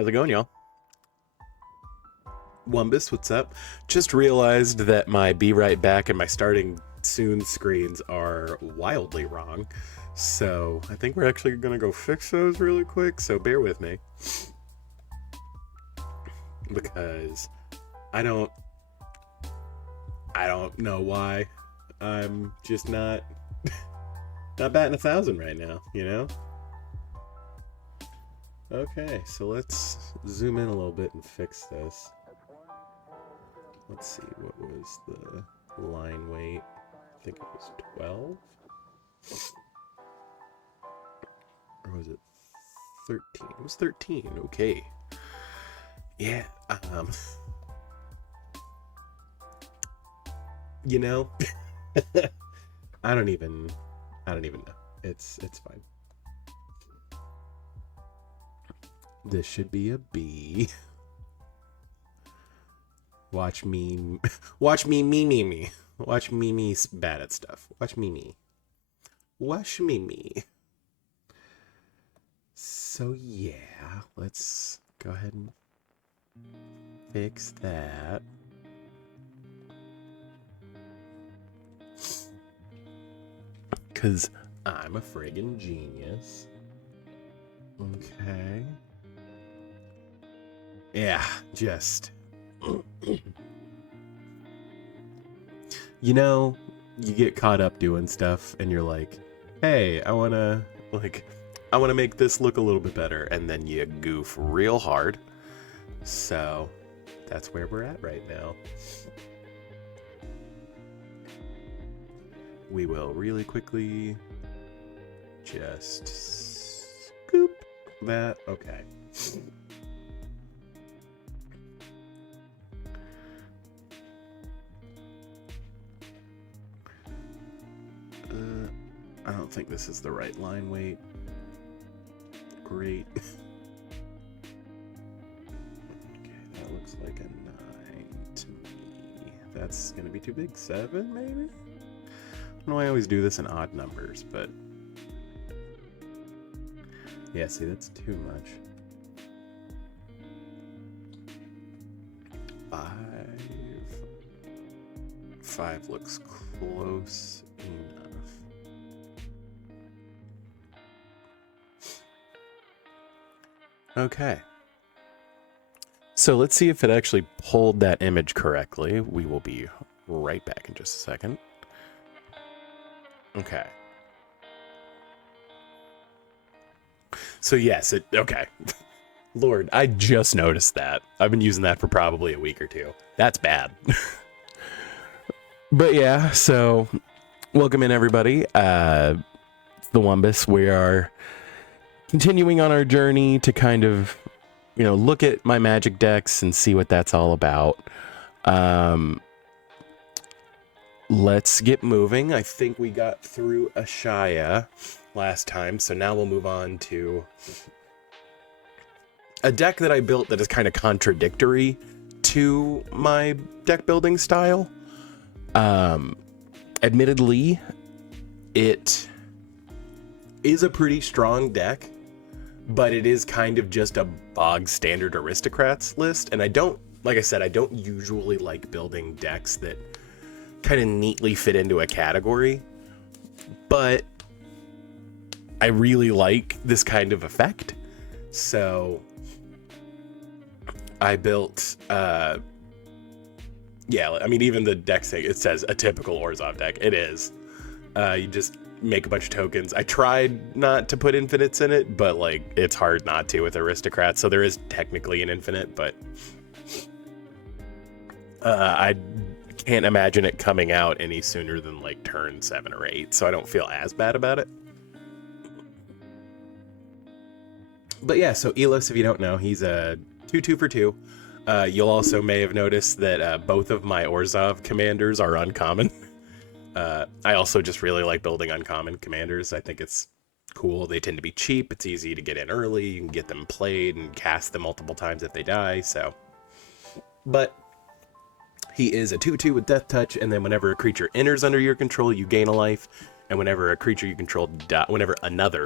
How's it going, y'all? Wumbus, what's up? Just realized that my Be Right Back and my Starting Soon screens are wildly wrong. So I think we're actually going to go fix those really quick, so bear with me. Because I don't know why. I'm just not batting 1,000 right now, you know? Okay, so let's zoom in a little bit and fix this. Let's see, what was the line weight? I think it was 12? Or was it 13? It was 13, okay. Yeah, you know, I don't even know. It's fine. This should be a B. Watch me, me. Watch me bad at stuff. Watch me. So yeah, let's go ahead and fix that. Cause I'm a friggin' genius. Okay. Yeah, just... You know, you get caught up doing stuff and you're like, hey, I wanna make this look a little bit better, and then you goof real hard. So that's where we're at right now. We will really quickly just scoop that. Okay. I don't think this is the right line weight. Great. Okay, that looks like a 9 to me. That's gonna be too big. 7, maybe? I don't know why I always do this in odd numbers, but... Yeah, see, that's too much. 5 looks close enough. Okay. So let's see if it actually pulled that image correctly. We will be right back in just a second. Okay. So yes, okay. Lord, I just noticed that. I've been using that for probably a week or two. That's bad. But yeah, so welcome in everybody. It's the Wumbus. We are continuing on our journey to kind of, look at my magic decks and see what that's all about. Let's get moving. I think we got through Ashaya last time, so now we'll move on to a deck that I built that is kind of contradictory to my deck building style. Admittedly, it is a pretty strong deck, but it is kind of just a bog standard aristocrats list. And I don't usually like building decks that kind of neatly fit into a category, but I really like this kind of effect. So I built, even the deck say it says a typical Orzhov deck. It is. You just make a bunch of tokens. I tried not to put infinites in it, but it's hard not to with aristocrats. So there is technically an infinite, but I can't imagine it coming out any sooner than turn 7 or 8. So I don't feel as bad about it. But yeah, so Elos, if you don't know, he's a 2/2 for 2. You'll also may have noticed that both of my Orzhov commanders are uncommon. I also just really like building uncommon commanders. I think it's cool. They tend to be cheap. It's easy to get in early. You can get them played and cast them multiple times if they die. So, but he is a 2/2 with Death Touch, and then whenever a creature enters under your control, you gain a life. And whenever another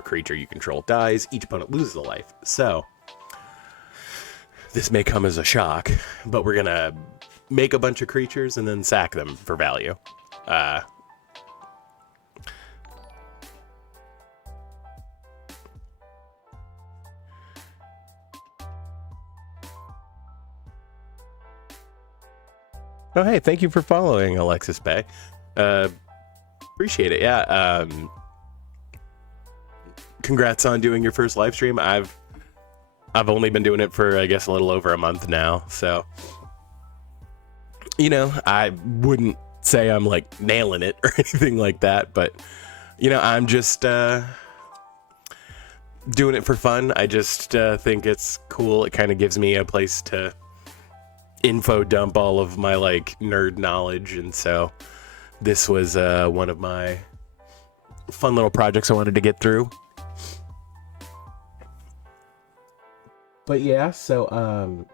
creature you control dies, each opponent loses a life. So this may come as a shock, but we're gonna make a bunch of creatures and then sack them for value. Oh, hey, thank you for following, Alexis Bay. Appreciate it. Yeah. Congrats on doing your first live stream. I've only been doing it for, I guess, a little over a month now. So, you know, I wouldn't say I'm like nailing it or anything like that, but you know, I'm just doing it for fun. I just think it's cool. It kind of gives me a place to info dump all of my like nerd knowledge, and so this was one of my fun little projects I wanted to get through. But yeah, so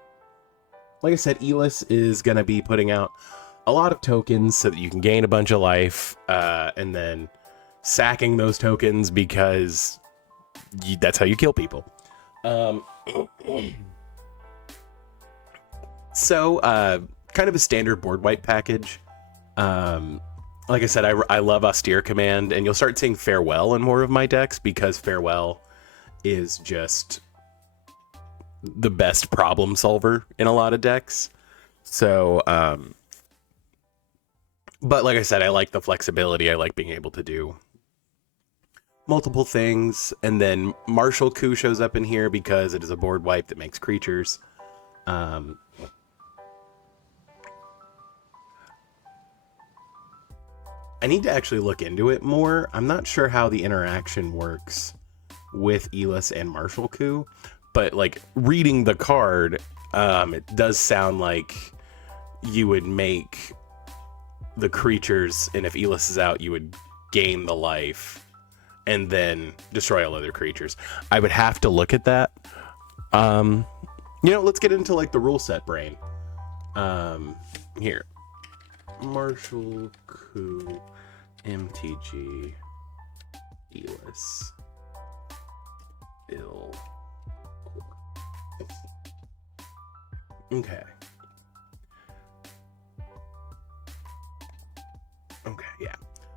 like I said, Elis is gonna be putting out a lot of tokens so that you can gain a bunch of life, and then sacking those tokens because that's how you kill people. So, kind of a standard board wipe package. Like I said, I love Austere Command, and you'll start seeing Farewell in more of my decks because Farewell is just the best problem solver in a lot of decks. So, but like I said, I like the flexibility. I like being able to do multiple things. And then Martial Coup shows up in here because it is a board wipe that makes creatures. I need to actually look into it more. I'm not sure how the interaction works with Elis and Martial Coup, but like reading the card, it does sound like you would make the creatures, and if Elis is out, you would gain the life and then destroy all other creatures. I would have to look at that. You know, let's get into like the rule set brain. Here. Martial Coup, MTG, Elis, Ill. Okay. Okay, yeah.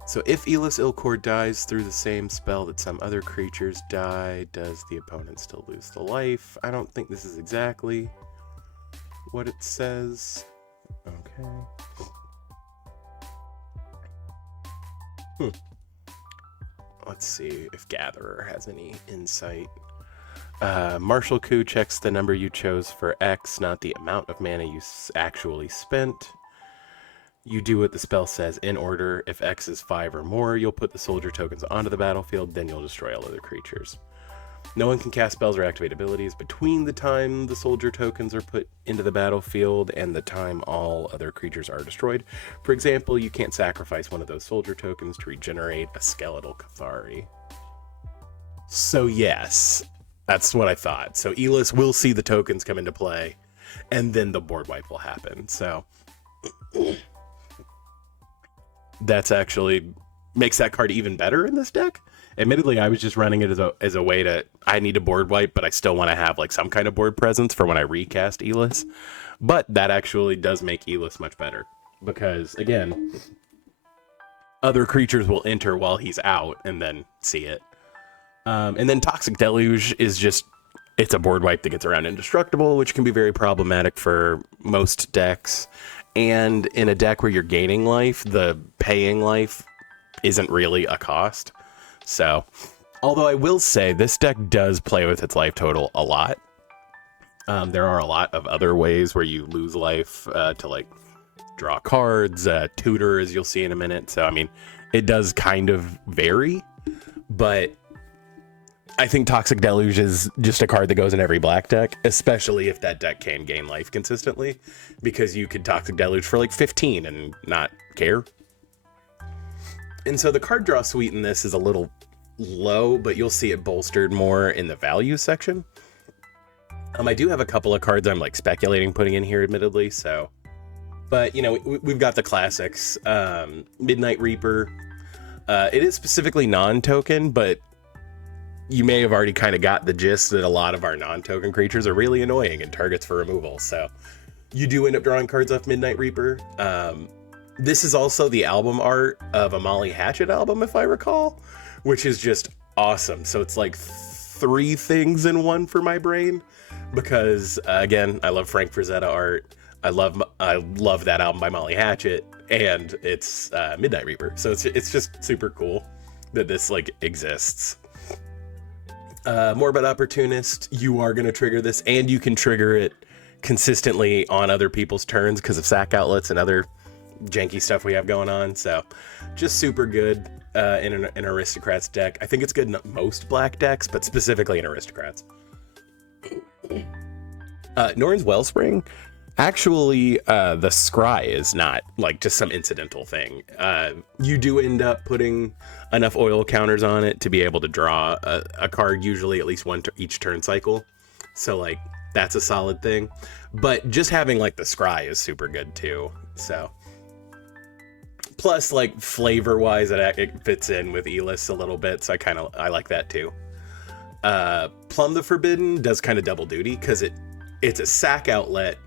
So if Elis Ilcore dies through the same spell that some other creatures die, does the opponent still lose the life? I don't think this is exactly what it says. Okay. Let's see if Gatherer has any insight. Martial Coup checks the number you chose for X, not the amount of mana you actually spent. You do what the spell says in order. If X is 5 or more, you'll put the soldier tokens onto the battlefield, then you'll destroy all other creatures. No one can cast spells or activate abilities between the time the soldier tokens are put into the battlefield and the time all other creatures are destroyed. For example, you can't sacrifice one of those soldier tokens to regenerate a skeletal Cathari. So yes, that's what I thought. So Elis will see the tokens come into play, and then the board wipe will happen. So that's actually makes that card even better in this deck. Admittedly, I was just running it as a way to, I need a board wipe, but I still want to have like some kind of board presence for when I recast Elis. But that actually does make Elis much better because, again, other creatures will enter while he's out and then see it. And then Toxic Deluge is just, it's a board wipe that gets around indestructible, which can be very problematic for most decks. And in a deck where you're gaining life, the paying life isn't really a cost. So, although I will say this deck does play with its life total a lot. There are a lot of other ways where you lose life to like draw cards, tutor, as you'll see in a minute. So, I mean, it does kind of vary, but I think Toxic Deluge is just a card that goes in every black deck, especially if that deck can gain life consistently, because you could Toxic Deluge for like 15 and not care. And so the card draw suite in this is a little low, but you'll see it bolstered more in the value section. I do have a couple of cards I'm like speculating putting in here, admittedly. So, but you know, we've got the classics. Midnight Reaper. It is specifically non-token, but you may have already kind of got the gist that a lot of our non-token creatures are really annoying and targets for removal. So you do end up drawing cards off Midnight Reaper. This is also the album art of a Molly Hatchet album, if I recall, which is just awesome. So it's like 3 things in one for my brain because, again, I love Frank Frazetta art. I love that album by Molly Hatchet, and it's Midnight Reaper. So it's just super cool that this like exists. Morbid Opportunist, you are going to trigger this, and you can trigger it consistently on other people's turns because of sack outlets and other janky stuff we have going on. So just super good in an Aristocrats deck. I think it's good in most black decks, but specifically in Aristocrats. Norn's Wellspring, actually the scry is not like just some incidental thing. You do end up putting enough oil counters on it to be able to draw a card, usually at least one each turn cycle. So like that's a solid thing, but just having like the scry is super good too. So plus like flavor wise it fits in with Elis a little bit, so I like that too. Plumb the Forbidden does kind of double duty because it's a sack outlet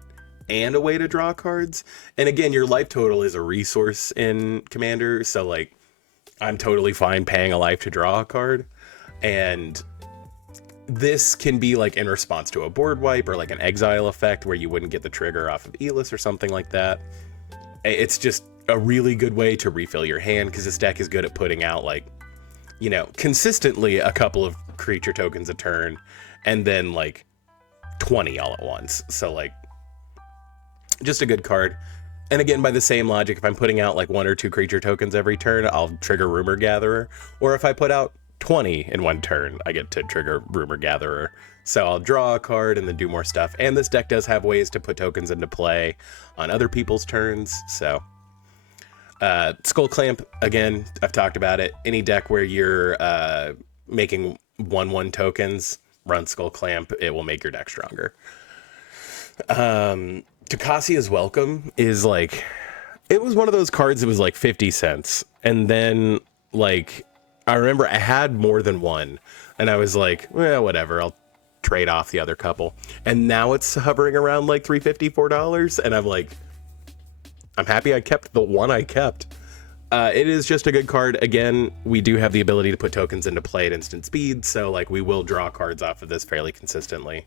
and a way to draw cards. And again, your life total is a resource in Commander, so like I'm totally fine paying a life to draw a card. And this can be like in response to a board wipe or like an exile effect where you wouldn't get the trigger off of Elis or something like that. It's just a really good way to refill your hand because this deck is good at putting out like, you know, consistently a couple of creature tokens a turn and then like 20 all at once. So like just a good card. And again, by the same logic, if I'm putting out like 1 or 2 creature tokens every turn, I'll trigger Rumor Gatherer. Or if I put out 20 in one turn, I get to trigger Rumor Gatherer. So I'll draw a card and then do more stuff. And this deck does have ways to put tokens into play on other people's turns. So Skull Clamp, again, I've talked about it. Any deck where you're making 1/1 tokens, run Skull Clamp. It will make your deck stronger. Tocasia's Welcome is like, it was one of those cards that was like 50 cents. And then like, I remember I had more than one and I was like, well, whatever, I'll trade off the other couple. And now it's hovering around like $3.50, $4. And I'm like, I'm happy I kept the one I kept. It is just a good card. Again, we do have the ability to put tokens into play at instant speed. So like we will draw cards off of this fairly consistently.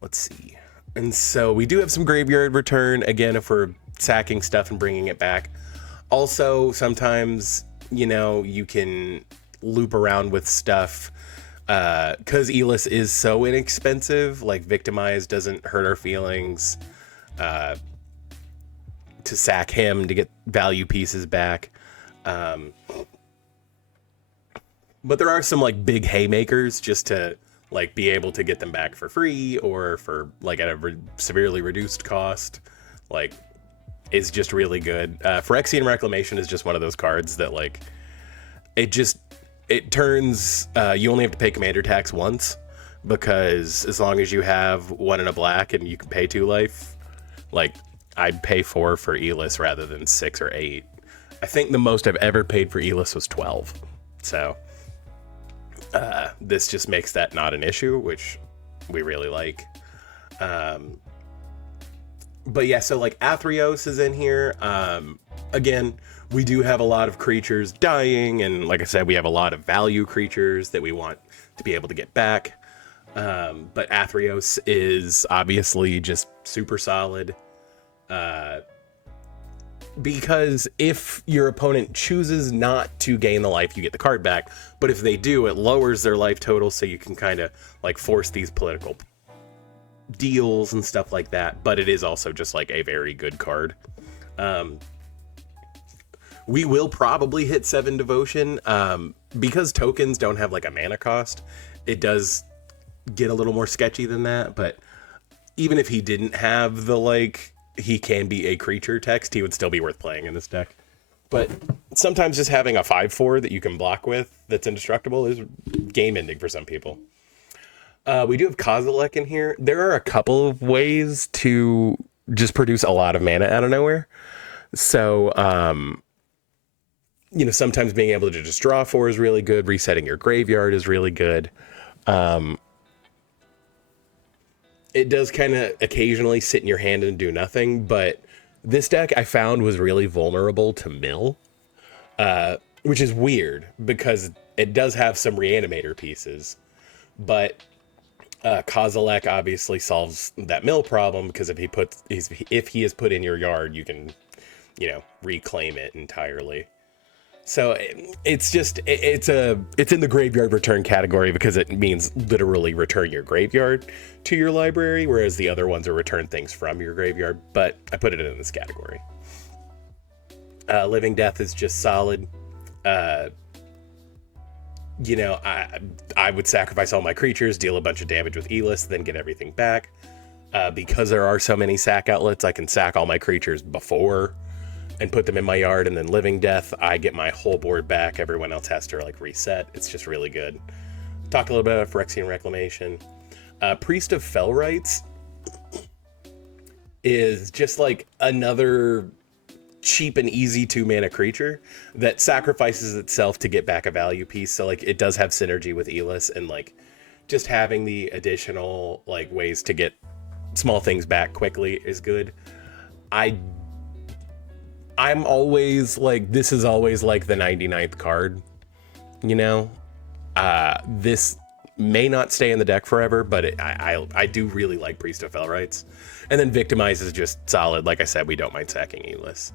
Let's see. And so we do have some graveyard return, again, if we're sacking stuff and bringing it back. Also, sometimes, you know, you can loop around with stuff because Elis is so inexpensive, like Victimize doesn't hurt our feelings to sack him to get value pieces back. But there are some like big haymakers just to like be able to get them back for free or for like at a severely reduced cost, like is just really good. Phyrexian Reclamation is just one of those cards that like it turns you only have to pay commander tax once, because as long as you have 1 and a black and you can pay 2 life, like I'd pay 4 for Elis rather than 6 or 8. I think the most I've ever paid for Elis was 12. So this just makes that not an issue, which we really like. But yeah, so like Athreos is in here. Again, we do have a lot of creatures dying, and like I said, we have a lot of value creatures that we want to be able to get back. But Athreos is obviously just super solid. Because if your opponent chooses not to gain the life, you get the card back. But if they do, it lowers their life total, so you can kind of like force these political deals and stuff like that. But it is also just like a very good card. We will probably hit 7 Devotion. Because tokens don't have like a mana cost, it does get a little more sketchy than that. But even if he didn't have the like, he can be a creature text, he would still be worth playing in this deck. But sometimes just having a 5/4 that you can block with that's indestructible is game ending for some people. We do have Kozilek in here. There are a couple of ways to just produce a lot of mana out of nowhere. So sometimes being able to just draw 4 is really good. Resetting your graveyard is really good. It does kind of occasionally sit in your hand and do nothing, but this deck I found was really vulnerable to mill, which is weird because it does have some reanimator pieces, but Kozilek obviously solves that mill problem because if he is put in your yard, you can, reclaim it entirely. So it's in the graveyard return category because it means literally return your graveyard to your library, whereas the other ones are return things from your graveyard, but I put it in this category. Living Death is just solid. I would sacrifice all my creatures, deal a bunch of damage with Elis, then get everything back. Because there are so many sack outlets, I can sack all my creatures before and put them in my yard, and then Living Death, I get my whole board back. Everyone else has to reset. It's just really good. Talked a little bit about Phyrexian Reclamation. Priest of Fellrights is just another cheap and easy 2-mana creature that sacrifices itself to get back a value piece. So it does have synergy with Elis, and just having the additional ways to get small things back quickly is good. I'm always this is always the 99th card, this may not stay in the deck forever, but I do really like Priest of Fellrights. And then Victimize is just solid. Like I said, we don't mind sacking Elis.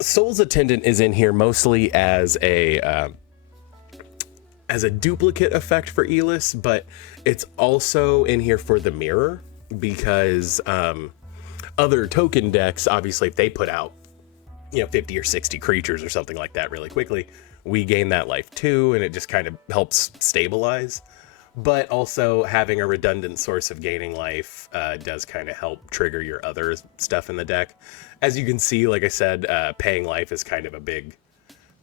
Soul's Attendant is in here mostly as a duplicate effect for Elis, but it's also in here for the mirror because other token decks, obviously, if they put out 50 or 60 creatures or something like that really quickly, we gain that life too, and it just kind of helps stabilize. But also having a redundant source of gaining life does kind of help trigger your other stuff in the deck. As you can see, like I said, paying life is kind of a big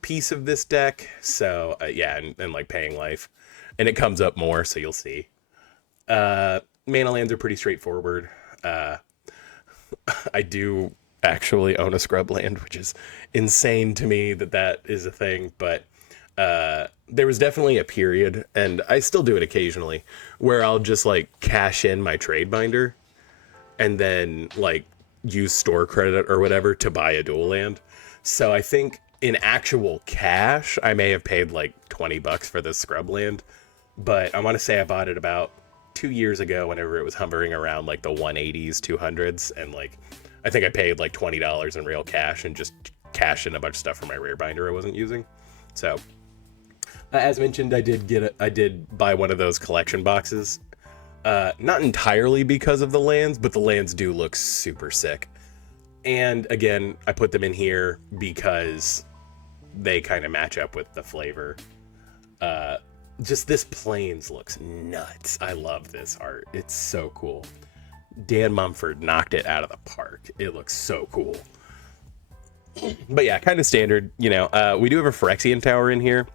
piece of this deck. So and paying life, and it comes up more, so you'll see. Mana lands are pretty straightforward. I do actually own a scrub land, which is insane to me that is a thing, but there was definitely a period, and I still do it occasionally, where I'll just cash in my trade binder and then use store credit or whatever to buy a dual land. So I think in actual cash, I may have paid $20 for this scrub land, but I want to say I bought it about 2 years ago whenever it was hovering around the 180s, 200s, and I think I paid $20 in real cash and just cashed in a bunch of stuff from my rare binder I wasn't using. So as mentioned, I did buy one of those collection boxes, not entirely because of the lands, but the lands do look super sick. And again, I put them in here because they kind of match up with the flavor. Just this Plains looks nuts. I love this art. It's so cool. Dan Mumford knocked it out of the park. It looks so cool. But yeah, kind of standard. We do have a Phyrexian Tower in here.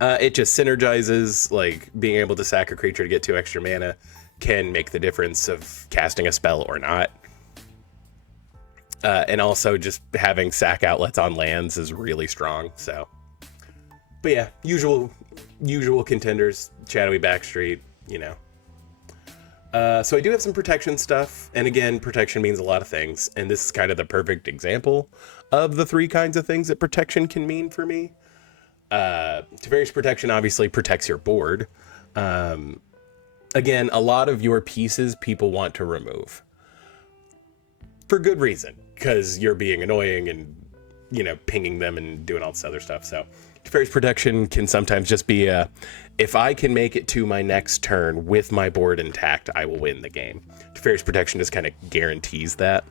It just synergizes, being able to sack a creature to get 2 extra mana can make the difference of casting a spell or not. And also just having sack outlets on lands is really strong. So, but yeah, usual contenders, Shadowy Backstreet, So I do have some protection stuff, and again, protection means a lot of things, and this is kind of the perfect example of the 3 kinds of things that protection can mean for me. Teferi's Protection obviously protects your board. Again, a lot of your pieces people want to remove. For good reason, because you're being annoying and, pinging them and doing all this other stuff, so Teferi's Protection can sometimes just be if I can make it to my next turn with my board intact, I will win the game. Teferi's Protection just kind of guarantees that.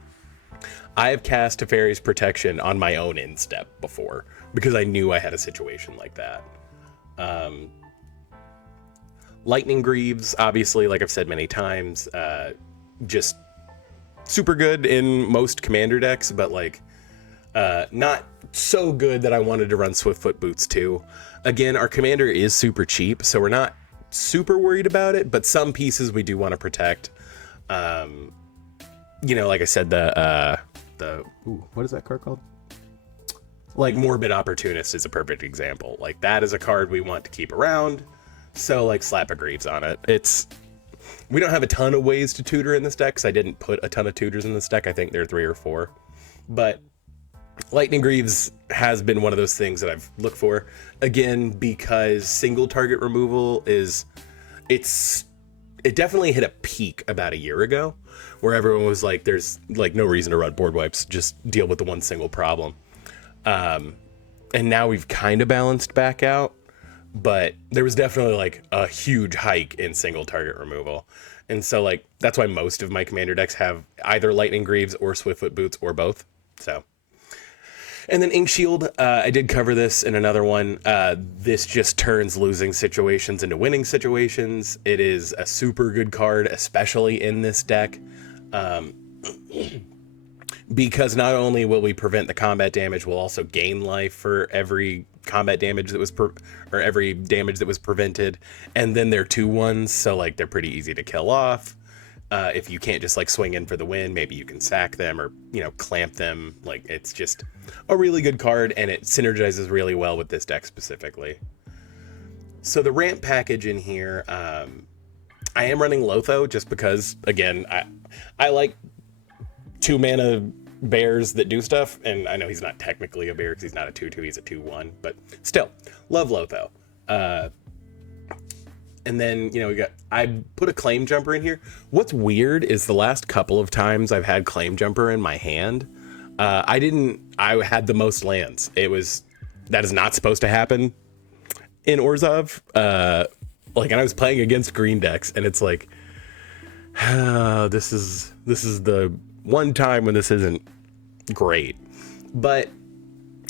I have cast Teferi's Protection on my own instep before because I knew I had a situation like that. Lightning Greaves, obviously, like I've said many times, just super good in most commander decks, but not so good that I wanted to run Swiftfoot Boots too. Again, our commander is super cheap, so we're not super worried about it, but some pieces we do want to protect. Like I said, what is that card called? Like Morbid Opportunist is a perfect example. Like that is a card we want to keep around. So like slap a Greaves on it. We don't have a ton of ways to tutor in this deck because I didn't put a ton of tutors in this deck. I think there are 3 or 4. But Lightning Greaves has been one of those things that I've looked for. Again, because single target removal it definitely hit a peak about a year ago where everyone was like, there's like no reason to run board wipes, just deal with the one single problem. And now we've kind of balanced back out, but there was definitely like a huge hike in single target removal. And so like, that's why most of my commander decks have either Lightning Greaves or Swiftfoot Boots or both. So, and then Ink Shield, I did cover this in another one. This just turns losing situations into winning situations. It is a super good card, especially in this deck. Because not only will we prevent the combat damage, we'll also gain life for every combat damage that was or every damage that was prevented. And then they're 2/1s, so like they're pretty easy to kill off. If you can't just like swing in for the win, maybe you can sack them or, you know, clamp them. Like it's just a really good card, and it synergizes really well with this deck specifically. So the ramp package in here, I am running Lotho just because, again, I like 2 mana bears that do stuff, and I know he's not technically a bear because he's not a 2/2, he's a 2/1, but still, love Lotho. And then, you know, I put a Claim Jumper in here. What's weird is the last couple of times I've had Claim Jumper in my hand, I had the most lands. That is not supposed to happen in Orzhov. And I was playing against green decks, and it's like, this is the one time when this isn't great. But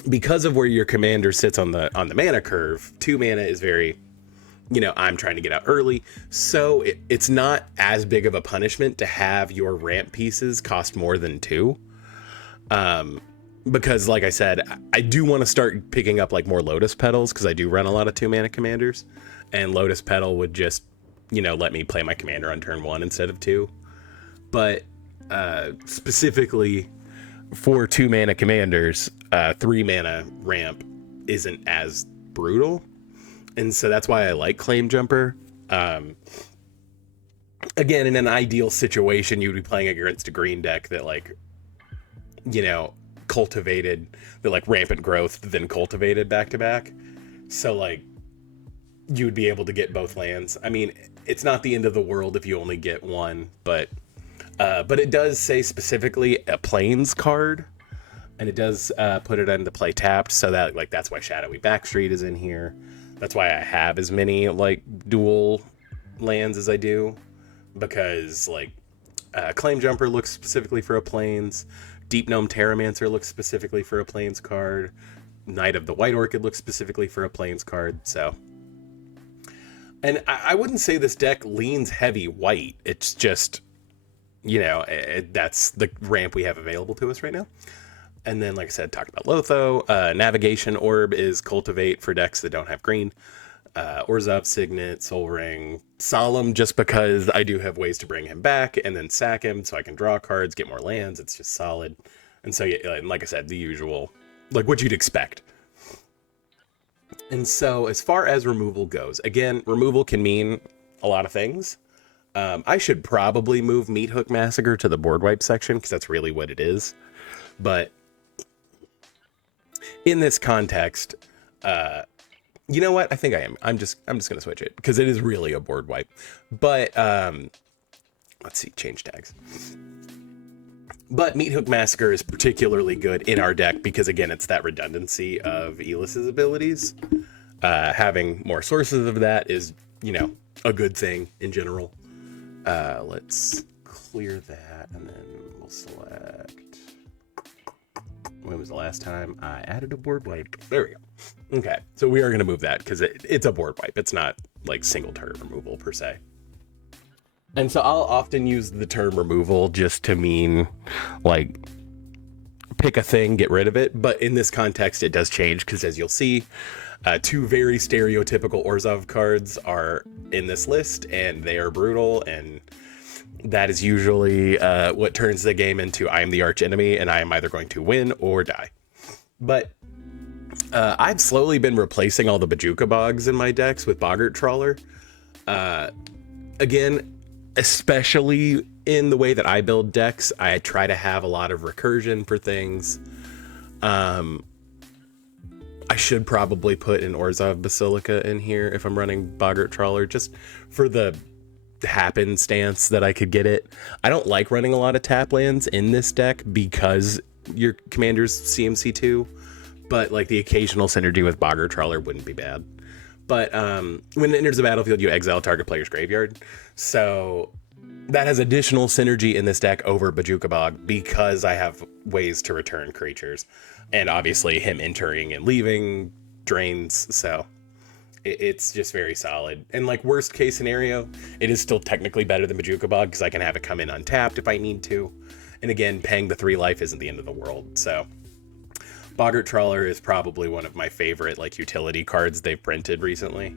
because of where your commander sits on the mana curve, 2 mana is very, you know, I'm trying to get out early. So it's not as big of a punishment to have your ramp pieces cost more than 2. Because like I said, I do want to start picking up like more Lotus Petals because I do run a lot of 2 mana commanders, and Lotus Petal would just, you know, let me play my commander on turn 1 instead of 2. But specifically for 2 mana commanders, 3 mana ramp isn't as brutal. And so that's why I like Claim Jumper. Again, in an ideal situation, you'd be playing against a green deck that, like, you know, cultivated, the like rampant growth, then cultivated back to back. So like, you would be able to get both lands. I mean, it's not the end of the world if you only get one, but it does say specifically a Plains card, and it does put it into play tapped. So that like that's why Shadowy Backstreet is in here. That's why I have as many like dual lands as I do, because like Claim Jumper looks specifically for a Plains, Deep Gnome Terramancer looks specifically for a Plains card, Knight of the White Orchid looks specifically for a Plains card. So, and I wouldn't say this deck leans heavy white. It's just, you know, that's the ramp we have available to us right now. And then, like I said, talked about Lotho. Navigation Orb is Cultivate for decks that don't have green. Orzhov Signet, Soul Ring, Solemn, just because I do have ways to bring him back and then sack him so I can draw cards, get more lands. It's just solid. And so, yeah, like I said, the usual, like what you'd expect. And so as far as removal goes, again, removal can mean a lot of things. I should probably move Meat Hook Massacre to the board wipe section because that's really what it is. But in this context, you know what? I think I am. I'm just going to switch it because it is really a board wipe. But let's see, change tags. But Meat Hook Massacre is particularly good in our deck because, again, it's that redundancy of Elis's abilities. Having more sources of that is, you know, a good thing in general. Let's clear that, and then we'll select. When was the last time I added a board wipe? There we go. Okay, so we are going to move that because it's a board wipe. It's not like single turn removal per se. And so I'll often use the term removal just to mean like pick a thing, get rid of it. But in this context, it does change because, as you'll see, 2 very stereotypical Orzhov cards are in this list, and they are brutal, and that is usually what turns the game into I am the arch enemy, and I am either going to win or die. But I've slowly been replacing all the Bajuka Bogs in my decks with Boggart Trawler. Again, especially in the way that I build decks, I try to have a lot of recursion for things. I should probably put an Orzhov Basilica in here if I'm running Boggart Trawler, just for the happenstance that I could get it. I don't like running a lot of tap lands in this deck because your commander's CMC2, but like the occasional synergy with Boggart Trawler wouldn't be bad. But when it enters the battlefield, you exile target player's graveyard. So that has additional synergy in this deck over Bajuka Bog because I have ways to return creatures. And obviously him entering and leaving drains, so it's just very solid. And like worst case scenario, it is still technically better than Bajuka Bog because I can have it come in untapped if I need to. And again, paying the 3 life isn't the end of the world. So Boggart Trawler is probably one of my favorite like utility cards they've printed recently.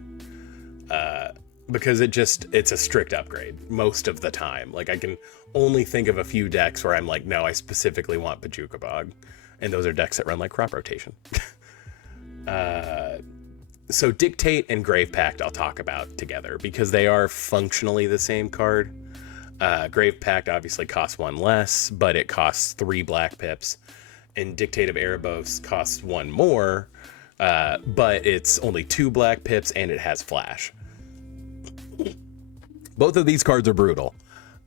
Because it's a strict upgrade most of the time. Like I can only think of a few decks where I'm like, no, I specifically want Bajuka Bog. And those are decks that run like crop rotation. So Dictate and Grave Pact I'll talk about together because they are functionally the same card. Grave Pact obviously costs 1 less, but it costs 3 black pips. And Dictate of Erebos costs 1 more, but it's only 2 black pips and it has flash. Both of these cards are brutal.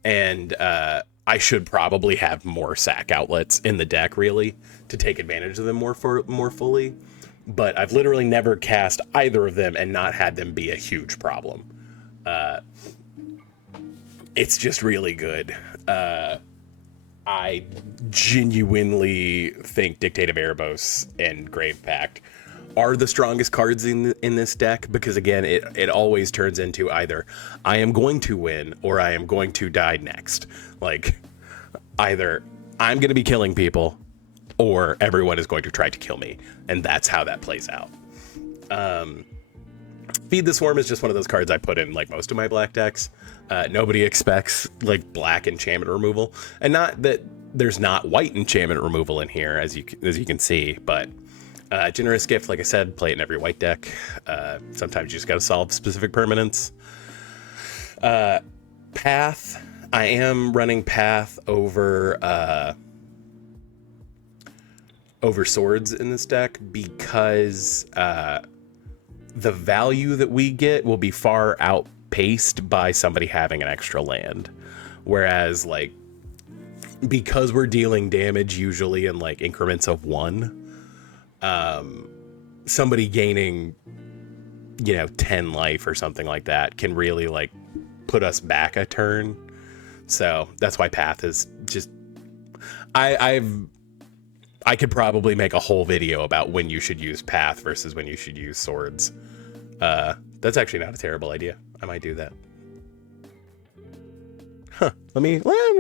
And I should probably have more sack outlets in the deck, really, to take advantage of them more fully. But I've literally never cast either of them and not had them be a huge problem. It's just really good. I genuinely think Dictate of Erebos and Grave Pact are the strongest cards in this deck because, again, it always turns into either I am going to win or I am going to die next. Like, either I'm going to be killing people or everyone is going to try to kill me. And that's how that plays out. Feed the Swarm is just one of those cards I put in like most of my black decks. Nobody expects like black enchantment removal. And not that there's not white enchantment removal in here, as you can see, but Generous Gift, like I said, play it in every white deck. Sometimes you just got to solve specific permanents. Path, I am running Path over Swords in this deck because the value that we get will be far outpaced by somebody having an extra land. Whereas, like, because we're dealing damage usually in like increments of 1, somebody gaining, 10 life or something like that can really like put us back a turn. So that's why Path is just, I could probably make a whole video about when you should use Path versus when you should use Swords. That's actually not a terrible idea. I might do that.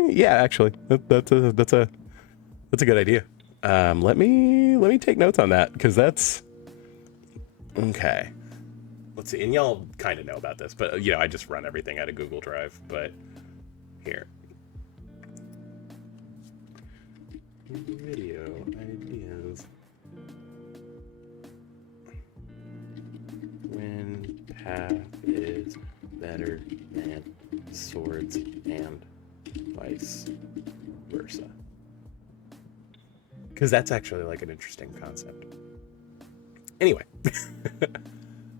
Yeah, actually, that's a good idea. Let me take notes on that because that's okay. Let's see, and y'all kind of know about this, but I just run everything out of Google Drive. But here, video ideas. When Path is better than Swords and vice versa. Because that's actually like an interesting concept. Anyway.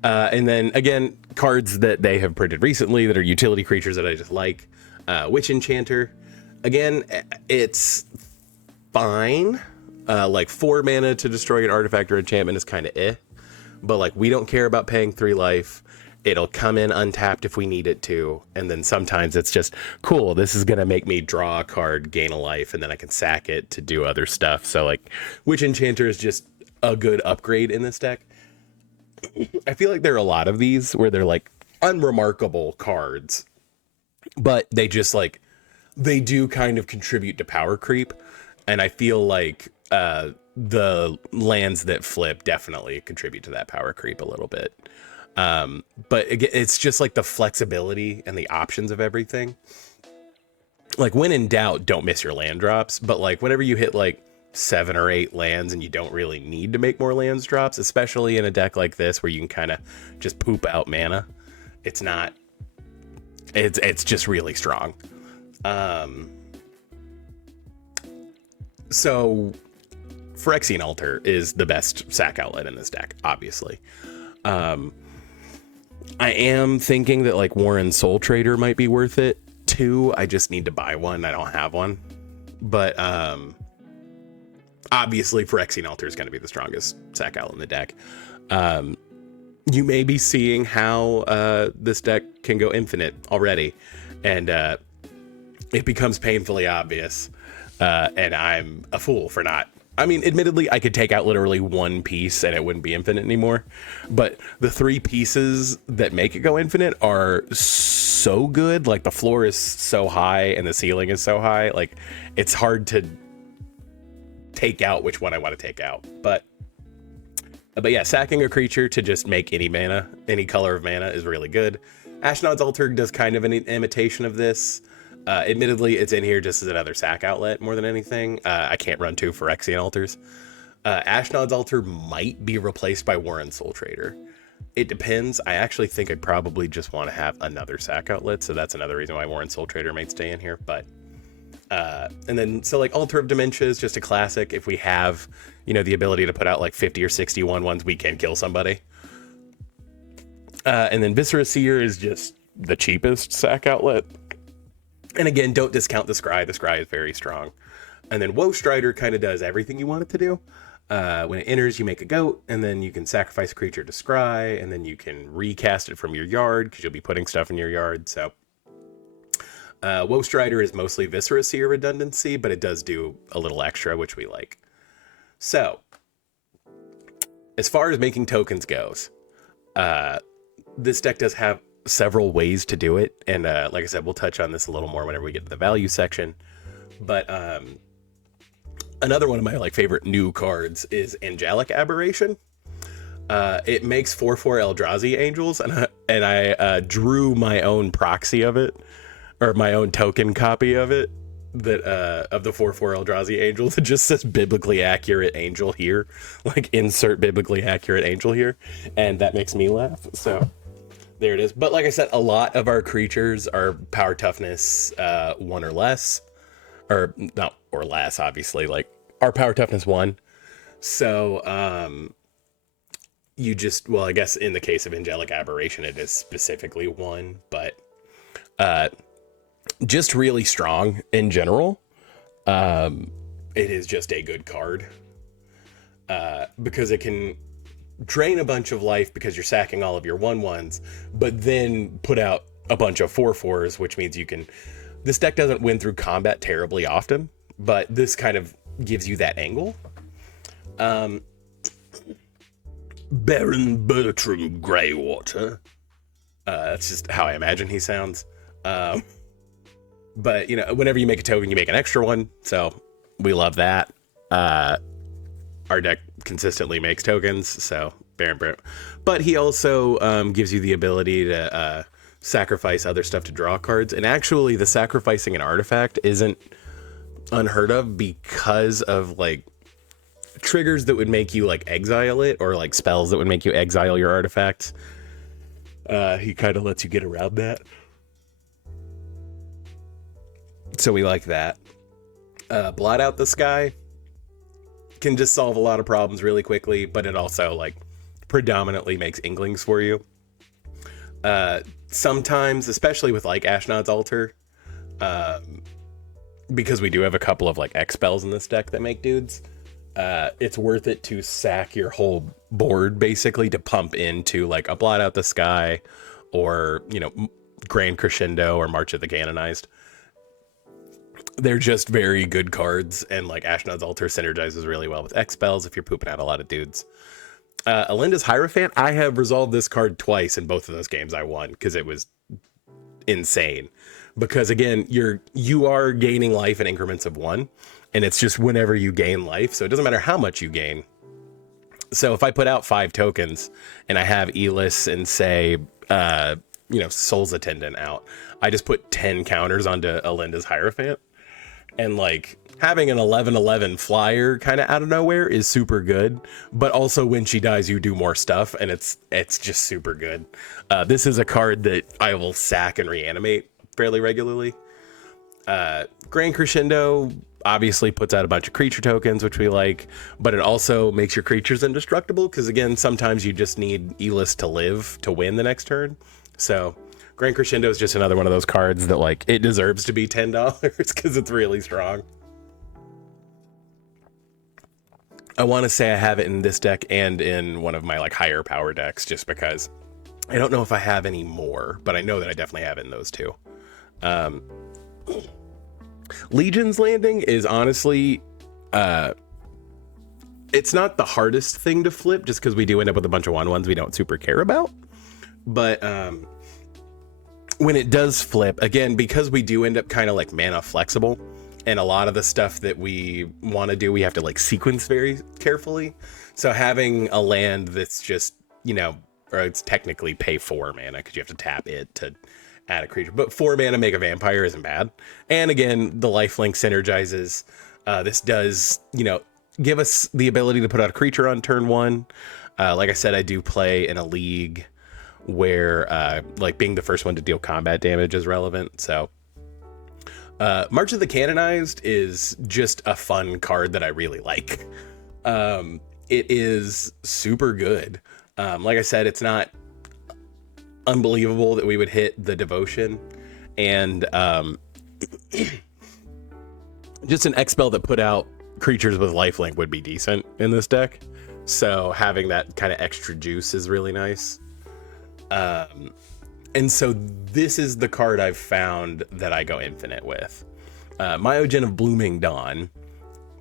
And then again, cards that they have printed recently that are utility creatures that I just like. Witch Enchanter. Again, it's fine. Like 4 mana to destroy an artifact or enchantment is kind of eh. But like we don't care about paying 3 life. It'll come in untapped if we need it to. And then sometimes it's just, cool, this is going to make me draw a card, gain a life, and then I can sack it to do other stuff. So like Witch Enchanter is just a good upgrade in this deck. I feel like there are a lot of these where they're like unremarkable cards, but they just like, they do kind of contribute to power creep. And I feel like the lands that flip definitely contribute to that power creep a little bit. But again, it's just like the flexibility and the options of everything. Like when in doubt, don't miss your land drops. But like whenever you hit like 7 or 8 lands and you don't really need to make more lands drops, especially in a deck like this where you can kind of just poop out mana. It's not, it's just really strong. So Phyrexian Altar is the best sack outlet in this deck, obviously. I am thinking that like Warren Soul Trader might be worth it too. I just need to buy one. I don't have one. But obviously Phyrexian Altar is going to be the strongest sack outlet in the deck. You may be seeing how this deck can go infinite already, and it becomes painfully obvious, and I'm a fool for not. I mean, admittedly, I could take out literally one piece and it wouldn't be infinite anymore, but the 3 pieces that make it go infinite are so good. Like, the floor is so high and the ceiling is so high, like, it's hard to take out which one I want to take out. But yeah, sacking a creature to just make any mana, any color of mana, is really good. Ashnod's Altar does kind of an imitation of this. Admittedly, it's in here just as another sack outlet more than anything. I can't run 2 Phyrexian Altars. Ashnod's Altar might be replaced by Warren Soul Trader. It depends. I actually think I'd probably just want to have another sack outlet, so that's another reason why Warren Soul Trader might stay in here. But and then, so like Altar of Dementia is just a classic. If we have, you know, the ability to put out like 50 or 60 1/1s, we can kill somebody. And then Viscera Seer is just the cheapest sack outlet. And again, don't discount the Scry. The Scry is very strong. And then Woe Strider kind of does everything you want it to do. When it enters, you make a goat, and then you can sacrifice a creature to Scry, and then you can recast it from your yard, because you'll be putting stuff in your yard. So Woe Strider is mostly Viscera Seer redundancy, but it does do a little extra, which we like. So, as far as making tokens goes, this deck does have several ways to do it, and like I said, we'll touch on this a little more whenever we get to the value section. But another one of my like favorite new cards is Angelic Aberration. It makes 4/4 Eldrazi Angels, and I drew my own proxy of it, or my own token copy of it, that of the 4/4 Eldrazi Angel that just says biblically accurate angel here, like insert biblically accurate angel here, and that makes me laugh. So there it is. But like I said, a lot of our creatures are power toughness 1 or less, or not or less, obviously, like our power toughness 1. So you just, well, I guess in the case of Angelic Aberration, it is specifically 1, but just really strong in general. It is just a good card because it can drain a bunch of life because you're sacking all of your 1/1s, but then put out a bunch of 4/4s, which means you can, this deck doesn't win through combat terribly often, but this kind of gives you that angle. Baron Bertram Greywater. That's just how I imagine he sounds. But, you know, whenever you make a token, you make an extra one. So we love that. Our deck consistently makes tokens. So Baron Bertram. But he also gives you the ability to sacrifice other stuff to draw cards. And actually, the sacrificing an artifact isn't unheard of because of, like, triggers that would make you, like, exile it, or, like, spells that would make you exile your artifacts. He kind of lets you get around that. So we like that. Blot Out the Sky can just solve a lot of problems really quickly, but it also, like, predominantly makes Inklings for you. Sometimes, especially with, like, Ashnod's Altar, because we do have a couple of, like, X spells in this deck that make dudes, it's worth it to sack your whole board, basically, to pump into, like, a Blot Out the Sky, or, you know, Grand Crescendo, or March of the Canonized. They're just very good cards, and, like, Ashnod's Altar synergizes really well with X spells if you're pooping out a lot of dudes. Alinda's Hierophant, I have resolved this card twice in both of those games I won, because it was insane. Because, again, you are gaining life in increments of 1, and it's just whenever you gain life, so it doesn't matter how much you gain. So if I put out 5 tokens, and I have Elis and, say, you know, Soul's Attendant out, I just put 10 counters onto Alinda's Hierophant, And like having an 11/11 flyer kind of out of nowhere is super good, but also when she dies you do more stuff, and it's just super good. This is a card that I will sack and reanimate fairly regularly. Grand Crescendo obviously puts out a bunch of creature tokens, which we like, but it also makes your creatures indestructible, because again, sometimes you just need Elis to live to win the next turn. So Grand Crescendo is just another one of those cards that like it deserves to be $10 because it's really strong. I want to say I have it in this deck and in one of my like higher power decks, just because I don't know if I have any more, but I know that I definitely have it in those two. Legion's Landing is honestly, it's not the hardest thing to flip, just because we do end up with a bunch of 1/1s we don't super care about. But when it does flip, again, because we do end up kind of like mana flexible, and a lot of the stuff that we want to do, we have to like sequence very carefully. So having a land that's just, you know, or it's technically pay 4 mana because you have to tap it to add a creature, but 4 mana make a vampire isn't bad. And again, the lifelink synergizes. This does, you know, give us the ability to put out a creature on turn 1. Like I said, I do play in a league where like being the first one to deal combat damage is relevant. So March of the Canonized is just a fun card that I really like. It is super good. Like I said, it's not unbelievable that we would hit the devotion, and just an X spell that put out creatures with lifelink would be decent in this deck. So having that kind of extra juice is really nice. And so this is the card I've found that I go infinite with. Myogen of Blooming Dawn.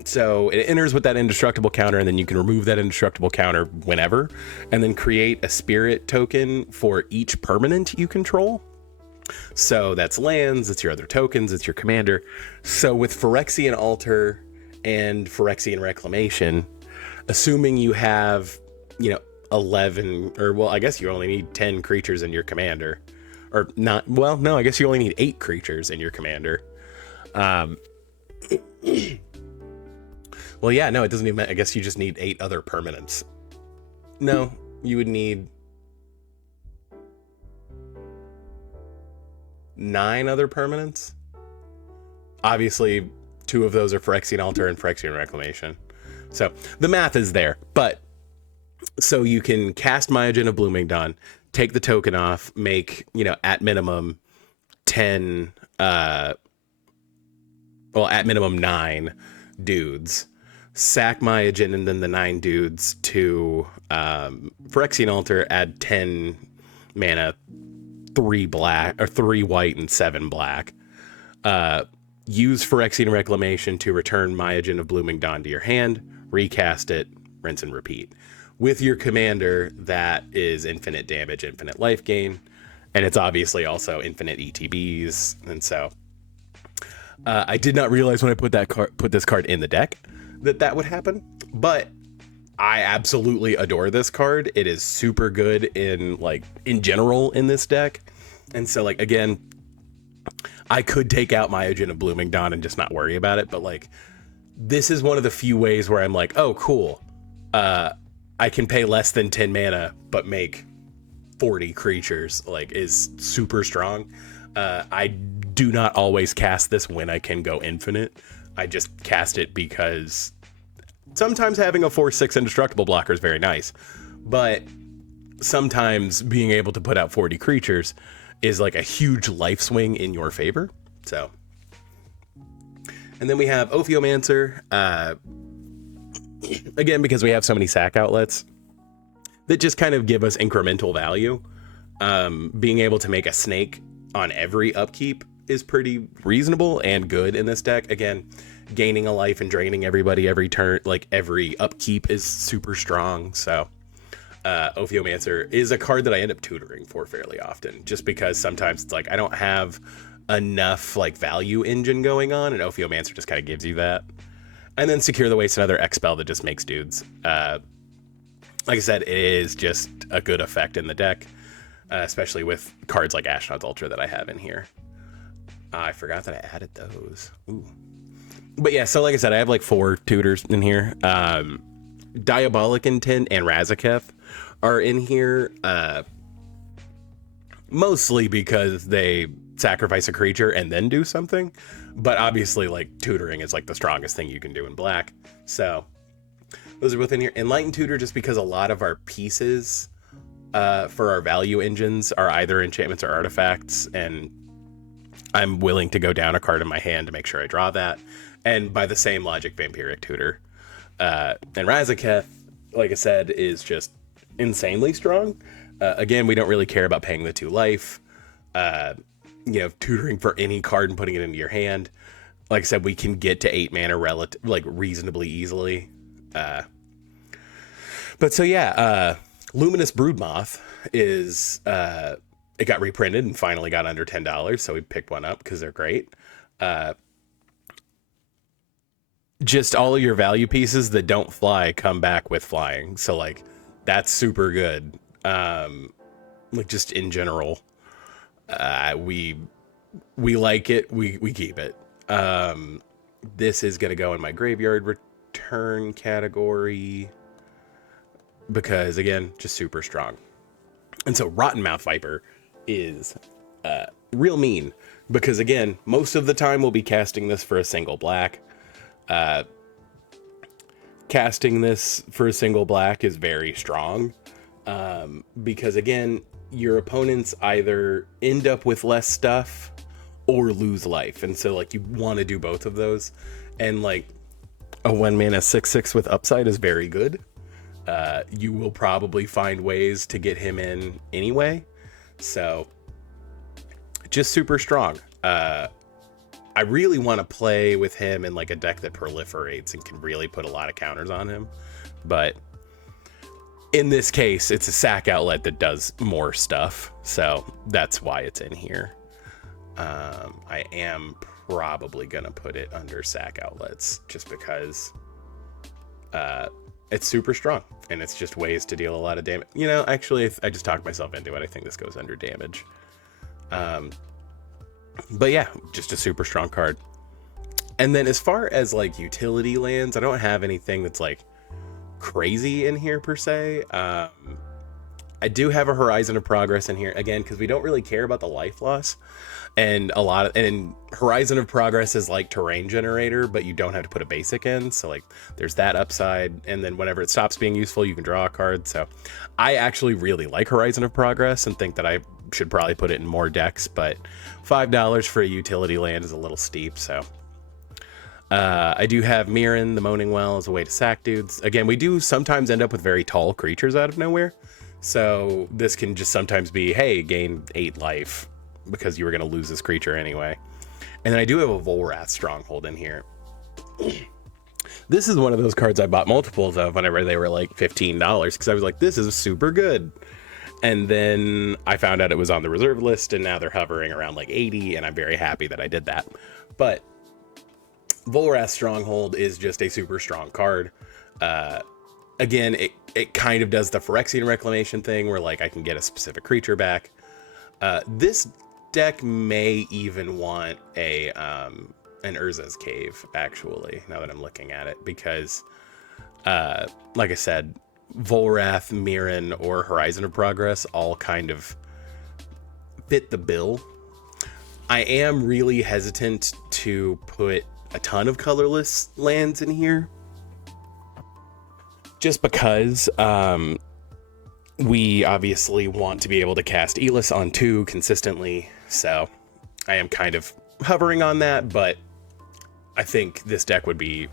So it enters with that indestructible counter, and then you can remove that indestructible counter whenever, and then create a spirit token for each permanent you control. So that's lands, it's your other tokens, it's your commander. So with Phyrexian Altar and Phyrexian Reclamation, assuming you have, you know, 11, or well, I guess you only need 10 creatures in your commander, or not. Well, no, I guess you only need 8 creatures in your commander. Well, yeah, no, it doesn't even, I guess you just need 8 other permanents. No, you would need 9 other permanents. Obviously, 2 of those are Phyrexian Altar and Phyrexian Reclamation. So the math is there, but so you can cast Myogen of Blooming Dawn, take the token off, make, you know, at minimum 10, well, at minimum 9 dudes, sack Myogen, and then the 9 dudes to Phyrexian Altar, add 10 mana, 3 black, or 3 white and 7 black. Use Phyrexian Reclamation to return Myogen of Blooming Dawn to your hand, recast it, rinse and repeat. With your commander, that is infinite damage, infinite life gain, and it's obviously also infinite ETBs. And so I did not realize when I put this card in the deck that would happen, but I absolutely adore this card. It is super good in general in this deck. And so like, again, I could take out Myogen of Blooming Dawn and just not worry about it, but like, this is one of the few ways where I'm like, oh, cool. I can pay less than 10 mana, but make 40 creatures, like, is super strong. I do not always cast this when I can go infinite. I just cast it because sometimes having a 4/6 indestructible blocker is very nice, but sometimes being able to put out 40 creatures is like a huge life swing in your favor. So, and then we have Ophiomancer. Again, because we have so many sack outlets that just kind of give us incremental value. Being able to make a snake on every upkeep is pretty reasonable and good in this deck. Again, gaining a life and draining everybody every turn, like every upkeep, is super strong. So Ophiomancer is a card that I end up tutoring for fairly often, just because sometimes it's like I don't have enough like value engine going on, and Ophiomancer just kind of gives you that. And then Secure the Waste, another X spell that just makes dudes. Like I said, it is just a good effect in the deck, especially with cards like Ashnod's Ultra that I have in here. I forgot that I added those. Ooh. But yeah, so like I said, I have like 4 tutors in here. Diabolic Intent and Razaketh are in here, mostly because they sacrifice a creature and then do something. But obviously, like, tutoring is like the strongest thing you can do in black. So those are both in here. Enlightened Tutor, just because a lot of our pieces for our value engines are either enchantments or artifacts, and I'm willing to go down a card in my hand to make sure I draw that. And by the same logic, Vampiric Tutor. And Razaketh, like I said, is just insanely strong. Again, we don't really care about paying the 2 life. Tutoring for any card and putting it into your hand. Like I said, we can get to 8 mana reasonably easily. But so yeah, Luminous Broodmoth is it got reprinted and finally got under $10, so we picked one up because they're great. Just all of your value pieces that don't fly come back with flying, so like that's super good. Like just in general, we like it, we keep it. This is gonna go in my graveyard return category because again, just super strong. And so Rotten Mouth Viper is real mean because again, most of the time we'll be casting this for a single black. Casting this for a single black is very strong because again, your opponents either end up with less stuff or lose life, and so like you want to do both of those, and like a 1 mana 6/6 with upside is very good. You will probably find ways to get him in anyway, so just super strong. I really want to play with him in like a deck that proliferates and can really put a lot of counters on him. But in this case, it's a sack outlet that does more stuff. So that's why it's in here. I am probably going to put it under sack outlets just because it's super strong and it's just ways to deal a lot of damage. You know, actually, I just talked myself into it. I think this goes under damage. But yeah, just a super strong card. And then as far as like utility lands, I don't have anything that's like crazy in here per se. I do have a Horizon of Progress in here again because we don't really care about the life loss, and Horizon of Progress is like terrain generator, but you don't have to put a basic in, so like there's that upside. And then whenever it stops being useful, you can draw a card. So I actually really like Horizon of Progress and think that I should probably put it in more decks, but $5 for a utility land is a little steep. So I do have Mirren, the Moaning Well, as a way to sack dudes. Again, we do sometimes end up with very tall creatures out of nowhere, so this can just sometimes be, hey, gain 8 life because you were going to lose this creature anyway. And then I do have a Volrath Stronghold in here. This is one of those cards I bought multiples of whenever they were like $15 because I was like, this is super good. And then I found out it was on the reserve list, and now they're hovering around like 80, and I'm very happy that I did that. But Volrath Stronghold is just a super strong card. Again, it kind of does the Phyrexian Reclamation thing where like I can get a specific creature back. This deck may even want an Urza's Cave, actually, now that I'm looking at it, because like I said, Volrath, Mirren, or Horizon of Progress all kind of fit the bill. I am really hesitant to put a ton of colorless lands in here just because we obviously want to be able to cast Elis on 2 consistently, so I am kind of hovering on that, but I think this deck would be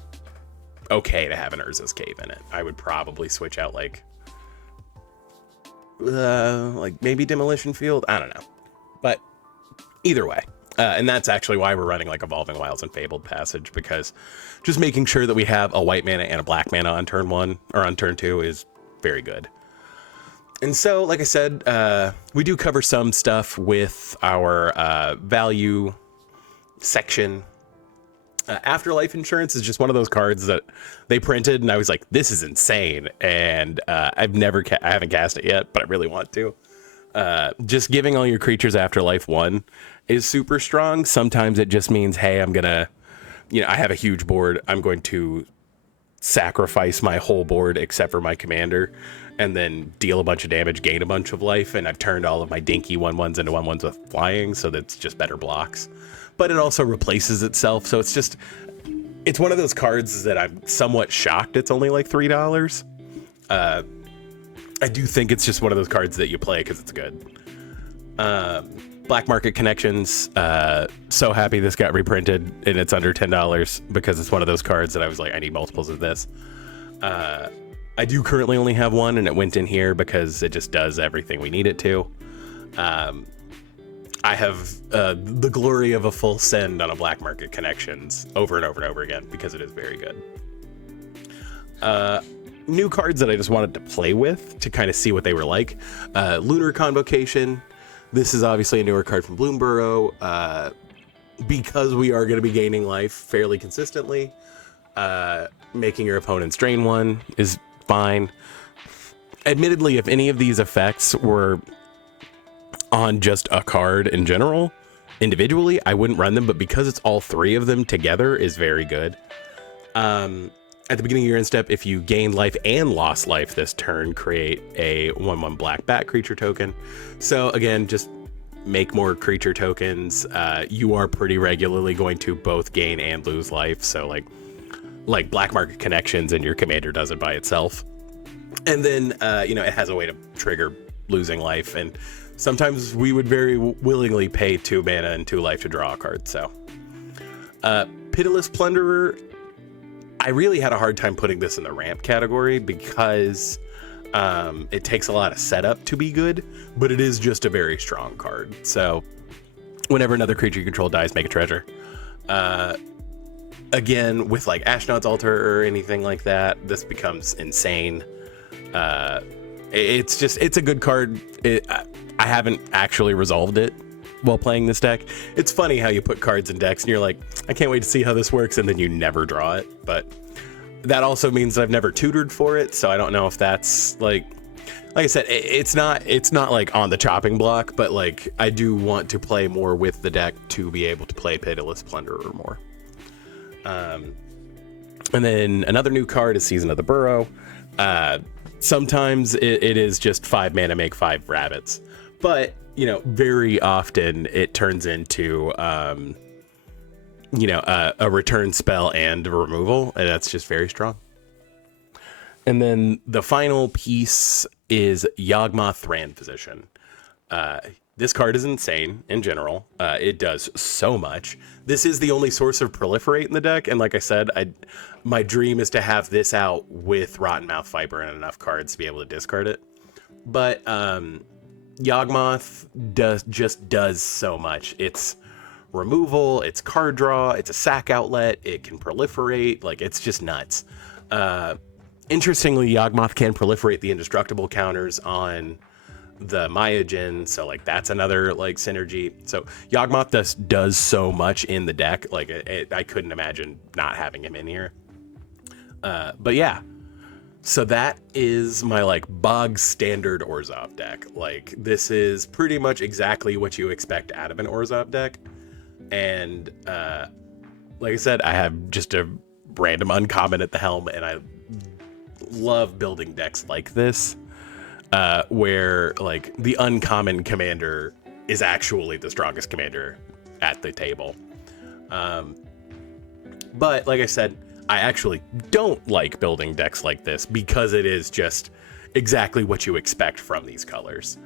okay to have an Urza's Cave in it. I would probably switch out like maybe Demolition Field, I don't know, but either way. And that's actually why we're running like Evolving Wilds and Fabled Passage, because just making sure that we have a white mana and a black mana on turn 1 or on turn 2 is very good. And so, like I said, we do cover some stuff with our value section. Afterlife Insurance is just one of those cards that they printed, and I was like, this is insane. And I haven't cast it yet, but I really want to. Just giving all your creatures Afterlife 1 is super strong. Sometimes it just means, hey, I'm gonna I have a huge board. I'm going to sacrifice my whole board except for my commander, and then deal a bunch of damage, gain a bunch of life, and I've turned all of my dinky 1/1s into 1/1s with flying, so that's just better blocks. But it also replaces itself, so it's one of those cards that I'm somewhat shocked it's only like $3. I do think it's just one of those cards that you play because it's good. Black Market Connections, so happy this got reprinted and it's under $10 because it's one of those cards that I was like, I need multiples of this. I do currently only have one, and it went in here because it just does everything we need it to. I have the glory of a full send on a Black Market Connections over and over and over again because it is very good. New cards that I just wanted to play with to kind of see what they were like. Lunar Convocation. This is obviously a newer card from Bloomburrow. Because we are going to be gaining life fairly consistently, making your opponents drain one is fine. Admittedly, if any of these effects were on just a card in general, individually, I wouldn't run them, but because it's all three of them together is very good. At the beginning of your end step, if you gain life and lost life this turn, create a 1/1 black bat creature token. So again, just make more creature tokens. You are pretty regularly going to both gain and lose life. So like Black Market Connections, and your commander does it by itself. And then, it has a way to trigger losing life. And sometimes we would very willingly pay 2 mana and 2 life to draw a card. So Pitiless Plunderer, I really had a hard time putting this in the ramp category because it takes a lot of setup to be good, but it is just a very strong card. So whenever another creature you control dies, make a treasure. Again, with like Ashnod's Altar or anything like that, this becomes insane. It's a good card. I haven't actually resolved it while playing this deck. It's funny how you put cards in decks and you're like, I can't wait to see how this works, and then you never draw it. But that also means that I've never tutored for it, so I don't know if that's like I said, it's not like on the chopping block, but like I do want to play more with the deck to be able to play Pitiless Plunderer more. And then another new card is Season of the Burrow. Sometimes it is just 5 mana, make 5 rabbits, but very often it turns into a return spell and removal, and that's just very strong. And then the final piece is Yawgmoth Thran Physician. This card is insane in general. It does so much. This is the only source of Proliferate in the deck, and like I said, my dream is to have this out with Rotten Mouth Viper and enough cards to be able to discard it. But Yawgmoth does so much. It's removal, it's card draw, it's a sack outlet, it can proliferate, like it's just nuts. Interestingly, Yawgmoth can proliferate the indestructible counters on the Myojin, so like that's another like synergy. So Yawgmoth does so much in the deck, like I couldn't imagine not having him in here. But yeah, so that is my like bog standard Orzhov deck. Like this is pretty much exactly what you expect out of an Orzhov deck. And like I said, I have just a random uncommon at the helm, and I love building decks like this, where like the uncommon commander is actually the strongest commander at the table. But like I said, I actually don't like building decks like this because it is just exactly what you expect from these colors.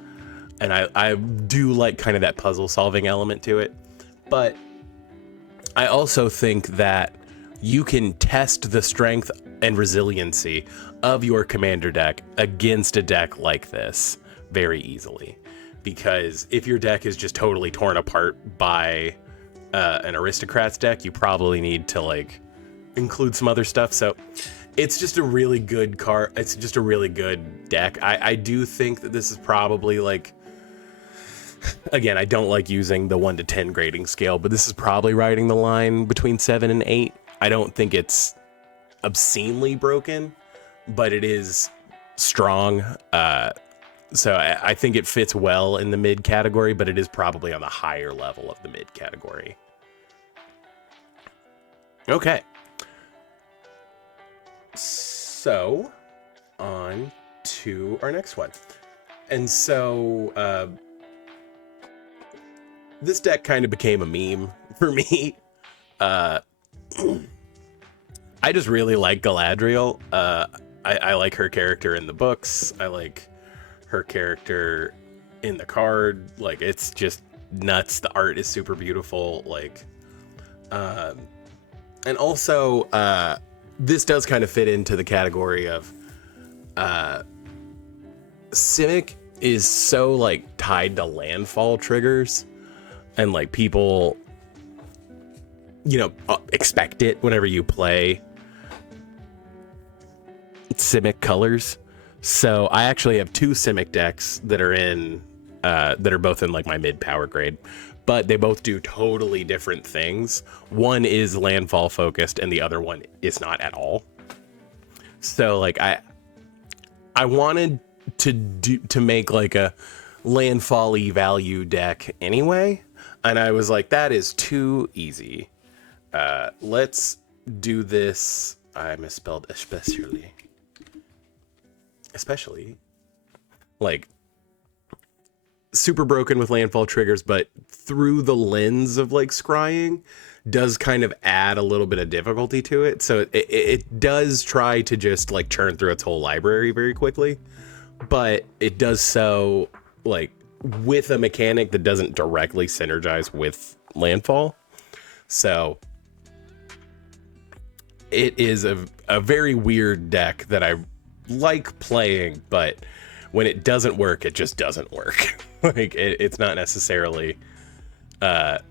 And I do like kind of that puzzle solving element to it. But I also think that you can test the strength and resiliency of your commander deck against a deck like this very easily. Because if your deck is just totally torn apart by an Aristocrats deck, you probably need to like include some other stuff. So it's just a really good card. It's just a really good deck. I do think that this is probably like, again, I don't like using the 1 to 10 grading scale, but this is probably riding the line between 7 and 8. I don't think it's obscenely broken, but it is strong. So I think it fits well in the mid category, but it is probably on the higher level of the mid category. Okay. So, on to our next one. And so, this deck kind of became a meme for me. I just really like Galadriel. I like her character in the books. I like her character in the card. Like, it's just nuts. The art is super beautiful. Like, and also, this does kind of fit into the category of Simic is so like tied to landfall triggers, and like people, expect it whenever you play Simic colors. So I actually have two Simic decks that are both in like my mid power grade, but they both do totally different things. One is landfall focused and the other one is not at all. So like I wanted to make like a landfall-y value deck anyway, and I was like, that is too easy. Let's do this. I misspelled especially like super broken with landfall triggers, but through the lens of like scrying does kind of add a little bit of difficulty to it. So it does try to just like churn through its whole library very quickly, but it does so like with a mechanic that doesn't directly synergize with landfall. So it is a very weird deck that I like playing, but when it doesn't work, it just doesn't work. Like it's not necessarily it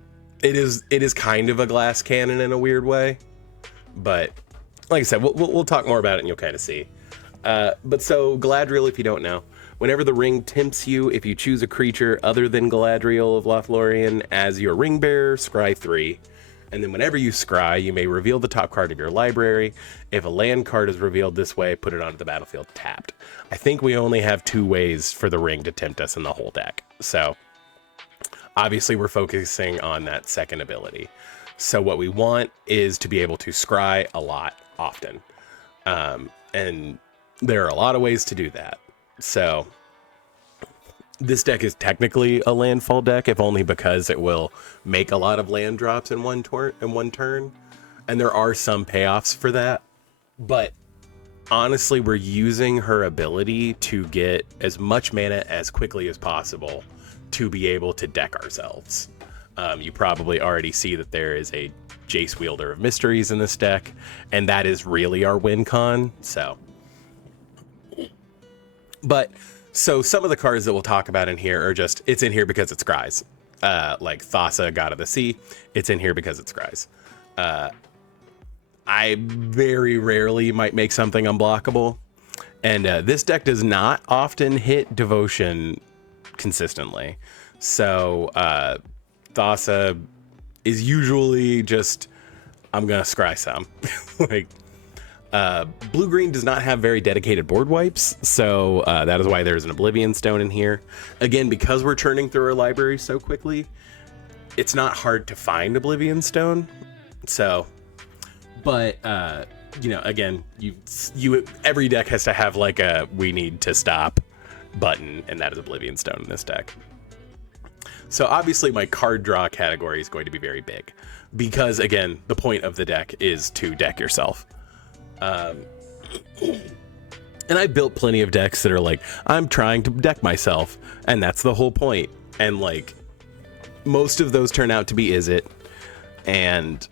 is kind of a glass cannon in a weird way, but like I said, we'll talk more about it and you'll kind of see. But so Galadriel, if you don't know, whenever the ring tempts you, if you choose a creature other than Galadriel of Lothlorien as your ring bearer, scry 3. And then whenever you scry, you may reveal the top card of your library. If a land card is revealed this way, put it onto the battlefield tapped. I think we only have 2 ways for the ring to tempt us in the whole deck. So obviously we're focusing on that second ability. So what we want is to be able to scry a lot often. And there are a lot of ways to do that. So this deck is technically a landfall deck, if only because it will make a lot of land drops in one turn. And there are some payoffs for that. But honestly, we're using her ability to get as much mana as quickly as possible to be able to deck ourselves. You probably already see that there is a Jace Wielder of Mysteries in this deck, and that is really our win con. So some of the cards that we'll talk about in here are just, it's in here because it scries. Like Thassa, God of the Sea, it's in here because it scries. I very rarely might make something unblockable. And this deck does not often hit Devotion consistently. So Thassa is usually just, I'm going to scry some. Like, blue-green does not have very dedicated board wipes, so that is why there's an Oblivion Stone in here. Again, because we're churning through our library so quickly, it's not hard to find Oblivion Stone. So, but again, you every deck has to have like a we need to stop button, and that is Oblivion Stone in this deck. So obviously my card draw category is going to be very big, because again, the point of the deck is to deck yourself. And I built plenty of decks that are like, I'm trying to deck myself, and that's the whole point. And like, most of those turn out to be Is It, and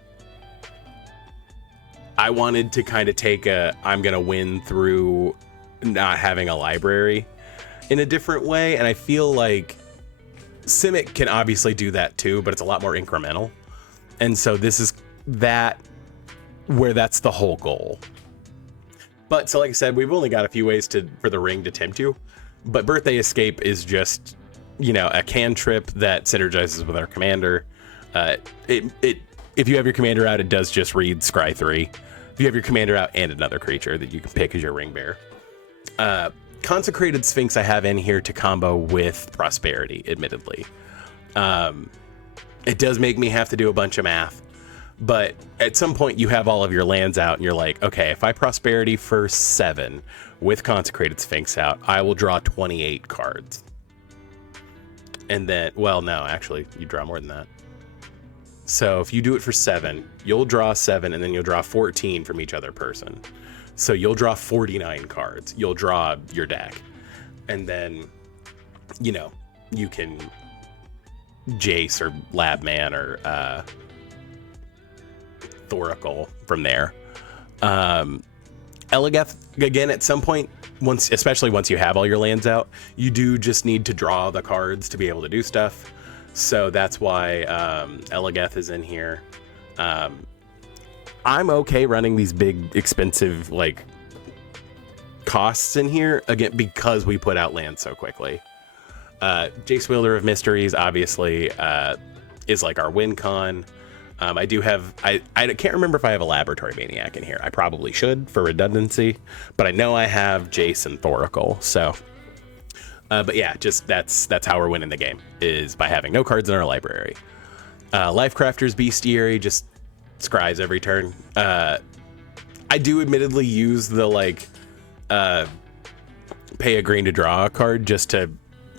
I wanted to kind of take I'm gonna win through not having a library in a different way, and I feel like Simic can obviously do that too, but it's a lot more incremental. And so this is that where that's the whole goal. But so like I said, we've only got a few ways for the ring to tempt you, but Birthday Escape is just, a cantrip that synergizes with our commander. If you have your commander out, it does just read Scry 3. If you have your commander out and another creature that you can pick as your ring bearer. Consecrated Sphinx I have in here to combo with Prosperity, admittedly. It does make me have to do a bunch of math, But at some point you have all of your lands out and you're like, okay, if I prosperity for 7 with Consecrated Sphinx out, I will draw 28 cards. And then, well, no, actually, you draw more than that. So if you do it for 7, you'll draw 7 and then you'll draw 14 from each other person. So you'll draw 49 cards. You'll draw your deck. And then, you know, you can Jace or Labman or Thoracle from there. Eligeth, again, at some point, especially once you have all your lands out, you do just need to draw the cards to be able to do stuff. So that's why Eligeth is in here. I'm okay running these big, expensive, like, costs in here, again, because we put out lands so quickly. Jace Wielder of Mysteries, obviously, is like our win con. I do have, I can't remember if I have a Laboratory Maniac in here. I probably should for redundancy, but I know I have Jace and Thoracle, so. But yeah, just that's how we're winning the game, is by having no cards in our library. Lifecrafter's Bestiary just scries every turn. I do admittedly use the, like, pay a green to draw a card just to,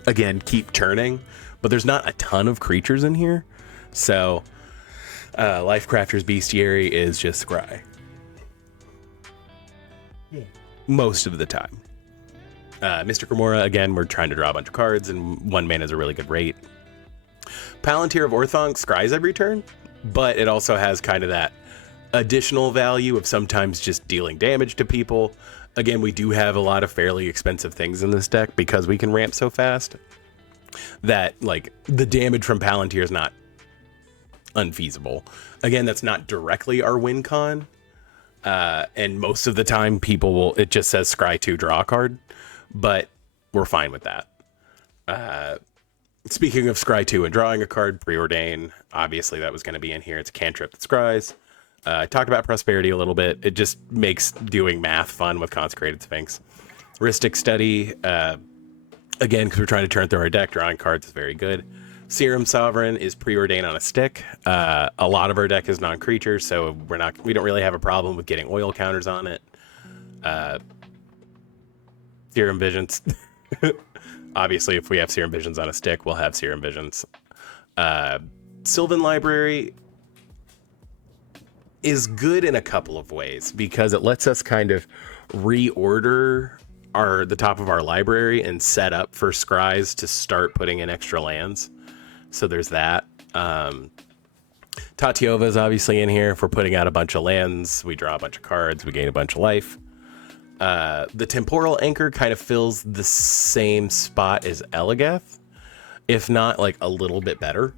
again, keep turning, but there's not a ton of creatures in here, so Lifecrafter's Bestiary is just scry. Yeah. Most of the time. Mystic Remora, again, we're trying to draw a bunch of cards, and 1 mana is a really good rate. Palantir of Orthonk scries every turn, but it also has kind of that additional value of sometimes just dealing damage to people. Again, we do have a lot of fairly expensive things in this deck because we can ramp so fast that, like, the damage from Palantir is not unfeasible. Again, that's not directly our win con, and most of the time people will, it just says scry 2, draw a card, but we're fine with that. Speaking of scry 2 and drawing a card, Preordain, obviously that was going to be in here. It's a cantrip that scries. I talked about Prosperity a little bit. It just makes doing math fun with Consecrated Sphinx. Rhystic Study, again, because we're trying to turn through our deck, drawing cards is very good. Serum Sovereign is Preordain on a stick. A lot of our deck is non-creature, so we don't really have a problem with getting oil counters on it. Serum Visions. Obviously, if we have Serum Visions on a stick, we'll have Serum Visions. Sylvan Library is good in a couple of ways because it lets us kind of reorder the top of our library and set up for scries to start putting in extra lands. So there's that. Tatiova is obviously in here. If we're putting out a bunch of lands, we draw a bunch of cards, we gain a bunch of life. The Temporal Anchor kind of fills the same spot as Eligeth, if not like a little bit better,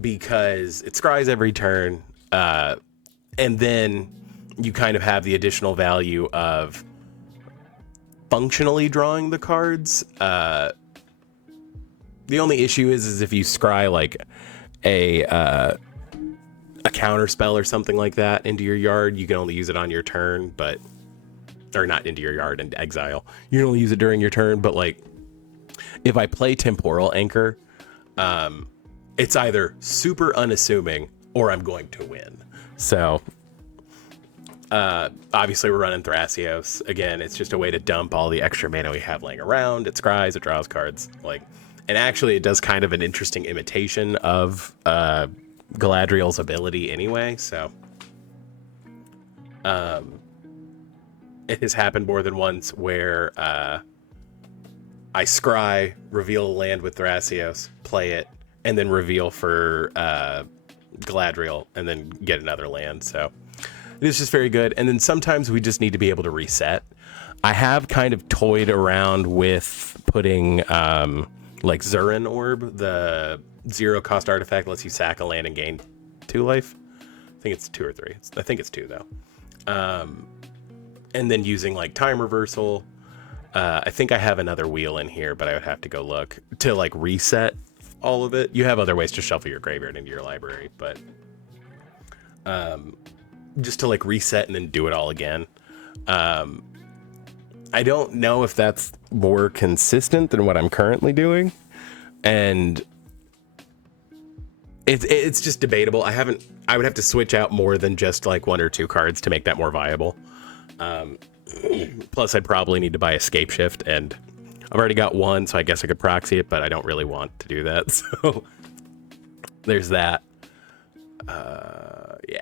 because it scries every turn, and then you kind of have the additional value of functionally drawing the cards. The only issue is if you scry like a counter spell or something like that into your yard, you can only use it on your turn, but or not into your yard and exile. You can only use it during your turn, but like if I play Temporal Anchor, it's either super unassuming or I'm going to win. So obviously we're running Thrasios. Again, it's just a way to dump all the extra mana we have laying around. It scries, it draws cards, like, and actually it does kind of an interesting imitation of Galadriel's ability anyway, so it has happened more than once where I scry, reveal a land with Thrasios, play it, and then reveal for Galadriel, and then get another land. So it is just very good. And then sometimes we just need to be able to reset. I have kind of toyed around with putting like Zurin Orb, the 0-cost artifact, lets you sack a land and gain 2 life. I think it's 2 or 3. I think it's 2 though. And then using like Time Reversal. I think I have another wheel in here, but I would have to go look to like reset all of it. You have other ways to shuffle your graveyard into your library, but just to like reset and then do it all again. I don't know if that's more consistent than what I'm currently doing. And It's just debatable. I would have to switch out more than just like 1 or 2 cards to make that more viable. Plus, I'd probably need to buy Escape Shift, and I've already got 1, so I guess I could proxy it, but I don't really want to do that. So there's that. Yeah.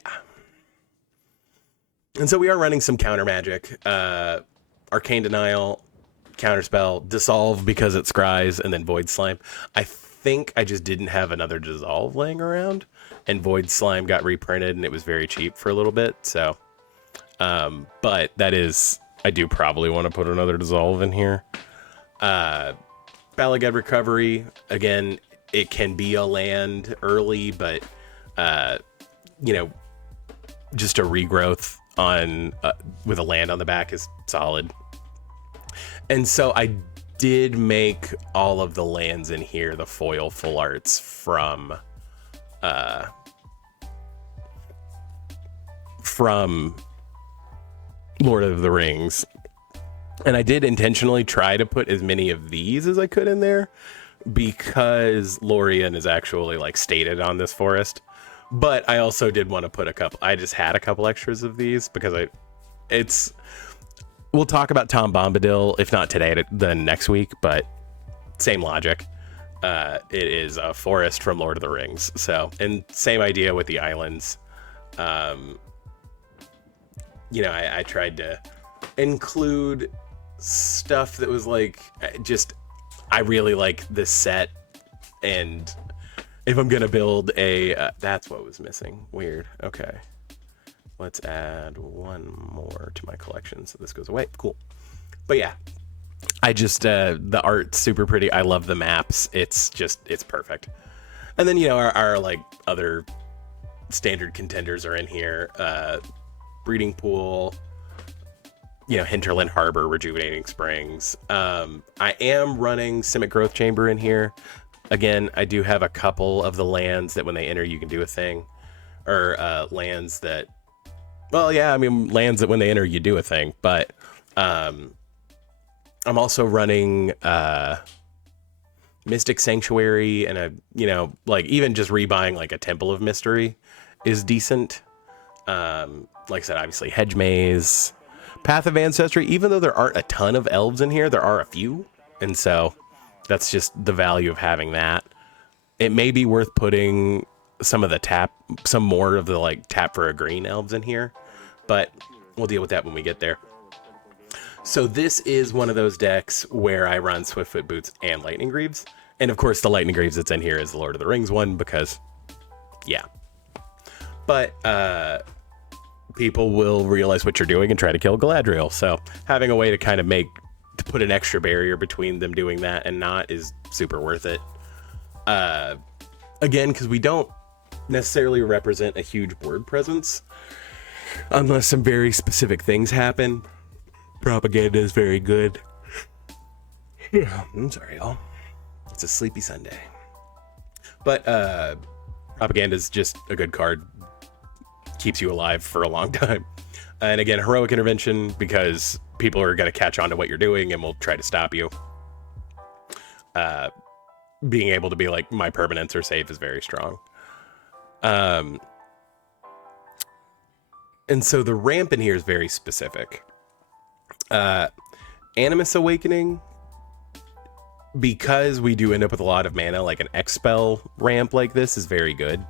And so we are running some counter magic. Arcane Denial, Counterspell, Dissolve because it scries, and then Void Slime. I think I just didn't have another Dissolve laying around, and Void Slime got reprinted, and it was very cheap for a little bit, so... but that is... I do probably want to put another Dissolve in here. Balagad Recovery, again, it can be a land early, but, you know, just a regrowth on with a land on the back is solid. And so I did make all of the lands in here the foil full arts from Lord of the Rings. And I did intentionally try to put as many of these as I could in there because Lorien is actually like stated on this forest. But I also did want to put a couple. I just had a couple extras of these because we'll talk about Tom Bombadil, if not today, then next week, but same logic. It is a forest from Lord of the Rings. So, and same idea with the islands. You know, I tried to include stuff that was like, I really like this set, and if I'm gonna build a, that's what was missing. Weird. Okay. Let's add 1 more to my collection so this goes away. Cool. But yeah, I just, the art's super pretty. I love the maps. It's perfect. And then, you know, our like other standard contenders are in here. Breeding Pool, you know, Hinterland Harbor, Rejuvenating Springs. I am running Simic Growth Chamber in here. Again, I do have a couple of the lands that when they enter, you can do a thing. Or lands that, well, yeah, I mean, lands that when they enter, you do a thing. But I'm also running Mystic Sanctuary, and you know, like even just rebuying like a Temple of Mystery is decent. Like I said, obviously Hedge Maze, Path of Ancestry. Even though there aren't a ton of elves in here, there are a few, and so that's just the value of having that. It may be worth putting some more of the like tap for a green elves in here, but we'll deal with that when we get there. So this is one of those decks where I run Swiftfoot Boots and Lightning Greaves, and of course the Lightning Greaves that's in here is the Lord of the Rings one because, yeah. But people will realize what you're doing and try to kill Galadriel. So having a way to kind of to put an extra barrier between them doing that and not is super worth it. Again, because we don't necessarily represent a huge board presence unless some very specific things happen. Propaganda is very good. I'm sorry, y'all. It's a sleepy Sunday. But Propaganda is just a good card. Keeps you alive for a long time. And again, Heroic Intervention, because people are going to catch on to what you're doing and will try to stop you. Being able to be like, my permanents are safe is very strong. And so the ramp in here is very specific. Animus Awakening, because we do end up with a lot of mana, like an X-Spell ramp like this is very good.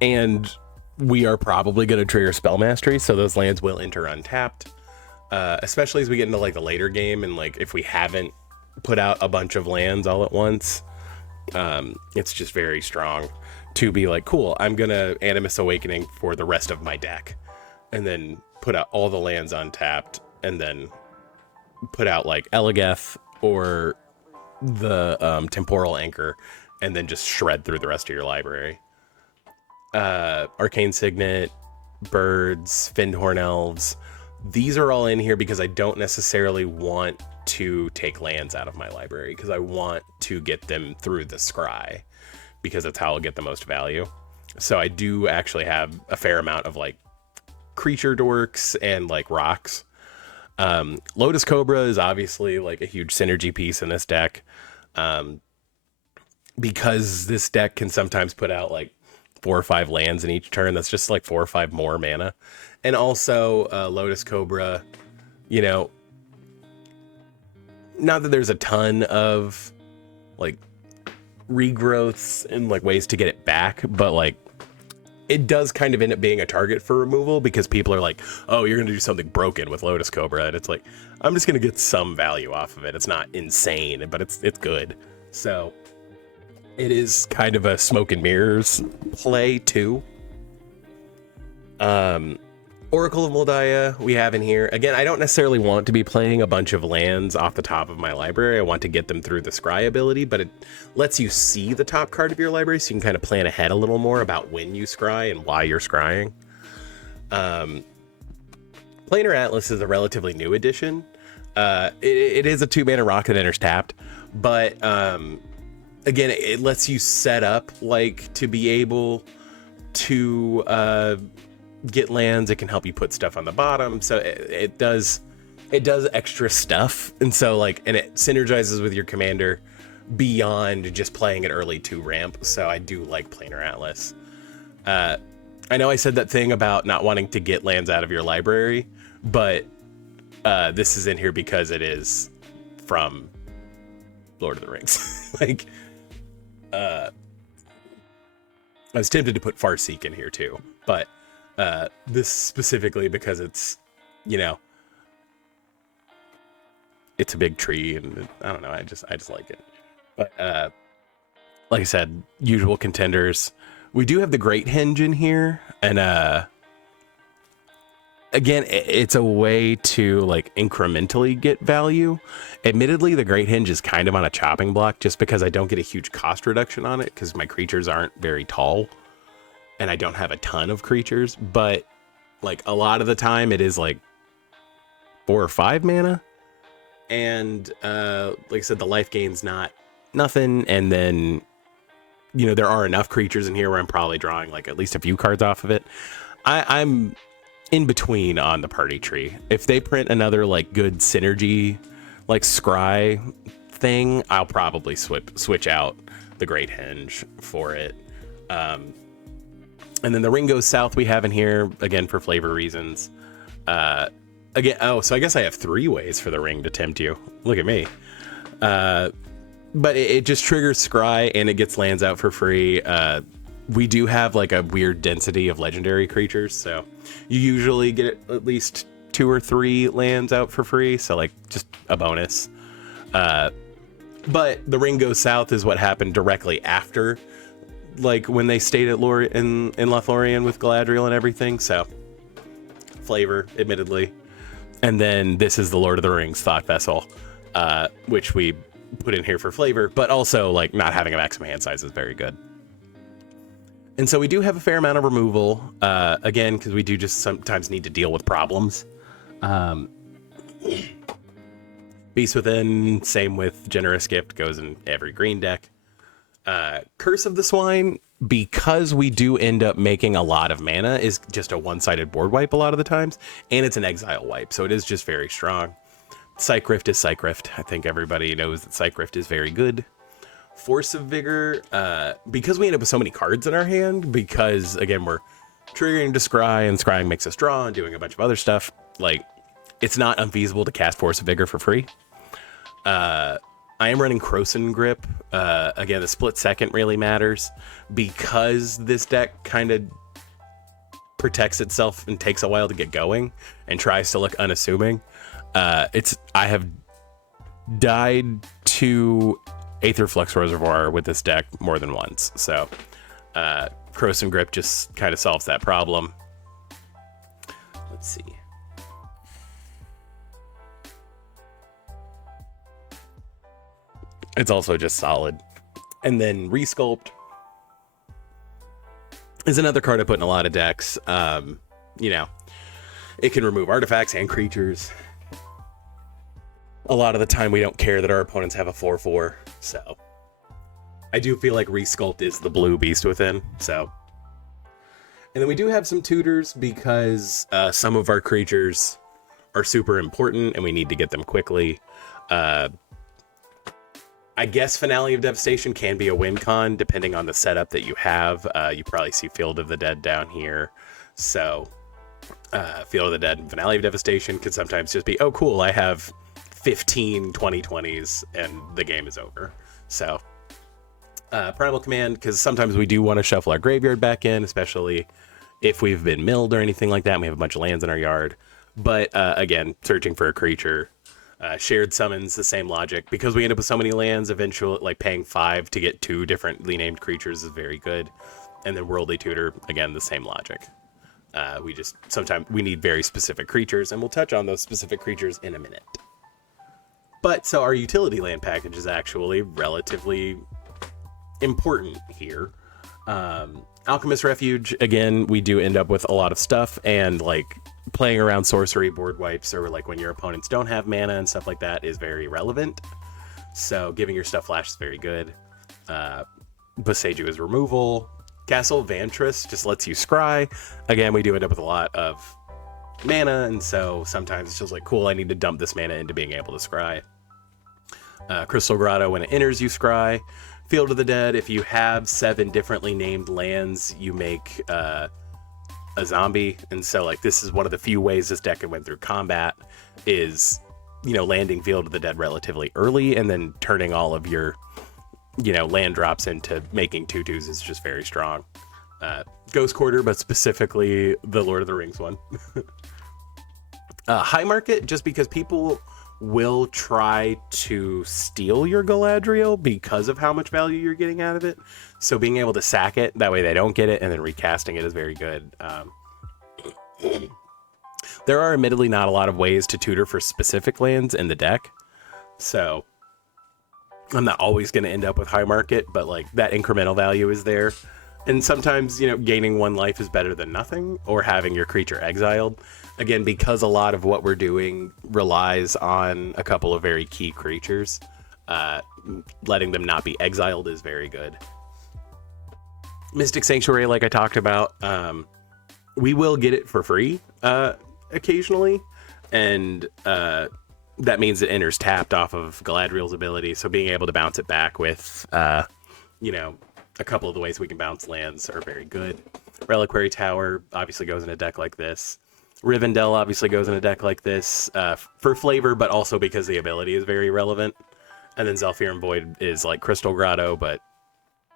And we are probably going to trigger Spell Mastery, so those lands will enter untapped. Especially as we get into like the later game, and like if we haven't put out a bunch of lands all at once, it's just very strong to be like, cool, I'm gonna Animus Awakening for the rest of my deck, and then put out all the lands untapped, and then put out like Elegeth or the Temporal Anchor, and then just shred through the rest of your library. Arcane Signet, Birds, Findhorn Elves. These are all in here because I don't necessarily want to take lands out of my library, because I want to get them through the scry, because that's how I'll get the most value. So I do actually have a fair amount of like creature dorks and like rocks. Lotus Cobra is obviously like a huge synergy piece in this deck. because this deck can sometimes put out like 4 or 5 lands in each turn. That's just like 4 or 5 more mana. And also Lotus Cobra, you know, not that there's a ton of like regrowths and like ways to get it back, but like it does kind of end up being a target for removal because people are like, oh, you're going to do something broken with Lotus Cobra. And it's like, I'm just going to get some value off of it. It's not insane, but it's good. So it is kind of a smoke and mirrors play too. Oracle of Moldiah we have in here. Again, I don't necessarily want to be playing a bunch of lands off the top of my library. I want to get them through the scry ability, but it lets you see the top card of your library so you can kind of plan ahead a little more about when you scry and why you're scrying. Planar Atlas is a relatively new addition. It is a 2-mana rock that enters tapped, but again, it lets you set up like to be able to get lands. It can help you put stuff on the bottom, so it does extra stuff, and so like, and it synergizes with your commander beyond just playing it early to ramp. So I do like Planar Atlas. I know I said that thing about not wanting to get lands out of your library, but this is in here because it is from Lord of the Rings. Like, I was tempted to put Farseek in here too, but this specifically because it's, you know, it's a big tree, and I don't know, I just like it. But like I said, usual contenders. We do have the Great Henge in here, and again, it's a way to like incrementally get value. Admittedly, the Great Henge is kind of on a chopping block just because I don't get a huge cost reduction on it because my creatures aren't very tall and I don't have a ton of creatures, but like a lot of the time it is like 4 or 5 mana. And like I said, the life gain's not nothing. And then, you know, there are enough creatures in here where I'm probably drawing like at least a few cards off of it. I'm in between on the party tree. If they print another like good synergy, like scry thing, I'll probably switch out the Great Henge for it. And then the Ring Goes South we have in here, again, for flavor reasons. Again, oh, so I guess I have 3 ways for the ring to tempt you. Look at me. But it just triggers scry and it gets lands out for free. We do have like a weird density of legendary creatures, so you usually get at least 2 or 3 lands out for free, so like just a bonus. But the Ring Goes South is what happened directly after, like when they stayed at in Lothlorien with Galadriel and everything, so flavor, admittedly. And then this is the Lord of the Rings Thought Vessel, which we put in here for flavor, but also like not having a maximum hand size is very good. And so we do have a fair amount of removal, again, because we do just sometimes need to deal with problems. Beast Within, same with Generous Gift, goes in every green deck. Curse of the Swine, because we do end up making a lot of mana, is just a one-sided board wipe a lot of the times, and it's an exile wipe, so it is just very strong. Psych Rift is Psych Rift. I think everybody knows that Psych Rift is very good. Force of Vigor, because we end up with so many cards in our hand, because, again, we're triggering to scry, and scrying makes us draw, and doing a bunch of other stuff, like, it's not unfeasible to cast Force of Vigor for free. I am running Krosan Grip. Again, the split second really matters because this deck kind of protects itself and takes a while to get going and tries to look unassuming. I have died to Aetherflux Reservoir with this deck more than once. So Krosan Grip just kind of solves that problem. Let's see. It's also just solid. And then Resculpt is another card I put in a lot of decks. You know, it can remove artifacts and creatures. A lot of the time we don't care that our opponents have a 4/4. So I do feel like Resculpt is the blue Beast Within. So, and then we do have some tutors because some of our creatures are super important and we need to get them quickly. I guess Finale of Devastation can be a win con depending on the setup that you have. You probably see Field of the Dead down here. So Field of the Dead and Finale of Devastation could sometimes just be, oh, cool, I have 15 2020s and the game is over. So Primal Command, because sometimes we do want to shuffle our graveyard back in, especially if we've been milled or anything like that and we have a bunch of lands in our yard. But again, searching for a creature. Shared summons, the same logic. Because we end up with so many lands, eventually, like paying 5 to get 2 differently named creatures is very good. And then Worldly Tutor, again, the same logic. We just, sometimes we need very specific creatures, and we'll touch on those specific creatures in a minute. But, so our utility land package is actually relatively important here. Alchemist Refuge, again, we do end up with a lot of stuff, and like playing around sorcery board wipes, or like when your opponents don't have mana and stuff like that, is very relevant. So giving your stuff flash is very good. Boseiju is removal. Castle Vantress just lets you scry. Again, we do end up with a lot of mana, and so sometimes it's just like, cool, I need to dump this mana into being able to scry. Crystal Grotto, when it enters, you scry. Field of the Dead, if you have 7 differently named lands, you make a zombie. And so like this is one of the few ways this deck can win through combat, is, you know, landing Field of the Dead relatively early and then turning all of your, you know, land drops into making 2/2s is just very strong. Ghost Quarter, but specifically the Lord of the Rings one. High Market, just because people will try to steal your Galadriel because of how much value you're getting out of it. So being able to sack it, that way they don't get it, and then recasting it is very good. There are admittedly not a lot of ways to tutor for specific lands in the deck, so I'm not always going to end up with High Market, but like that incremental value is there. And sometimes, you know, gaining 1 life is better than nothing, or having your creature exiled. Again, because a lot of what we're doing relies on a couple of very key creatures, letting them not be exiled is very good. Mystic Sanctuary, like I talked about, we will get it for free occasionally, and that means it enters tapped off of Galadriel's ability, so being able to bounce it back with, you know, a couple of the ways we can bounce lands are very good. Reliquary Tower obviously goes in a deck like this. Rivendell obviously goes in a deck like this for flavor, but also because the ability is very relevant. And then Zhalfirin Void is like Crystal Grotto, but,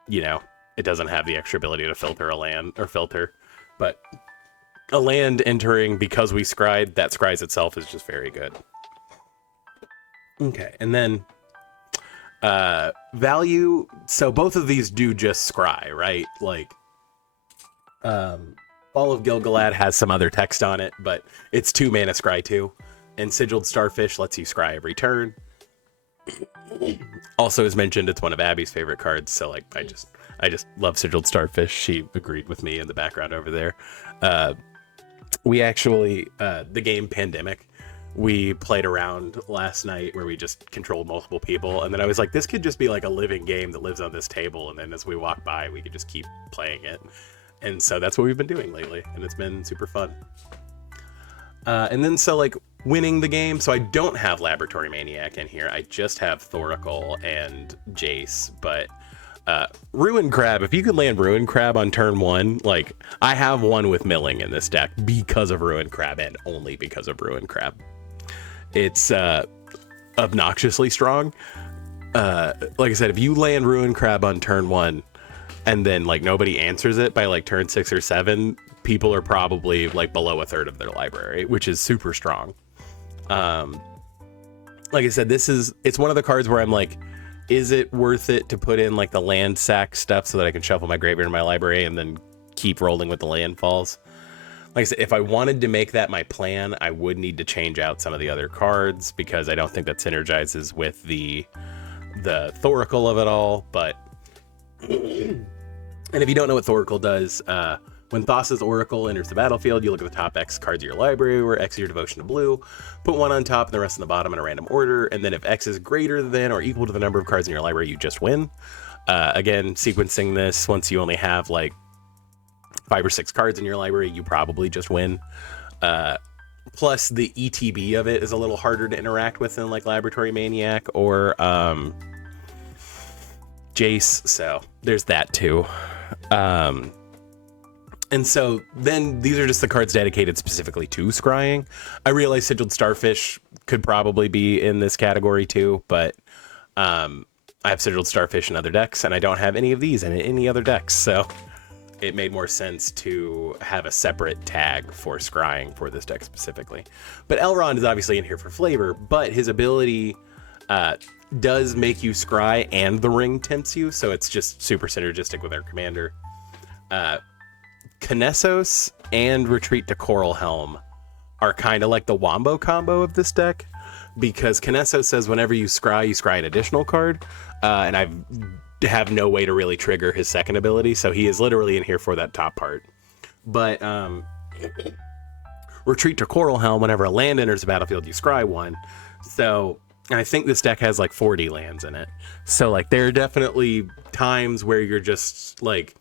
you know, it doesn't have the extra ability to filter a land, or filter. But a land entering because we scryed, that scries itself is just very good. Okay, and then value, so both of these do just scry, right? Like Fall of Gil-galad has some other text on it, but it's 2 mana scry 2, and Sigiled Starfish lets you scry every turn. Also, as mentioned, it's one of Abby's favorite cards, so like I just love Sigiled Starfish. She agreed with me in the background over there. We actually the game Pandemic, we played around last night where we just controlled multiple people, and then I was like, this could just be like a living game that lives on this table, and then as we walk by we could just keep playing it. And so that's what we've been doing lately, and it's been super fun. And then so like winning the game, so I don't have Laboratory Maniac in here, I just have Thoracle and Jace. But Ruin Crab, if you could land Ruin Crab on turn 1, like I have one with milling in this deck because of Ruin Crab, and only because of Ruin Crab. It's obnoxiously strong. Like I said, if you land Ruin Crab on turn 1 and then like nobody answers it by like turn 6 or 7, people are probably like below a third of their library, which is super strong. Like I said, it's one of the cards where I'm like, is it worth it to put in like the land sack stuff so that I can shuffle my graveyard in my library and then keep rolling with the landfalls? Like I said, if I wanted to make that my plan, I would need to change out some of the other cards, because I don't think that synergizes with the Thoracle of it all. But and if you don't know what Thoracle does, when Thassa's Oracle enters the battlefield, you look at the top X cards of your library, where X is your devotion to blue, put 1 on top and the rest on the bottom in a random order, and then if X is greater than or equal to the number of cards in your library, you just win. Again, sequencing this, once you only have like 5 or 6 cards in your library, you probably just win. Plus the ETB of it is a little harder to interact with than like Laboratory Maniac or Jace, so there's that too. And so then these are just the cards dedicated specifically to scrying. I realize Sigiled Starfish could probably be in this category too, but I have Sigiled Starfish in other decks, and I don't have any of these in any other decks, so it made more sense to have a separate tag for scrying for this deck specifically. But Elrond is obviously in here for flavor, but his ability does make you scry and the ring tempts you, so it's just super synergistic with our commander. Kinesos and Retreat to Coral Helm are kind of like the Wombo combo of this deck, because Kinesos says whenever you scry an additional card, and I have no way to really trigger his second ability, so he is literally in here for that top part. But Retreat to Coral Helm, whenever a land enters the battlefield, you scry one. So I think this deck has like 40 lands in it. So like there are definitely times where you're just like,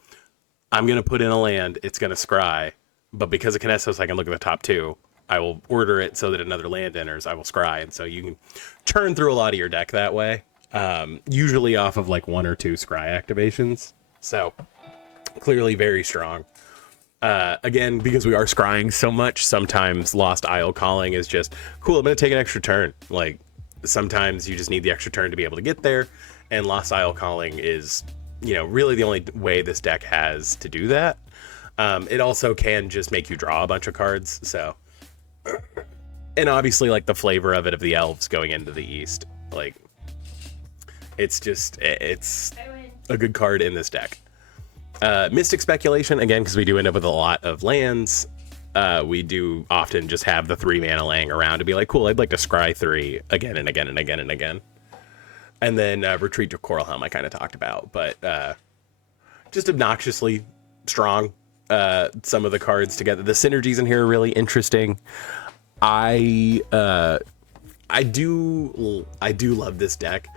I'm going to put in a land, it's going to scry, but because of Kinesos, I can look at the top two. I will order it so that another land enters, I will scry. And so you can churn through a lot of your deck that way, usually off of like 1 or 2 scry activations. So clearly very strong. Again, because we are scrying so much, sometimes Lost Isle Calling is just, cool, I'm going to take an extra turn. Like sometimes you just need the extra turn to be able to get there. And Lost Isle Calling is, you know, really the only way this deck has to do that. It also can just make you draw a bunch of cards. So, and obviously like the flavor of it, of the elves going into the east, like it's a good card in this deck. Mystic Speculation, again, because we do end up with a lot of lands, we do often just have the 3 mana laying around to be like, cool, I'd like to scry 3 again and again and again and again. And then Retreat to Coral Helm I kind of talked about, but just obnoxiously strong. Some of the cards together, the synergies in here are really interesting. I do love this deck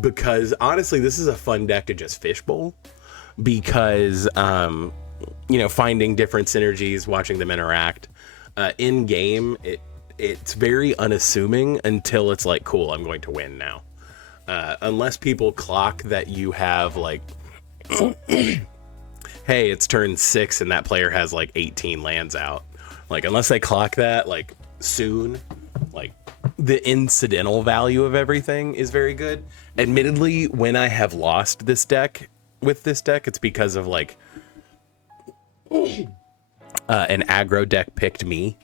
because honestly, this is a fun deck to just fishbowl, because you know, finding different synergies, watching them interact in game, it's very unassuming until it's like, cool, I'm going to win now. Unless people clock that you have like, hey, it's turn 6 and that player has like 18 lands out. Like, unless they clock that like soon, like the incidental value of everything is very good. Admittedly, when I have lost this deck with this deck, it's because of like an aggro deck picked me.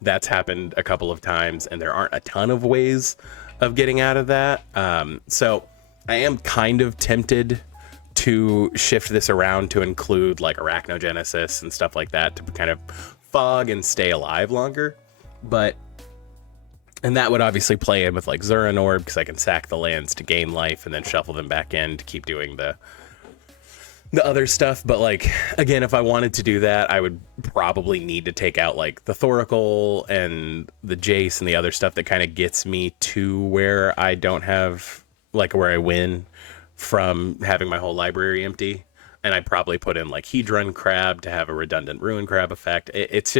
That's happened a couple of times, and there aren't a ton of ways of getting out of that. So I am kind of tempted to shift this around to include like Arachnogenesis and stuff like that to kind of fog and stay alive longer. And that would obviously play in with like Zuran Orb, because I can sack the lands to gain life and then shuffle them back in to keep doing the other stuff. But like, again, if I wanted to do that, I would probably need to take out like the Thoracle and the Jace and the other stuff that kind of gets me to where I don't have, like, where I win from having my whole library empty. And I'd probably put in like Hedron Crab to have a redundant Ruin Crab effect. It's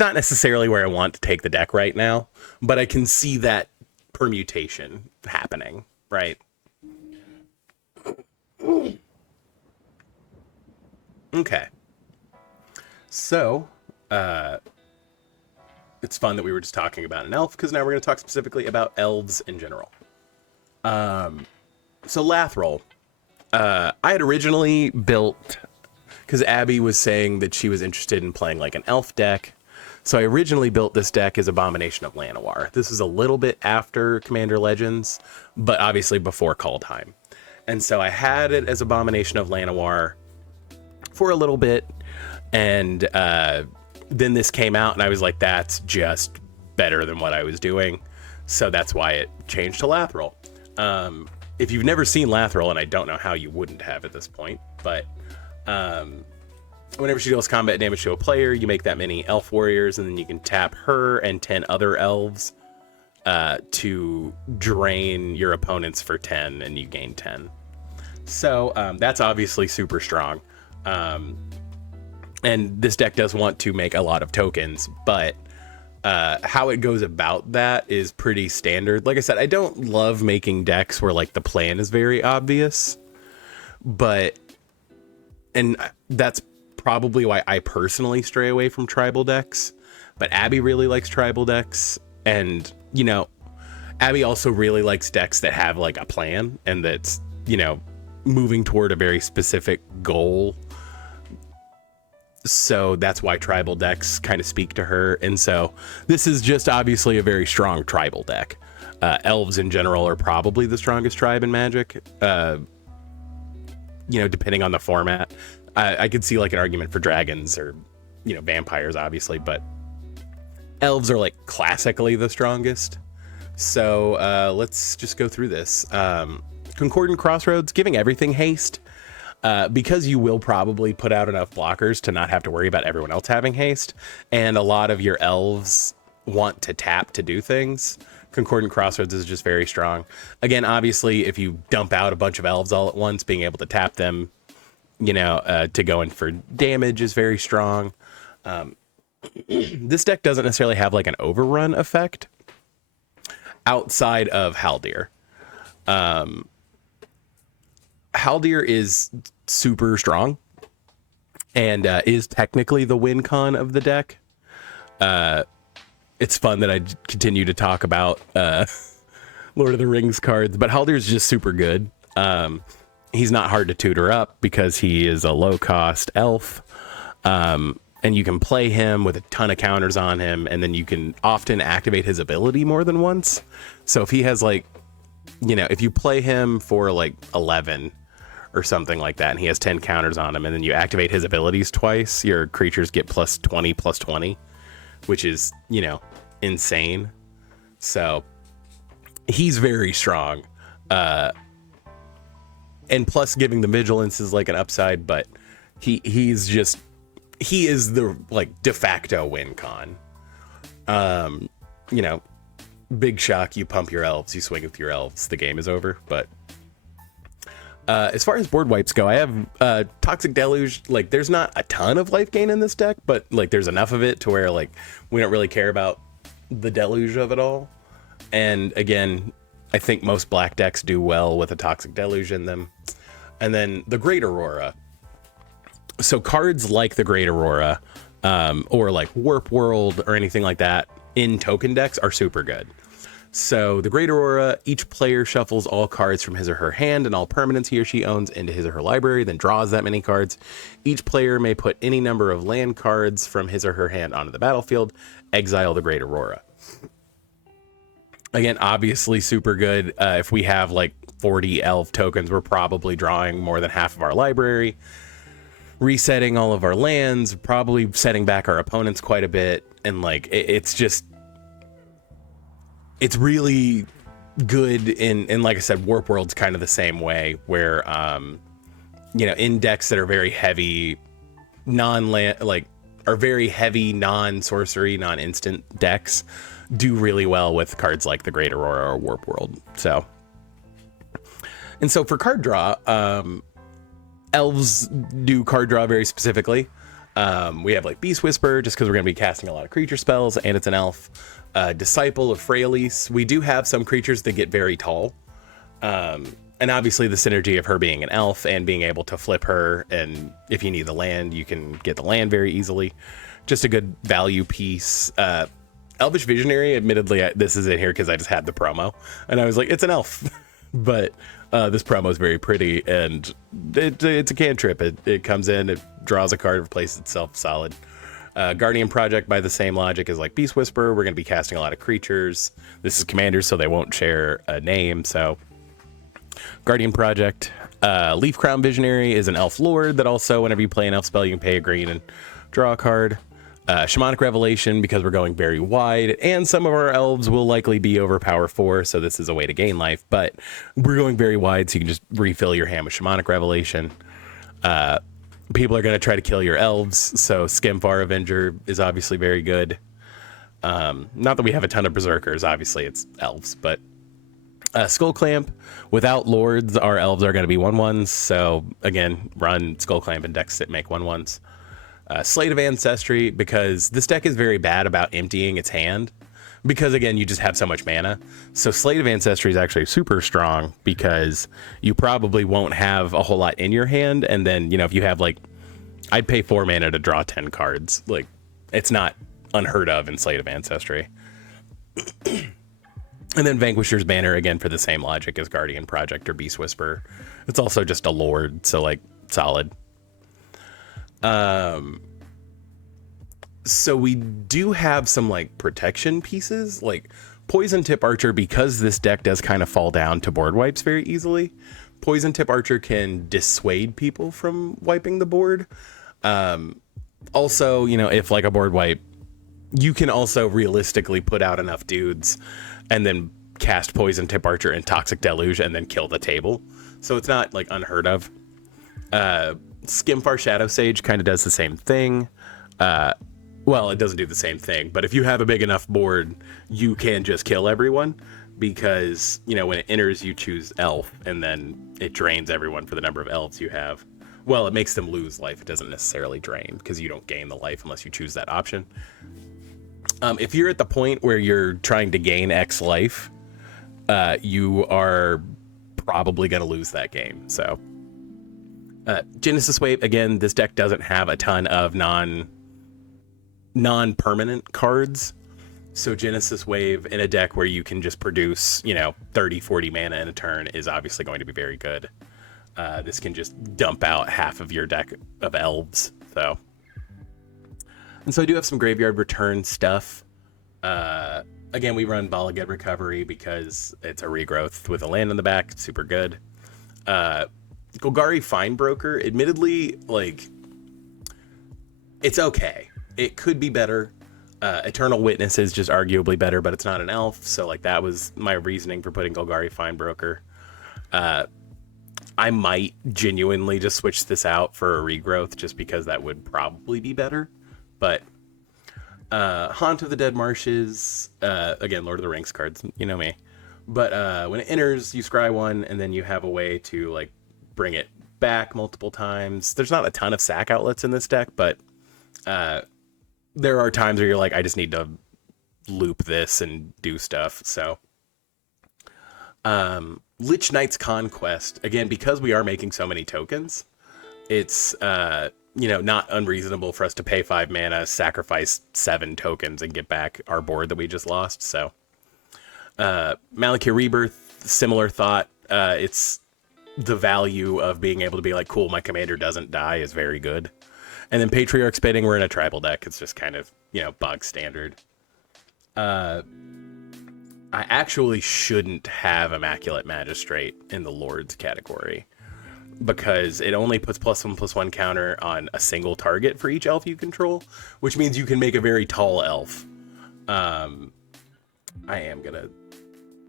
not necessarily where I want to take the deck right now, but I can see that permutation happening, right? Okay. So, it's fun that we were just talking about an elf, because now we're going to talk specifically about elves in general. So Lathril. I had originally built, because Abby was saying that she was interested in playing like an elf deck. So I originally built this deck as Abomination of Llanowar. This is a little bit after Commander Legends, but obviously before Kaldheim. And so I had it as Abomination of Llanowar for a little bit, and then this came out and I was like, that's just better than what I was doing. So that's why it changed to Lathril. If you've never seen Lathril, and I don't know how you wouldn't have at this point, but whenever she deals combat damage to a player, you make that many elf warriors, and then you can tap her and 10 other elves to drain your opponents for 10, and you gain 10. So that's obviously super strong. And this deck does want to make a lot of tokens, but how it goes about that is pretty standard. Like I said, I don't love making decks where like the plan is very obvious. but, and that's probably why I personally stray away from tribal decks, but Abby really likes tribal decks. And, you know, Abby also really likes decks that have like a plan and that's, you know, moving toward a very specific goal. So that's why tribal decks kind of speak to her. And so this is just obviously a very strong tribal deck. Elves in general are probably the strongest tribe in Magic, you know, depending on the format. I could see like an argument for dragons or, you know, vampires, obviously, but elves are like classically the strongest. So let's just go through this. Concordant Crossroads, giving everything haste. Because you will probably put out enough blockers to not have to worry about everyone else having haste, and a lot of your elves want to tap to do things, Concordant Crossroads is just very strong. Again, obviously, if you dump out a bunch of elves all at once, being able to tap them, you know, to go in for damage is very strong. This deck doesn't necessarily have like an overrun effect outside of Haldir. Haldir is super strong and is technically the win con of the deck. It's fun that I continue to talk about Lord of the Rings cards, but Haldir is just super good. He's not hard to tutor up because he is a low-cost elf, and you can play him with a ton of counters on him, and then you can often activate his ability more than once. So if he has like, you know, if you play him for like 11 or something like that, and he has 10 counters on him, and then you activate his abilities twice, your creatures get +20/+20, which is, you know, insane. So he's very strong. And plus giving the vigilance is like an upside, but he is the like de facto win con. You know, big shock, you pump your elves, you swing with your elves, the game is over. But as far as board wipes go, I have Toxic Deluge. Like, there's not a ton of life gain in this deck, but like there's enough of it to where like we don't really care about the deluge of it all. And again, I think most black decks do well with a Toxic Deluge in them. And then the Great Aurora. So cards like the Great Aurora, or like Warp World or anything like that in token decks are super good. So the Great Aurora, each player shuffles all cards from his or her hand and all permanents he or she owns into his or her library, then draws that many cards. Each player may put any number of land cards from his or her hand onto the battlefield, exile the Great Aurora. Again, obviously super good. If we have like 40 elf tokens, we're probably drawing more than half of our library, resetting all of our lands, probably setting back our opponents quite a bit. And like, it's just, it's really good in like I said, Warp World's kind of the same way, where you know, in decks that are very heavy non-land, like are very heavy non-sorcery, non-instant decks, do really well with cards like the Great Aurora or Warp World. So, and so for card draw, elves do card draw very specifically. We have like Beast Whisper, just because we're going to be casting a lot of creature spells, and it's an elf. Disciple of Freyalise. We do have some creatures that get very tall. And obviously the synergy of her being an elf and being able to flip her, and if you need the land, you can get the land very easily. Just a good value piece. Elvish Visionary, admittedly, this is in here because I just had the promo, and I was like, it's an elf. But this promo is very pretty, and it's a cantrip. It comes in, it draws a card, replaces itself, solid. Guardian Project, by the same logic, is like Beast Whisper. We're going to be casting a lot of creatures. This is commanders, so they won't share a name. So Guardian Project. Leaf Crown Visionary is an elf lord that also, whenever you play an elf spell, you can pay a green and draw a card. Shamanic Revelation, because we're going very wide, and some of our elves will likely be over power 4, so this is a way to gain life, but we're going very wide, so you can just refill your hand with Shamanic Revelation. People are going to try to kill your elves, so Skemfar Avenger is obviously very good. Not that we have a ton of berserkers, obviously it's elves, but Skull Clamp. Without lords, our elves are going to be 1/1s, so again, run Skull Clamp and decks that make 1/1s. Slate of Ancestry, because this deck is very bad about emptying its hand, because again, you just have so much mana. So Slate of Ancestry is actually super strong because you probably won't have a whole lot in your hand. And then, you know, if you have like, I'd pay 4 mana to draw 10 cards. Like, it's not unheard of in Slate of Ancestry. And then Vanquisher's Banner, again, for the same logic as Guardian Project or Beast Whisperer. It's also just a Lord, so like solid. So we do have some like protection pieces, like Poison Tip Archer, because this deck does kind of fall down to board wipes very easily. Poison Tip Archer can dissuade people from wiping the board. Also, you know, if like a board wipe, you can also realistically put out enough dudes and then cast Poison Tip Archer and Toxic Deluge and then kill the table. So it's not like unheard of. Skimfar Shadow Sage kind of does the same thing. Well, it doesn't do the same thing, but if you have a big enough board, you can just kill everyone because, you know, when it enters, you choose elf and then it drains everyone for the number of elves you have. Well, it makes them lose life. It doesn't necessarily drain because you don't gain the life unless you choose that option. If you're at the point where you're trying to gain X life, you are probably going to lose that game. So Genesis Wave, again, this deck doesn't have a ton of non-permanent cards. So Genesis Wave in a deck where you can just produce, you know, 30, 40 mana in a turn is obviously going to be very good. This can just dump out half of your deck of elves. And so I do have some graveyard return stuff. Again, we run Bala Ged Recovery because it's a regrowth with a land in the back. It's super good. Golgari Finebroker, admittedly, like, it's okay. It could be better. Eternal Witness is just arguably better, but it's not an elf. So, like, that was my reasoning for putting Golgari Finebroker. I might genuinely just switch this out for a regrowth just because that would probably be better. But Haunt of the Dead Marshes, again, Lord of the Rings cards, you know me. But when it enters, you scry one, and then you have a way to like bring it back multiple times. There's not a ton of sack outlets in this deck, but there are times where you're like, I just need to loop this and do stuff. So Lich Knight's Conquest, again, because we are making so many tokens, it's you know, not unreasonable for us to pay 5 mana, sacrifice 7 tokens, and get back our board that we just lost. So Malakir Rebirth, similar thought. It's the value of being able to be like, cool, my commander doesn't die is very good. And then Patriarch Spitting, we're in a tribal deck. It's just kind of, you know, bog standard. I actually shouldn't have Immaculate Magistrate in the Lords category because it only puts +1/+1 counter on a single target for each elf you control, which means you can make a very tall elf. I am gonna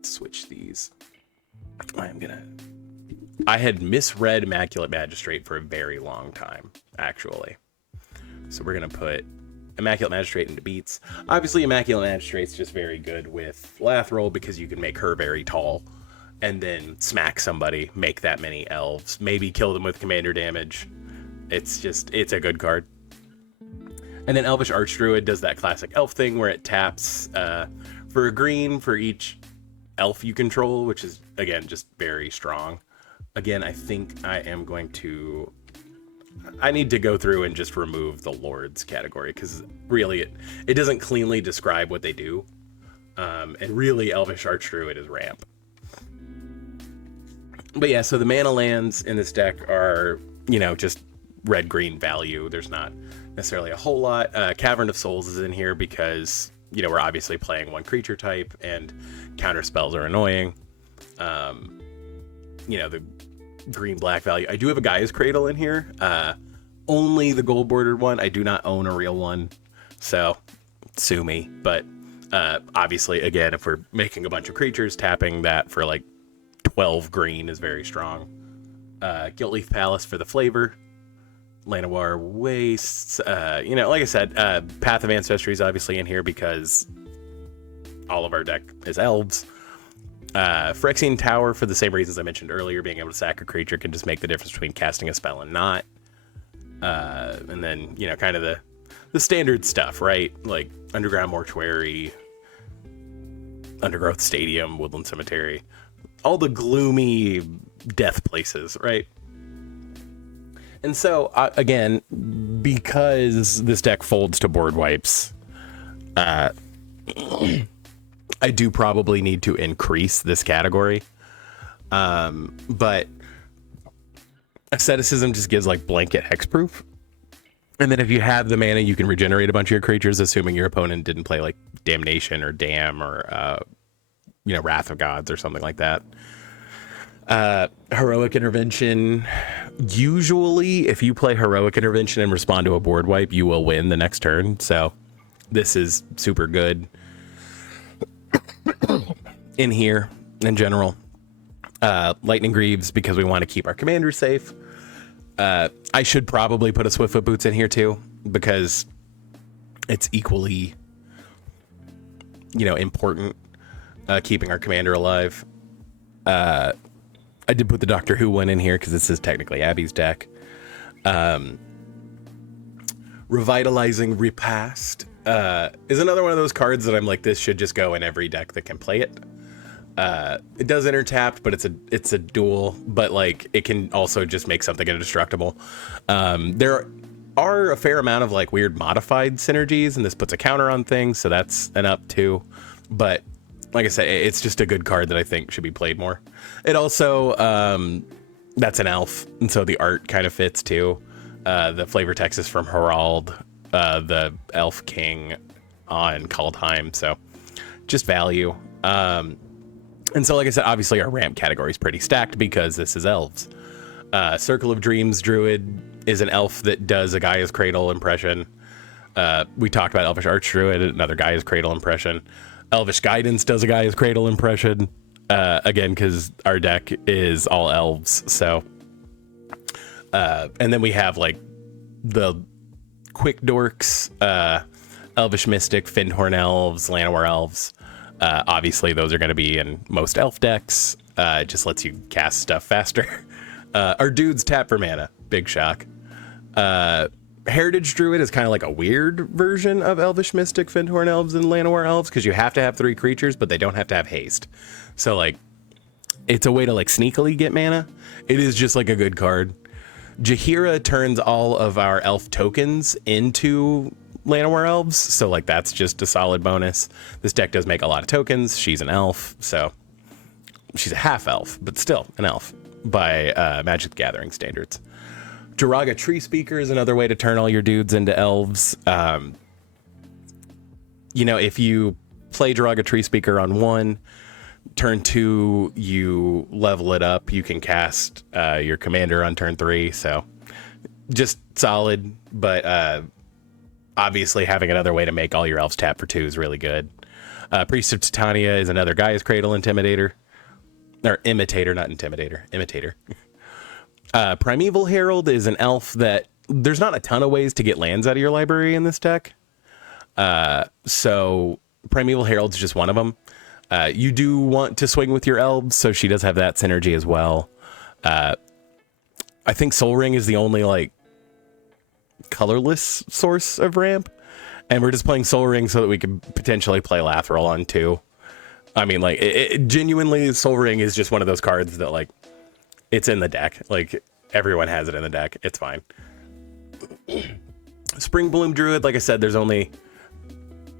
switch these. I had misread Immaculate Magistrate for a very long time, actually. So we're gonna put Immaculate Magistrate into beats. Obviously, Immaculate Magistrate's just very good with Lathril because you can make her very tall and then smack somebody, make that many elves, maybe kill them with commander damage. It's a good card. And then Elvish Archdruid does that classic elf thing where it taps for a green for each elf you control, which is, again, just very strong. Again, I think I am going to... I need to go through and just remove the Lords category because really it doesn't cleanly describe what they do. And really, Elvish Archdruid is ramp. But yeah, so the mana lands in this deck are, you know, just red-green value. There's not necessarily a whole lot. Cavern of Souls is in here because, you know, we're obviously playing one creature type and counter spells are annoying. You know, the green-black value. I do have a Gaia's Cradle in here. Only the gold-bordered one. I do not own a real one, so sue me. But obviously, again, if we're making a bunch of creatures, tapping that for like 12 green is very strong. Guiltleaf Palace for the flavor. Llanowar Wastes. You know, like I said, Path of Ancestry is obviously in here because all of our deck is elves. Phyrexian Tower, for the same reasons I mentioned earlier, being able to sack a creature can just make the difference between casting a spell and not. And then, you know, kind of the standard stuff, right? Like Underground Mortuary, Undergrowth Stadium, Woodland Cemetery, all the gloomy death places, right? And so, again, because this deck folds to board wipes, I do probably need to increase this category. But asceticism just gives like blanket hexproof. And then if you have the mana, you can regenerate a bunch of your creatures, assuming your opponent didn't play like Damnation or Dam or, Wrath of Gods or something like that. Heroic Intervention. Usually, if you play Heroic Intervention and respond to a board wipe, you will win the next turn. So this is super good in here in general. Lightning Greaves, because we want to keep our commanders safe. I should probably put a Swiftfoot Boots in here too, because it's equally, important, keeping our commander alive. I did put the Doctor Who one in here because this is technically Abby's deck. Revitalizing Repast is another one of those cards that I'm like, this should just go in every deck that can play it. It does intertap, but it's a dual, but like it can also just make something indestructible. There are a fair amount of like weird modified synergies, and this puts a counter on things, so that's an up too. But like I said, it's just a good card that I think should be played more. It also, that's an elf, and so the art kind of fits too. The flavor text is from Harald, the Elf King on Kaldheim, so just value. And so, like I said, obviously our ramp category is pretty stacked because this is elves. Circle of Dreams Druid is an elf that does a Gaia's Cradle impression. We talked about Elvish Archdruid, another Gaia's Cradle impression. Elvish Guidance does a Gaia's Cradle impression. Again, because our deck is all elves, so. And then we have like the Quick Dorks, Elvish Mystic, Findhorn Elves, Llanowar Elves. Obviously, those are going to be in most elf decks. It just lets you cast stuff faster. Our dudes tap for mana. Big shock. Heritage Druid is kind of like a weird version of Elvish Mystic, Findhorn Elves, and Llanowar Elves, because you have to have 3 creatures, but they don't have to have haste. So, like, it's a way to, like, sneakily get mana. It is just, like, a good card. Jaheira turns all of our elf tokens into Llanowar Elves, so, like, that's just a solid bonus. This deck does make a lot of tokens. She's an elf, so she's a half elf, but still an elf by Magic the Gathering standards. Jiraga Tree Speaker is another way to turn all your dudes into elves. If you play Jiraga Tree Speaker on 1, turn 2, you level it up. You can cast your commander on turn 3. So just solid, but obviously having another way to make all your elves tap for 2 is really good. Priest of Titania is another Gaia's Cradle Intimidator. Or Imitator, not Intimidator. Imitator. Primeval Herald is an elf that there's not a ton of ways to get lands out of your library in this deck. So Primeval Herald's just one of them. You do want to swing with your elves, so she does have that synergy as well. I think Sol Ring is the only like colorless source of ramp, and we're just playing Sol Ring so that we can potentially play Lathril on 2. I mean, like, genuinely, Sol Ring is just one of those cards that, like, it's in the deck. Like, everyone has it in the deck. It's fine. Spring Bloom Druid, like I said, there's only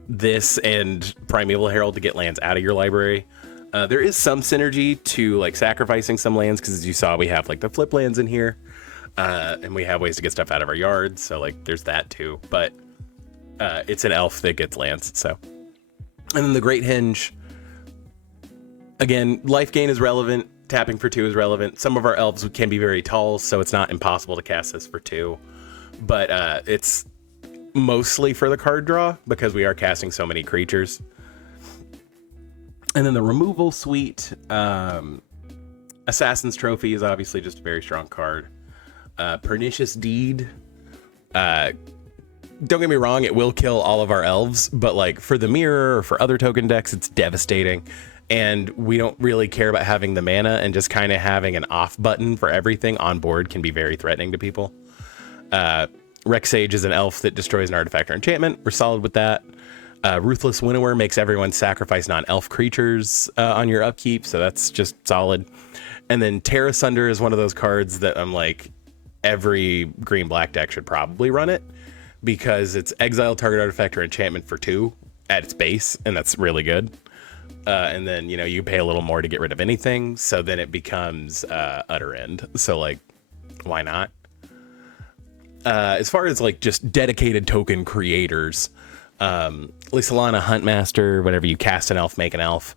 this and Primeval Herald to get lands out of your library. There is some synergy to, like, sacrificing some lands, because as you saw, we have, like, the flip lands in here. And we have ways to get stuff out of our yards, so, like, there's that, too. But it's an elf that gets lands, so. And then the Great Henge. Again, life gain is relevant. Tapping for 2 is relevant. Some of our elves can be very tall, so it's not impossible to cast this for 2. But it's mostly for the card draw, because we are casting so many creatures. And then the removal suite. Assassin's Trophy is obviously just a very strong card. Pernicious Deed. Don't get me wrong, it will kill all of our elves, but like for the mirror or for other token decks, it's devastating. And we don't really care about having the mana, and just kind of having an off button for everything on board can be very threatening to people. Rex Sage is an elf that destroys an artifact or enchantment. We're solid with that. Ruthless Winnower makes everyone sacrifice non-elf creatures on your upkeep, so that's just solid. And then Terra Sunder is one of those cards that I'm like, every green-black deck should probably run it, because it's exile target artifact or enchantment for 2 at its base, and that's really good. And then, you know, you pay a little more to get rid of anything, so then it becomes Utter End. So, like, why not? As far as, like, just dedicated token creators, Lysolana Huntmaster, whenever you cast an elf, make an elf.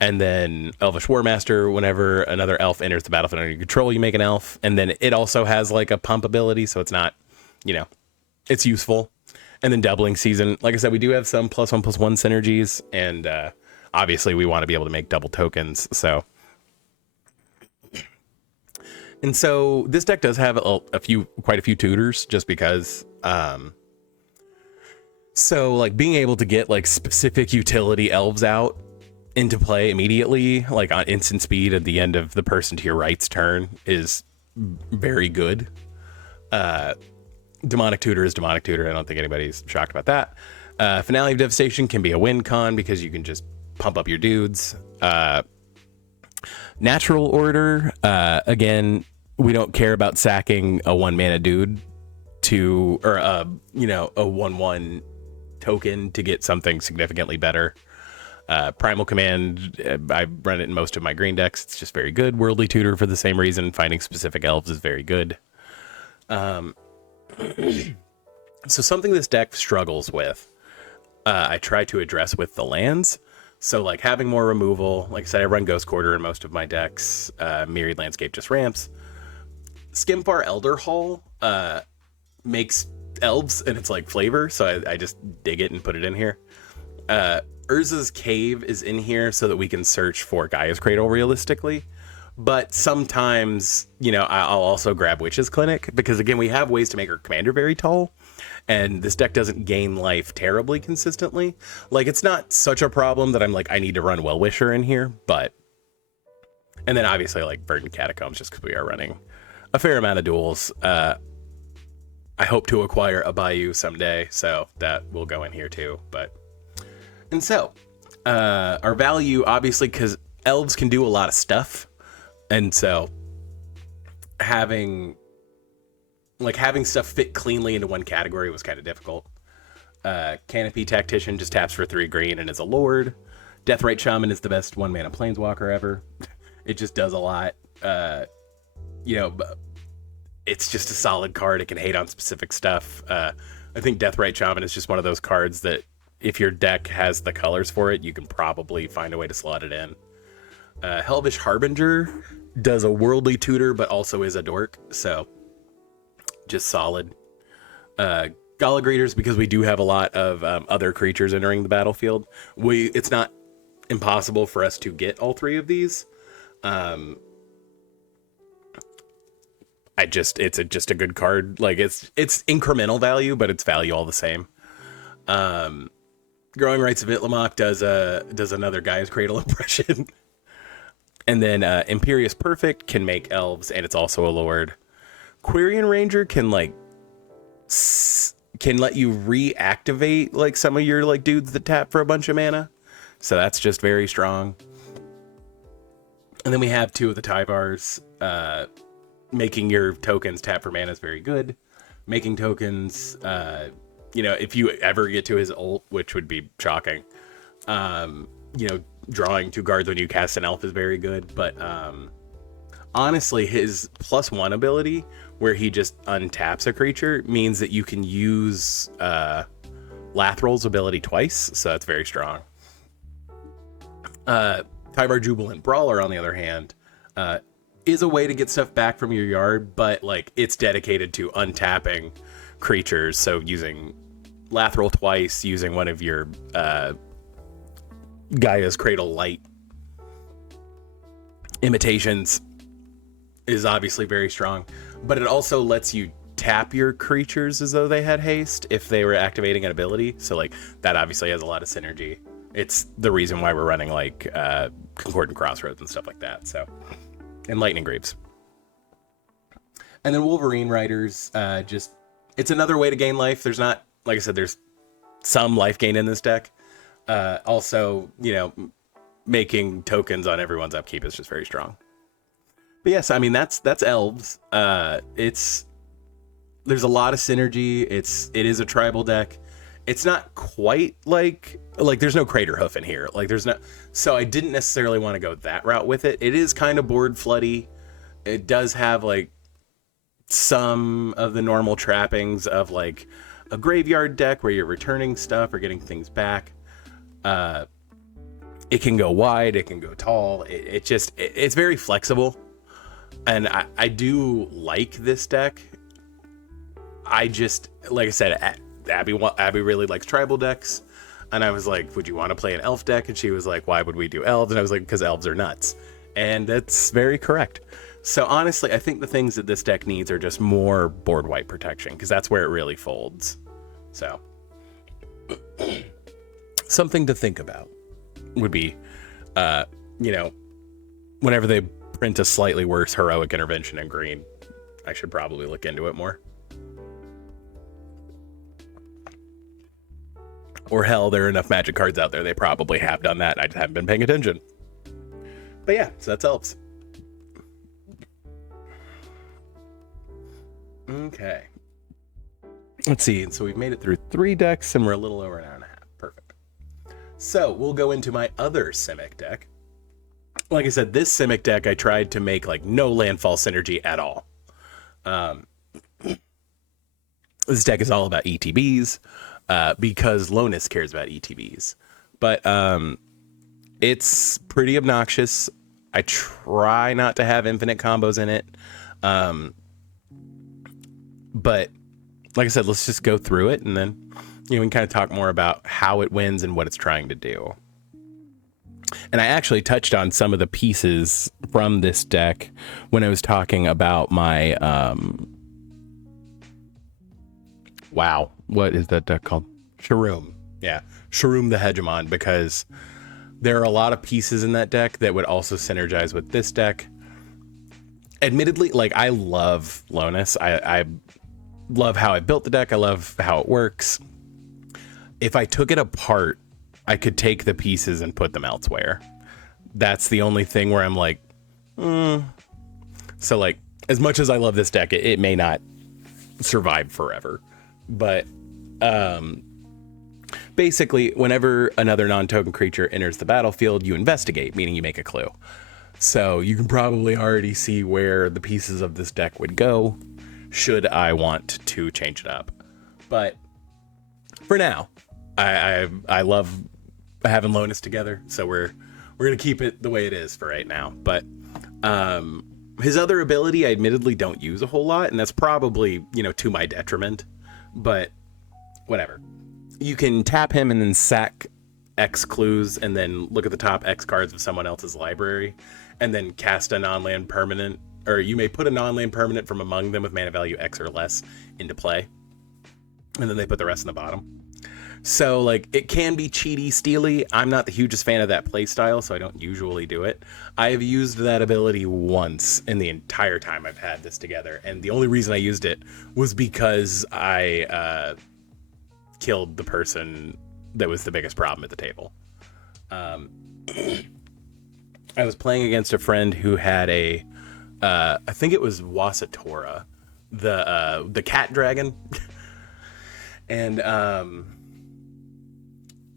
And then Elvish Warmaster, whenever another elf enters the battlefield under your control, you make an elf. And then it also has, like, a pump ability, so it's not, you know, it's useful. And then Doubling Season. Like I said, we do have some +1/+1 synergies, and obviously we want to be able to make double tokens, so... And so this deck does have quite a few tutors, just because. So like being able to get like specific utility elves out into play immediately, like on instant speed at the end of the person to your right's turn, is very good. Demonic Tutor is Demonic Tutor. I don't think anybody's shocked about that. Finale of Devastation can be a win con because you can just pump up your dudes. Natural Order, again, we don't care about sacking a 1-mana dude to, or a 1/1 token to get something significantly better. Primal Command, I run it in most of my green decks. It's just very good. Worldly Tutor for the same reason. Finding specific elves is very good. So something this deck struggles with, I try to address with the lands. So like having more removal, like I said, I run Ghost Quarter in most of my decks. Myriad Landscape just ramps. Skimfar Elder Hall makes elves, and it's like flavor, so I just dig it and put it in here. Urza's Cave is in here so that we can search for Gaia's Cradle realistically. But sometimes, you know, I'll also grab Witch's Clinic, because again, we have ways to make our commander very tall, and this deck doesn't gain life terribly consistently. Like, it's not such a problem that I'm like, I need to run Well-Wisher in here, but... And then obviously, like, Verdant Catacombs, just because we are running a fair amount of duels. I hope to acquire a Bayou someday, so that will go in here too. And so, our value, obviously, because elves can do a lot of stuff, and so having stuff fit cleanly into one category was kind of difficult. Canopy Tactician just taps for 3 green and is a lord. Deathrite Shaman is the best 1-mana planeswalker ever. It just does a lot. It's just a solid card. It can hate on specific stuff. I think Deathrite Shaman is just one of those cards that if your deck has the colors for it, you can probably find a way to slot it in. Helvish Harbinger does a worldly tutor, but also is a dork, so just solid. Gala Greeters, because we do have a lot of other creatures entering the battlefield. It's not impossible for us to get all 3 of these. It's just a good card. Like, it's incremental value, but it's value all the same. Growing Rights of Itlimoc does another Gaia's Cradle impression. And then Imperious Perfect can make elves, and it's also a lord. Quirion Ranger can let you reactivate like some of your like dudes that tap for a bunch of mana. So that's just very strong. And then we have 2 of the Tyvars. Making your tokens tap for mana is very good. Making tokens, if you ever get to his ult, which would be shocking, drawing 2 guards when you cast an elf is very good. But honestly, his +1 ability, where he just untaps a creature, means that you can use Lathrol's ability twice, so that's very strong. Tyvar Jubilant Brawler, on the other hand, is a way to get stuff back from your yard, but like it's dedicated to untapping creatures. So using Lathrol twice, using one of your Gaia's Cradle Light imitations is obviously very strong, but it also lets you tap your creatures as though they had haste if they were activating an ability. So like that obviously has a lot of synergy. It's the reason why we're running like Concordant Crossroads and stuff like that. So, and Lightning Greaves. And then Wolverine Riders, it's another way to gain life. There's not, like I said, there's some life gain in this deck, Also, making tokens on everyone's upkeep is just very strong. But yes, I mean that's elves. There's a lot of synergy. It is a tribal deck. It's not quite like there's no crater hoof in here. Like there's no, so I didn't necessarily want to go that route with it. It is kind of board floody. It does have like some of the normal trappings of like a graveyard deck where you're returning stuff or getting things back. It can go wide, it can go tall. It's very flexible. And I do like this deck. I just, like I said, Abby really likes tribal decks. And I was like, would you want to play an elf deck? And she was like, why would we do elves? And I was like, because elves are nuts. And that's very correct. So honestly, I think the things that this deck needs are just more board wipe protection, because that's where it really folds. So something to think about would be, whenever they print a slightly worse heroic intervention in green, I should probably look into it more. Or hell, there are enough magic cards out there. They probably have done that. I just haven't been paying attention. But yeah, so that's elves. Okay. Let's see. So we've made it through 3 decks and we're a little over an hour and a half. Perfect. So we'll go into my other Simic deck. Like I said, this Simic deck I tried to make like no landfall synergy at all. This deck is all about ETBs. Because Lonus cares about ETBs. But it's pretty obnoxious. I try not to have infinite combos in it. But like I said, let's just go through it and then we can kind of talk more about how it wins and what it's trying to do. And I actually touched on some of the pieces from this deck when I was talking about my wow, what is that deck called? Sharoom. Yeah, Sharoom the Hegemon, because there are a lot of pieces in that deck that would also synergize with this deck. Admittedly, like I love Lonus. I love how I built the deck. I love how it works. If I took it apart, I could take the pieces and put them elsewhere. That's the only thing where I'm like, So like, as much as I love this deck, it may not survive forever. But basically, whenever another non-token creature enters the battlefield, you investigate, meaning you make a clue. So you can probably already see where the pieces of this deck would go, should I want to change it up. But for now, I love having Lonus together, so we're gonna keep it the way it is for right now. But his other ability, I admittedly don't use a whole lot, and that's probably to my detriment. But whatever. You can tap him and then sack X clues and then look at the top X cards of someone else's library and then cast a non-land permanent, or you may put a non-land permanent from among them with mana value X or less into play. And then they put the rest in the bottom. So like it can be cheaty, steely. I'm not the hugest fan of that play style, so I don't usually do it. I have used that ability once in the entire time I've had this together, and the only reason I used it was because I killed the person that was the biggest problem at the table. I was playing against a friend who had a I think it was Wasatora, the cat dragon. And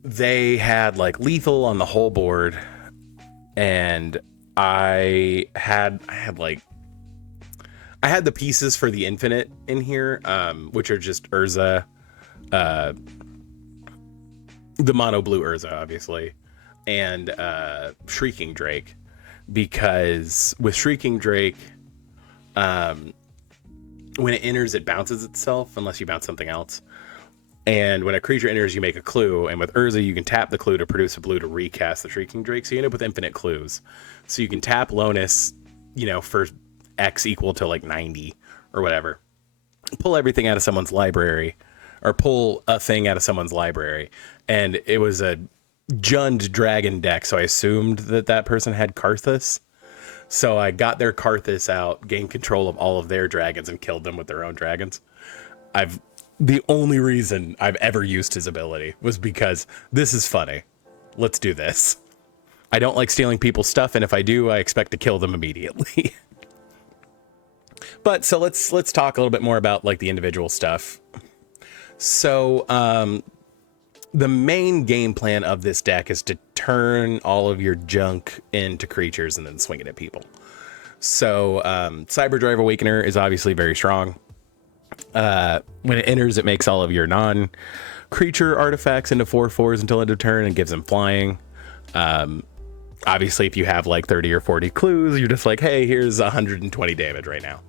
they had like lethal on the whole board, and I had the pieces for the infinite in here, which are just Urza, the mono blue Urza, obviously, and Shrieking Drake, because with Shrieking Drake, when it enters, it bounces itself unless you bounce something else. And when a creature enters, you make a clue. And with Urza, you can tap the clue to produce a blue to recast the Shrieking Drake. So you end up with infinite clues. So you can tap Lonus, for X equal to like 90 or whatever. Pull everything out of someone's library, or pull a thing out of someone's library. And it was a Jund dragon deck. So I assumed that person had Karthus. So I got their Karthus out, gained control of all of their dragons, and killed them with their own dragons. The only reason I've ever used his ability was because this is funny. let's do this. I don't like stealing people's stuff, and if I do, I expect to kill them immediately. But so let's talk a little bit more about like the individual stuff. So the main game plan of this deck is to turn all of your junk into creatures and then swing it at people. So Cyberdrive Awakener is obviously very strong. When it enters, it makes all of your non-creature artifacts into 4/4s until end of turn and gives them flying. Obviously, if you have like 30 or 40 clues, you're just like, hey, here's 120 damage right now.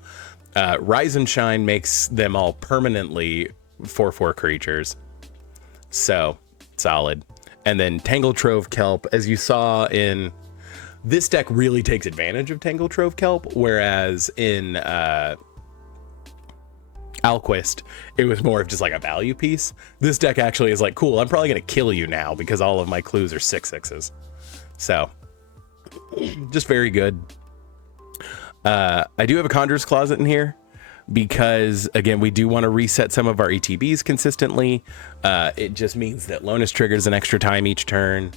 Rise and Shine makes them all permanently 4/4 creatures. So solid. And then Tangle Trove Kelp, as you saw in this deck, really takes advantage of Tangle Trove Kelp, whereas in Alquist, it was more of just like a value piece. This deck actually is like, cool, I'm probably going to kill you now because all of my clues are 6/6s. So just very good. I do have a Conjurer's Closet in here because, again, we do want to reset some of our ETBs consistently. It just means that Lonus triggers an extra time each turn.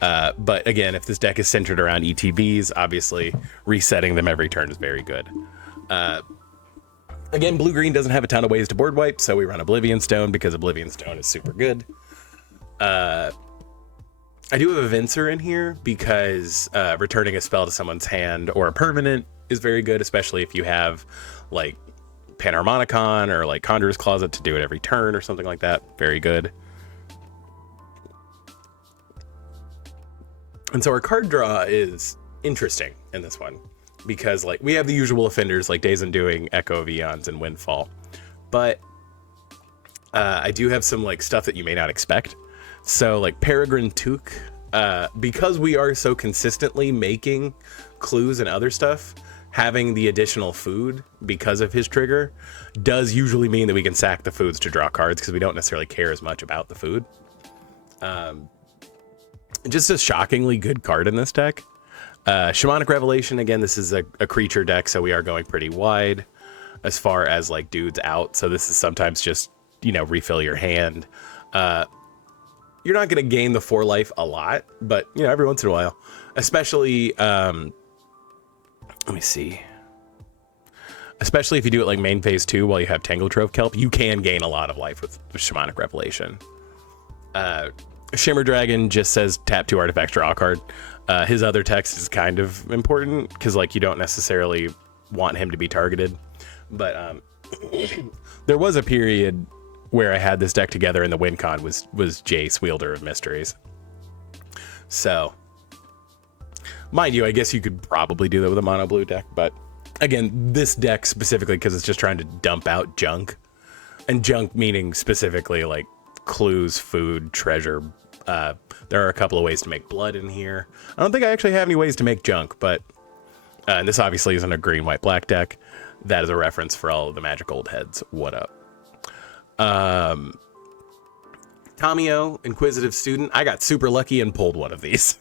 But again, if this deck is centered around ETBs, obviously resetting them every turn is very good. Again, blue-green doesn't have a ton of ways to board wipe, so we run Oblivion Stone because Oblivion Stone is super good. I do have a Vincer in here because returning a spell to someone's hand or a permanent is very good, especially if you have like Panharmonicon or like Conjurer's Closet to do it every turn or something like that. Very good. And so our card draw is interesting in this one because like we have the usual offenders like Days Undoing, Echo of Eons, and Windfall. But I do have some like stuff that you may not expect. So like Peregrine Took, because we are so consistently making clues and other stuff, having the additional food because of his trigger does usually mean that we can sack the foods to draw cards because we don't necessarily care as much about the food. Just a shockingly good card in this deck. Shamanic Revelation, again, this is a creature deck, so we are going pretty wide as far as like dudes out. So this is sometimes just, you know, refill your hand. You're not going to gain the 4 life a lot, but, you know, every once in a while, especially, let me see. Especially if you do it like main phase 2 while you have Tangle Trove Kelp, you can gain a lot of life with Shamanic Revelation. Shimmer Dragon just says tap 2 artifacts, draw a card. His other text is kind of important because like you don't necessarily want him to be targeted. But there was a period where I had this deck together and the win con was Jace, Wielder of Mysteries. So, mind you, I guess you could probably do that with a mono blue deck, but again, this deck specifically because it's just trying to dump out junk, and junk meaning specifically like clues, food, treasure. There are a couple of ways to make blood in here. I don't think I actually have any ways to make junk, but and this obviously isn't a green, white, black deck. That is a reference for all of the Magic Old Heads. What up? Tomio, Inquisitive Student. I got super lucky and pulled one of these.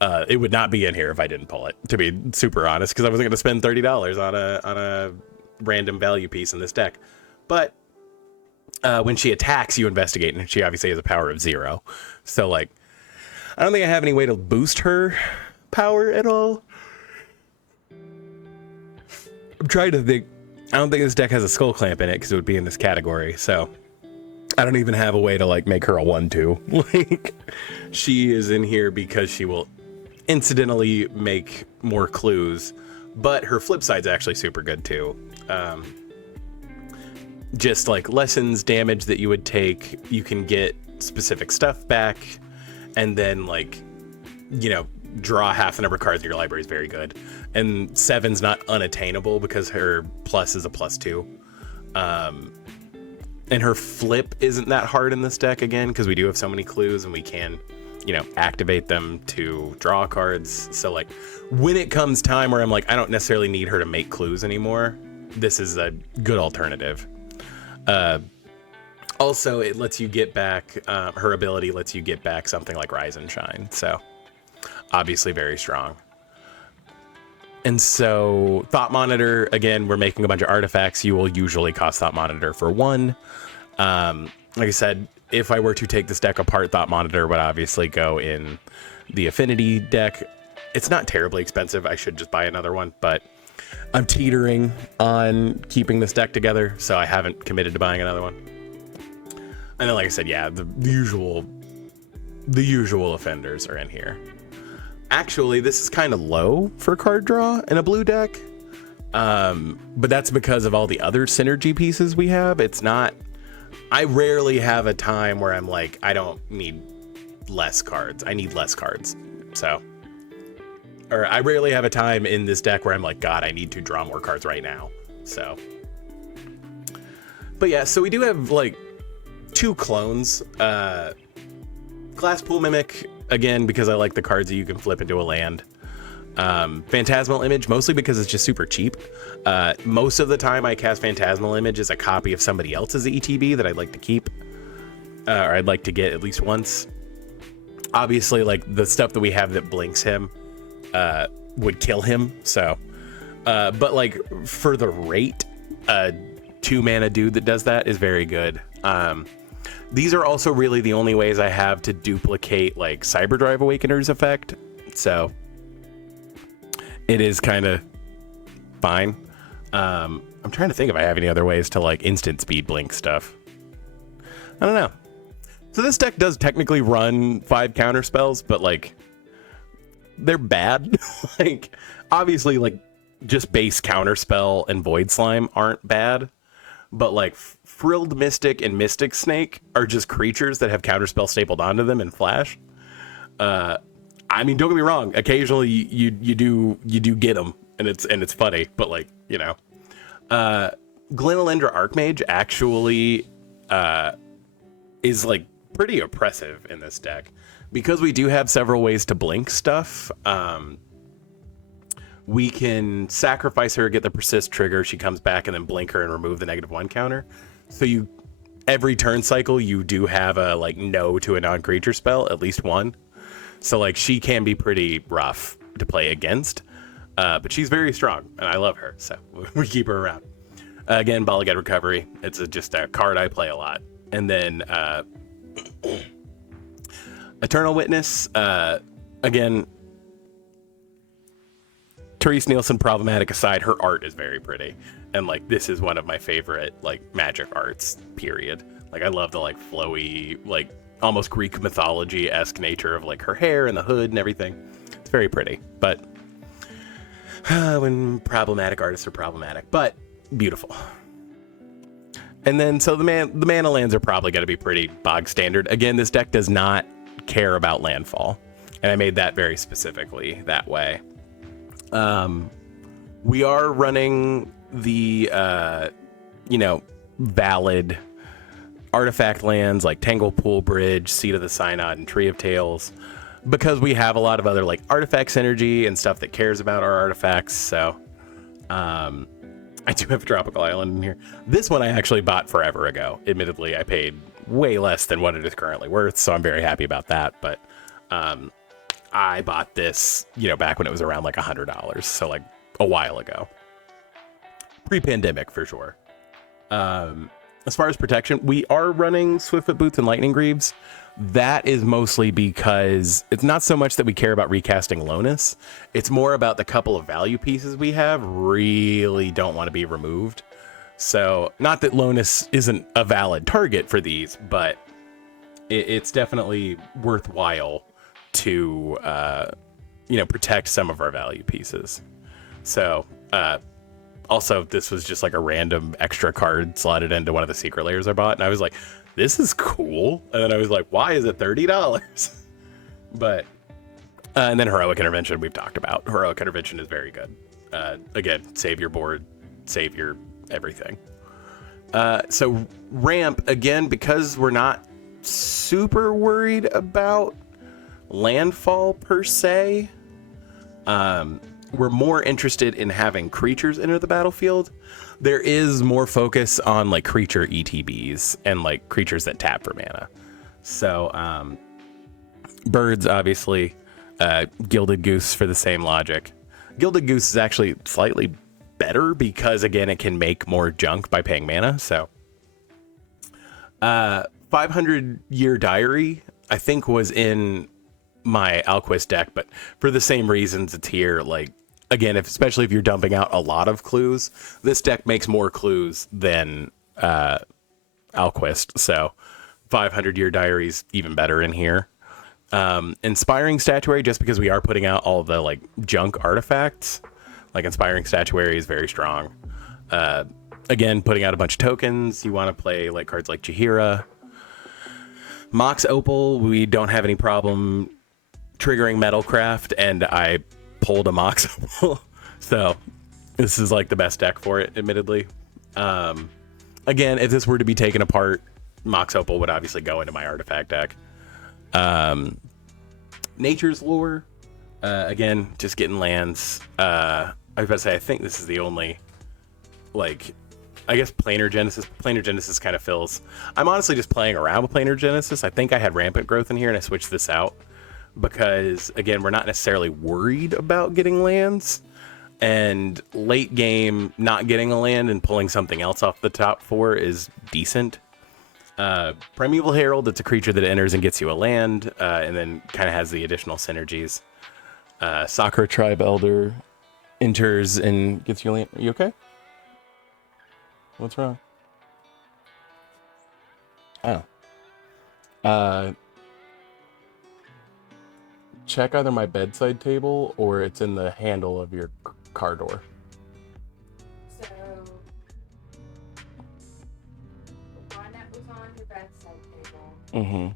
It would not be in here if I didn't pull it, to be super honest, because I wasn't going to spend $30 on a random value piece in this deck. But when she attacks, you investigate, and she obviously has a power of 0. So, like, I don't think I have any way to boost her power at all. I'm trying to think. I don't think this deck has a Skull Clamp in it because it would be in this category. So I don't even have a way to like make her a 1/2. Like, she is in here because she will incidentally make more clues, but her flip side's actually super good too. Just like lessens damage that you would take, you can get specific stuff back, and then like, you know, draw half the number of cards in your library is very good. And 7's not unattainable because her plus is a +2. And her flip isn't that hard in this deck, again, because we do have so many clues and we can, you know, activate them to draw cards. So like when it comes time where I'm like, I don't necessarily need her to make clues anymore, this is a good alternative. Also, it lets you get back, her ability lets you get back something like Rise and Shine. So obviously very strong. And so Thought Monitor, again, we're making a bunch of artifacts. You will usually cost Thought Monitor for 1. Like I said, if I were to take this deck apart, Thought Monitor would obviously go in the Affinity deck. It's not terribly expensive. I should just buy another one, but I'm teetering on keeping this deck together, so I haven't committed to buying another one. And then, like I said, yeah, the usual offenders are in here. Actually, this is kind of low for card draw in a blue deck, but that's because of all the other synergy pieces we have. It's not. I rarely have a time where I'm like, I don't need less cards. I need less cards. So. Or I rarely have a time in this deck where I'm like, God, I need to draw more cards right now. So, but yeah, so we do have like 2 clones. Glasspool Mimic, again, because I like the cards that you can flip into a land. Phantasmal Image, mostly because it's just super cheap. Most of the time I cast Phantasmal Image as a copy of somebody else's ETB that I'd like to keep. Or I'd like to get at least once. Obviously, like the stuff that we have that blinks him would kill him, so but like for the rate, 2 mana dude that does that is very good. These are also really the only ways I have to duplicate like Cyberdrive Awakener's effect, so it is kind of fine. I'm trying to think if I have any other ways to like instant speed blink stuff. I don't know. So this deck does technically run 5 counter spells, but like they're bad. Like obviously like just base counterspell and Void Slime aren't bad, but like Frilled Mystic and Mystic Snake are just creatures that have counterspell stapled onto them and flash. I mean, don't get me wrong, occasionally you do get them and it's funny, but like, you know, Glenelendra Archmage actually is like pretty oppressive in this deck. Because we do have several ways to blink stuff, we can sacrifice her, get the persist trigger, she comes back, and then blink her and remove the -1 counter. So every turn cycle, you do have a like no to a non-creature spell, at least one. So like she can be pretty rough to play against, but she's very strong, and I love her, so we keep her around. Again, Balagad Recovery, it's just a card I play a lot. And then Eternal Witness, again, Therese Nielsen problematic aside, her art is very pretty. And like, this is one of my favorite like magic arts, period. Like I love the like flowy, like almost Greek mythology-esque nature of like her hair and the hood and everything. It's very pretty, but when problematic artists are problematic, but beautiful. And then, so the mana lands are probably going to be pretty bog standard. Again, this deck does not care about landfall, and I made that very specifically that way. We are running the valid artifact lands like Tanglepool Bridge, Seat of the Synod, and Tree of Tales, because we have a lot of other like artifact synergy and stuff that cares about our artifacts. So I do have a Tropical Island in here. This one I actually bought forever ago. Admittedly, I paid way less than what it is currently worth, so I'm very happy about that. But I bought this, back when it was around like $100, so like a while ago. Pre-pandemic for sure. As far as protection, we are running Swiftfoot Boots and Lightning Greaves. That is mostly because it's not so much that we care about recasting Lonus. It's more about the couple of value pieces we have really don't want to be removed. So not that Lonus isn't a valid target for these, but it's definitely worthwhile to, protect some of our value pieces. So, also, this was just like a random extra card slotted into one of the secret layers I bought. And I was like, this is cool. And then I was like, why is it $30? But, and then Heroic Intervention we've talked about. Heroic Intervention is very good. Again, save your board, save your everything. So ramp, again, because we're not super worried about landfall per se, we're more interested in having creatures enter the battlefield. There is more focus on like creature ETBs and like creatures that tap for mana. So birds, obviously, Gilded Goose for the same logic. Gilded Goose is actually slightly better because, again, it can make more junk by paying mana. So 500 Year Diary, I think, was in my Alquist deck, but for the same reasons it's here. Like, again, especially if you're dumping out a lot of clues, this deck makes more clues than Alquist, so 500 Year Diary's even better in here. Inspiring Statuary, just because we are putting out all the like junk artifacts, like Inspiring Statuary is very strong. Again, putting out a bunch of tokens. You want to play like cards like Chihira. Mox Opal, we don't have any problem triggering Metalcraft, and I pulled a Mox Opal. So this is like the best deck for it, admittedly. Again, if this were to be taken apart, Mox Opal would obviously go into my artifact deck. Nature's Lure, again, just getting lands. I was about to say, I think this is the only, like, I guess Planar Genesis. Planar Genesis kind of fills. I'm honestly just playing around with Planar Genesis. I think I had Rampant Growth in here, and I switched this out because, again, we're not necessarily worried about getting lands. And late game, not getting a land and pulling something else off the top 4 is decent. Primeval Herald, it's a creature that enters and gets you a land, and then kind of has the additional synergies. Sakura Tribe Elder enters and gets you a land. Are you okay? What's wrong? Oh. Check either my bedside table or it's in the handle of your car door. So, the one that was on your bedside table. Mm-hmm.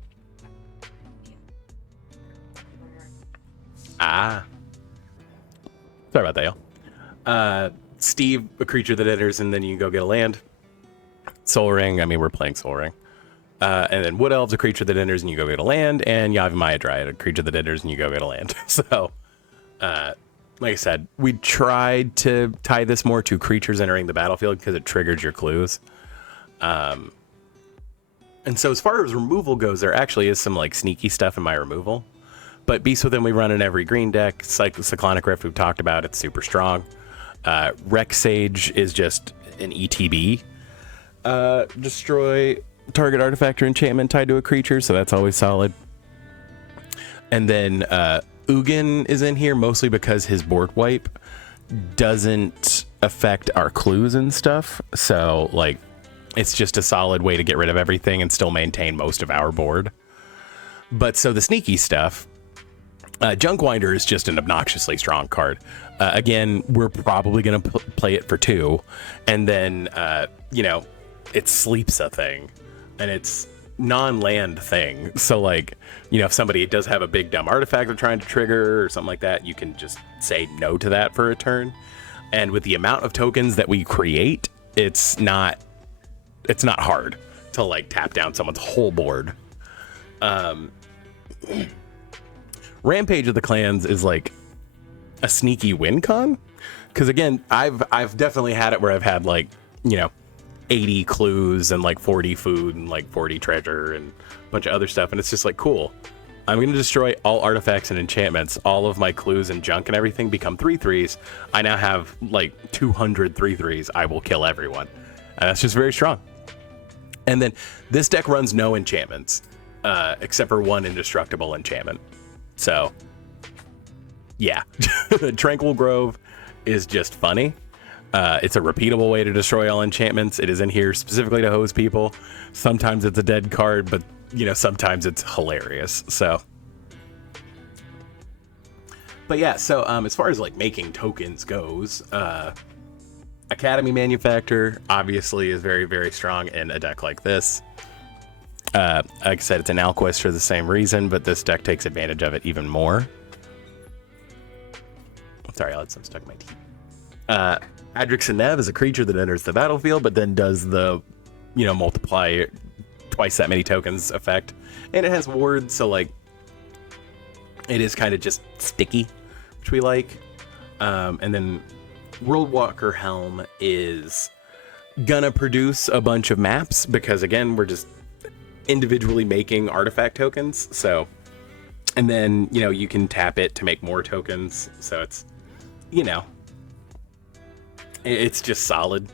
Ah. Sorry about that, y'all. Steve, a creature that enters and then you go get a land. Soul Ring, I mean, we're playing Soul Ring. And then Wood Elves, a creature that enters and you go get a land. And Yavimaya Dryad, a creature that enters and you go get a land. So, like I said, we tried to tie this more to creatures entering the battlefield because it triggers your clues. And so as far as removal goes, there actually is some like sneaky stuff in my removal. But Beast Within we run in every green deck. Cyclonic Rift we've talked about, it's super strong. Rex Sage is just an ETB. Destroy target artifact or enchantment tied to a creature, so that's always solid. And then Ugin is in here mostly because his board wipe doesn't affect our clues and stuff. So like it's just a solid way to get rid of everything and still maintain most of our board. But so the sneaky stuff, Junkwinder is just an obnoxiously strong card. Again, we're probably going to play it for 2. And then, you know, it sleeps a thing. And it's non-land thing. So, like, you know, if somebody does have a big dumb artifact they're trying to trigger or something like that, you can just say no to that for a turn. And with the amount of tokens that we create, it's not hard to, like, tap down someone's whole board. Rampage of the Clans is like a sneaky win con, because again, I've definitely had it where I've had like, you know, 80 clues and like 40 food and like 40 treasure and a bunch of other stuff, and it's just like, cool, I'm going to destroy all artifacts and enchantments. All of my clues and junk and everything become 3/3s. I now have like 200 3/3s. I will kill everyone, and that's just very strong. And then this deck runs no enchantments except for one indestructible enchantment. So, yeah, Tranquil Grove is just funny. It's a repeatable way to destroy all enchantments. It is in here specifically to hose people. Sometimes it's a dead card, but, you know, sometimes it's hilarious. So, but yeah, so as far as like making tokens goes, Academy Manufactor obviously is very, very strong in a deck like this. Like I said, it's an Alquist for the same reason, but this deck takes advantage of it even more. Sorry, I had some stuck in my teeth. Adrix Nev is a creature that enters the battlefield, but then does the, you know, multiply twice that many tokens effect. And it has wards, so like, it is kind of just sticky, which we like. And then Worldwalker Helm is gonna produce a bunch of maps, because again, we're just individually making artifact tokens. So, and then, you know, you can tap it to make more tokens. So it's, you know, it's just solid.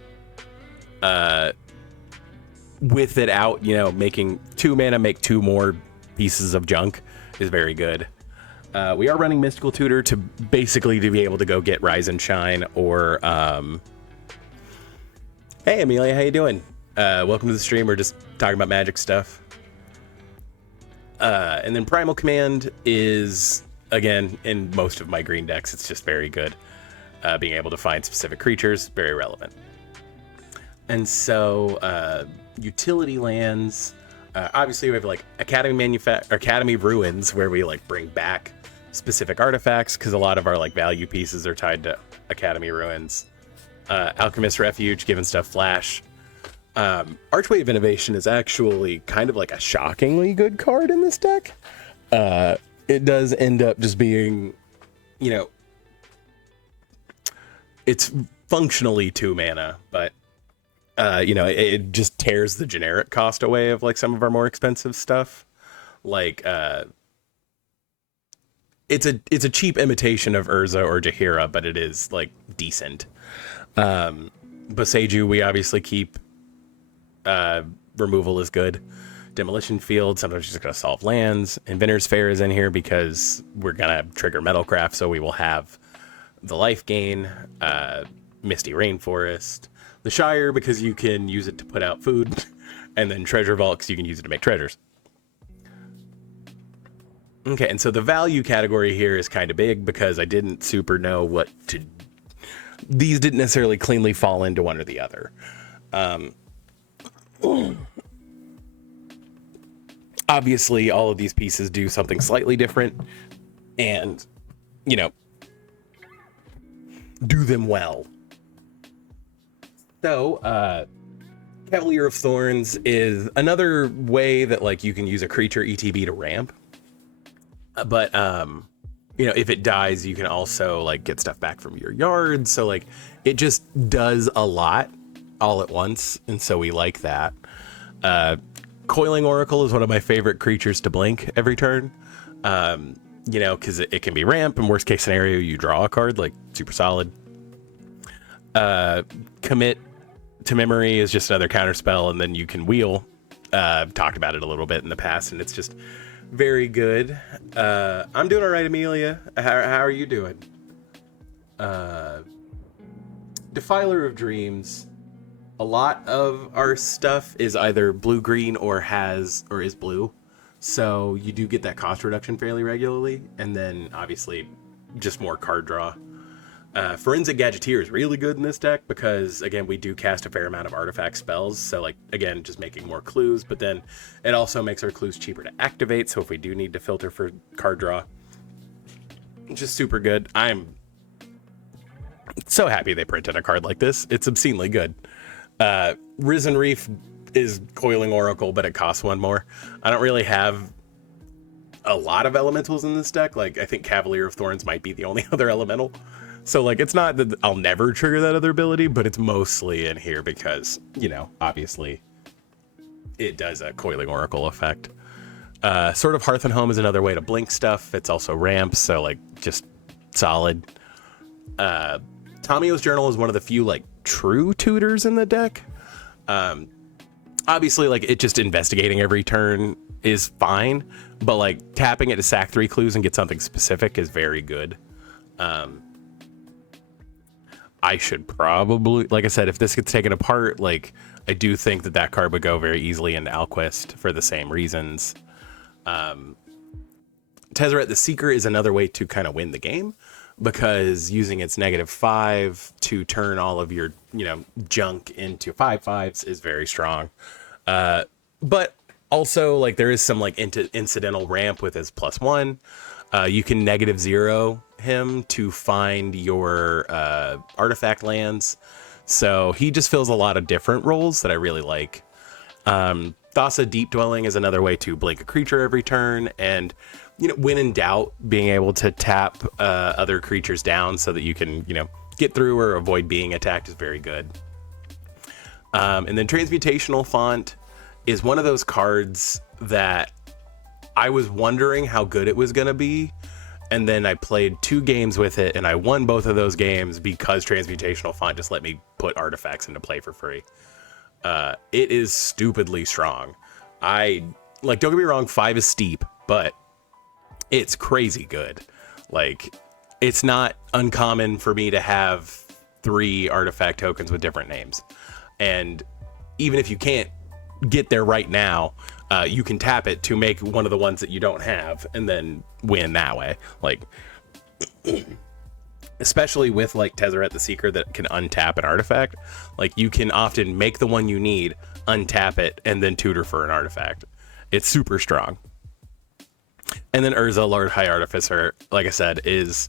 with it out, making 2 mana make 2 more pieces of junk is very good. We are running Mystical Tutor to be able to go get Rise and Shine or hey Amelia, how you doing? Welcome to the stream. We're just talking about magic stuff. And then Primal Command is, again, in most of my green decks, it's just very good. Being able to find specific creatures, very relevant. And so utility lands, obviously we have like Academy Ruins, where we like bring back specific artifacts, because a lot of our like value pieces are tied to Academy Ruins. Alchemist Refuge, giving stuff flash. Archway of Innovation is actually kind of like a shockingly good card in this deck. It does end up just being, it's functionally 2 mana, but it just tears the generic cost away of like some of our more expensive stuff. Like it's a cheap imitation of Urza or Jaheira, but it is like decent. Boseiju, we obviously keep. Removal is good. Demolition Field, sometimes you're just going to solve lands. Inventor's Fair is in here because we're going to trigger Metalcraft, so we will have the life gain. Misty Rainforest. The Shire, because you can use it to put out food. And then Treasure Vault, because you can use it to make treasures. Okay, and so the value category here is kind of big because I didn't super know what to... These didn't necessarily cleanly fall into one or the other. Obviously, all of these pieces do something slightly different and, do them well. So, Cavalier of Thorns is another way that, like, you can use a creature ETB to ramp. But, if it dies, you can also, like, get stuff back from your yard. So, like, it just does a lot all at once, and so we like that. Coiling Oracle is one of my favorite creatures to blink every turn, because it can be ramp, and worst case scenario, you draw a card, like, super solid. Commit to Memory is just another counter spell, and then you can wheel. I've talked about it a little bit in the past, and it's just very good. I'm doing all right, Amelia. How are you doing? Defiler of Dreams. A lot of our stuff is either blue-green or is blue. So you do get that cost reduction fairly regularly. And then, obviously, just more card draw. Forensic Gadgeteer is really good in this deck because, again, we do cast a fair amount of artifact spells. So, like, again, just making more clues. But then it also makes our clues cheaper to activate. So if we do need to filter for card draw, just super good. I'm so happy they printed a card like this. It's obscenely good. Risen Reef is Coiling Oracle, but it costs 1 more. I don't really have a lot of elementals in this deck. Like, I think Cavalier of Thorns might be the only other elemental. So, like, it's not that I'll never trigger that other ability, but it's mostly in here because, obviously it does a Coiling Oracle effect. Sort of Hearth and Home is another way to blink stuff. It's also ramp, so, like, just solid. Tomio's Journal is one of the few, like, true tutors in the deck. Obviously, like, it just investigating every turn is fine, but, like, tapping it to sack 3 clues and get something specific is very good. I should probably, like I said, if this gets taken apart, like, I do think that card would go very easily into Alquist for the same reasons. Tezzeret the Seeker is another way to kind of win the game, because using its -5 to turn all of your, junk into 5/5s is very strong. But also, like, there is some, like, incidental ramp with his +1. You can -0 him to find your artifact lands. So he just fills a lot of different roles that I really like. Thassa Deep Dwelling is another way to blink a creature every turn, and when in doubt, being able to tap other creatures down so that you can, get through or avoid being attacked is very good. And then Transmutational Font is one of those cards that I was wondering how good it was going to be. And then I played 2 games with it, and I won both of those games because Transmutational Font just let me put artifacts into play for free. It is stupidly strong. Don't get me wrong, 5 is steep, but it's crazy good. Like, it's not uncommon for me to have 3 artifact tokens with different names. And even if you can't get there right now, you can tap it to make one of the ones that you don't have and then win that way. Like, especially with like Tezzeret the Seeker that can untap an artifact, like you can often make the one you need, untap it, and then tutor for an artifact. It's super strong. And then Urza, Lord High Artificer, like I said, is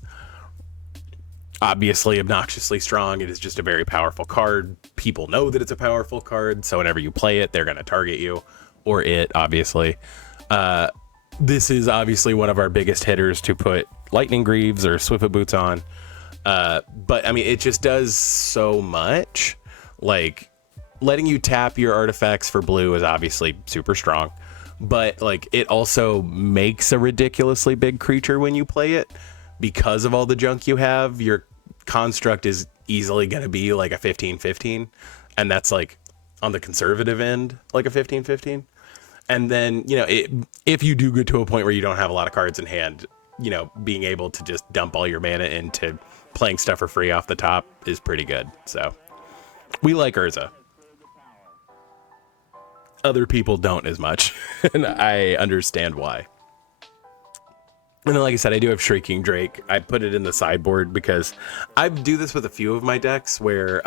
obviously obnoxiously strong. It is just a very powerful card. People know that it's a powerful card, so whenever you play it, they're going to target you, or it, obviously. This is obviously one of our biggest hitters to put Lightning Greaves or Swiftfoot Boots on. But, I mean, it just does so much. Like, letting you tap your artifacts for blue is obviously super strong. But, like, it also makes a ridiculously big creature when you play it. Because of all the junk you have, your construct is easily going to be like a 15-15. And that's, like, on the conservative end, like a 15-15. And then, you know, if you do get to a point where you don't have a lot of cards in hand, you know, being able to just dump all your mana into playing stuff for free off the top is pretty good. So, we like Urza. Other people don't as much, and I understand why. And then, like I said, I do have Shrieking Drake. I put it in the sideboard because I do this with a few of my decks where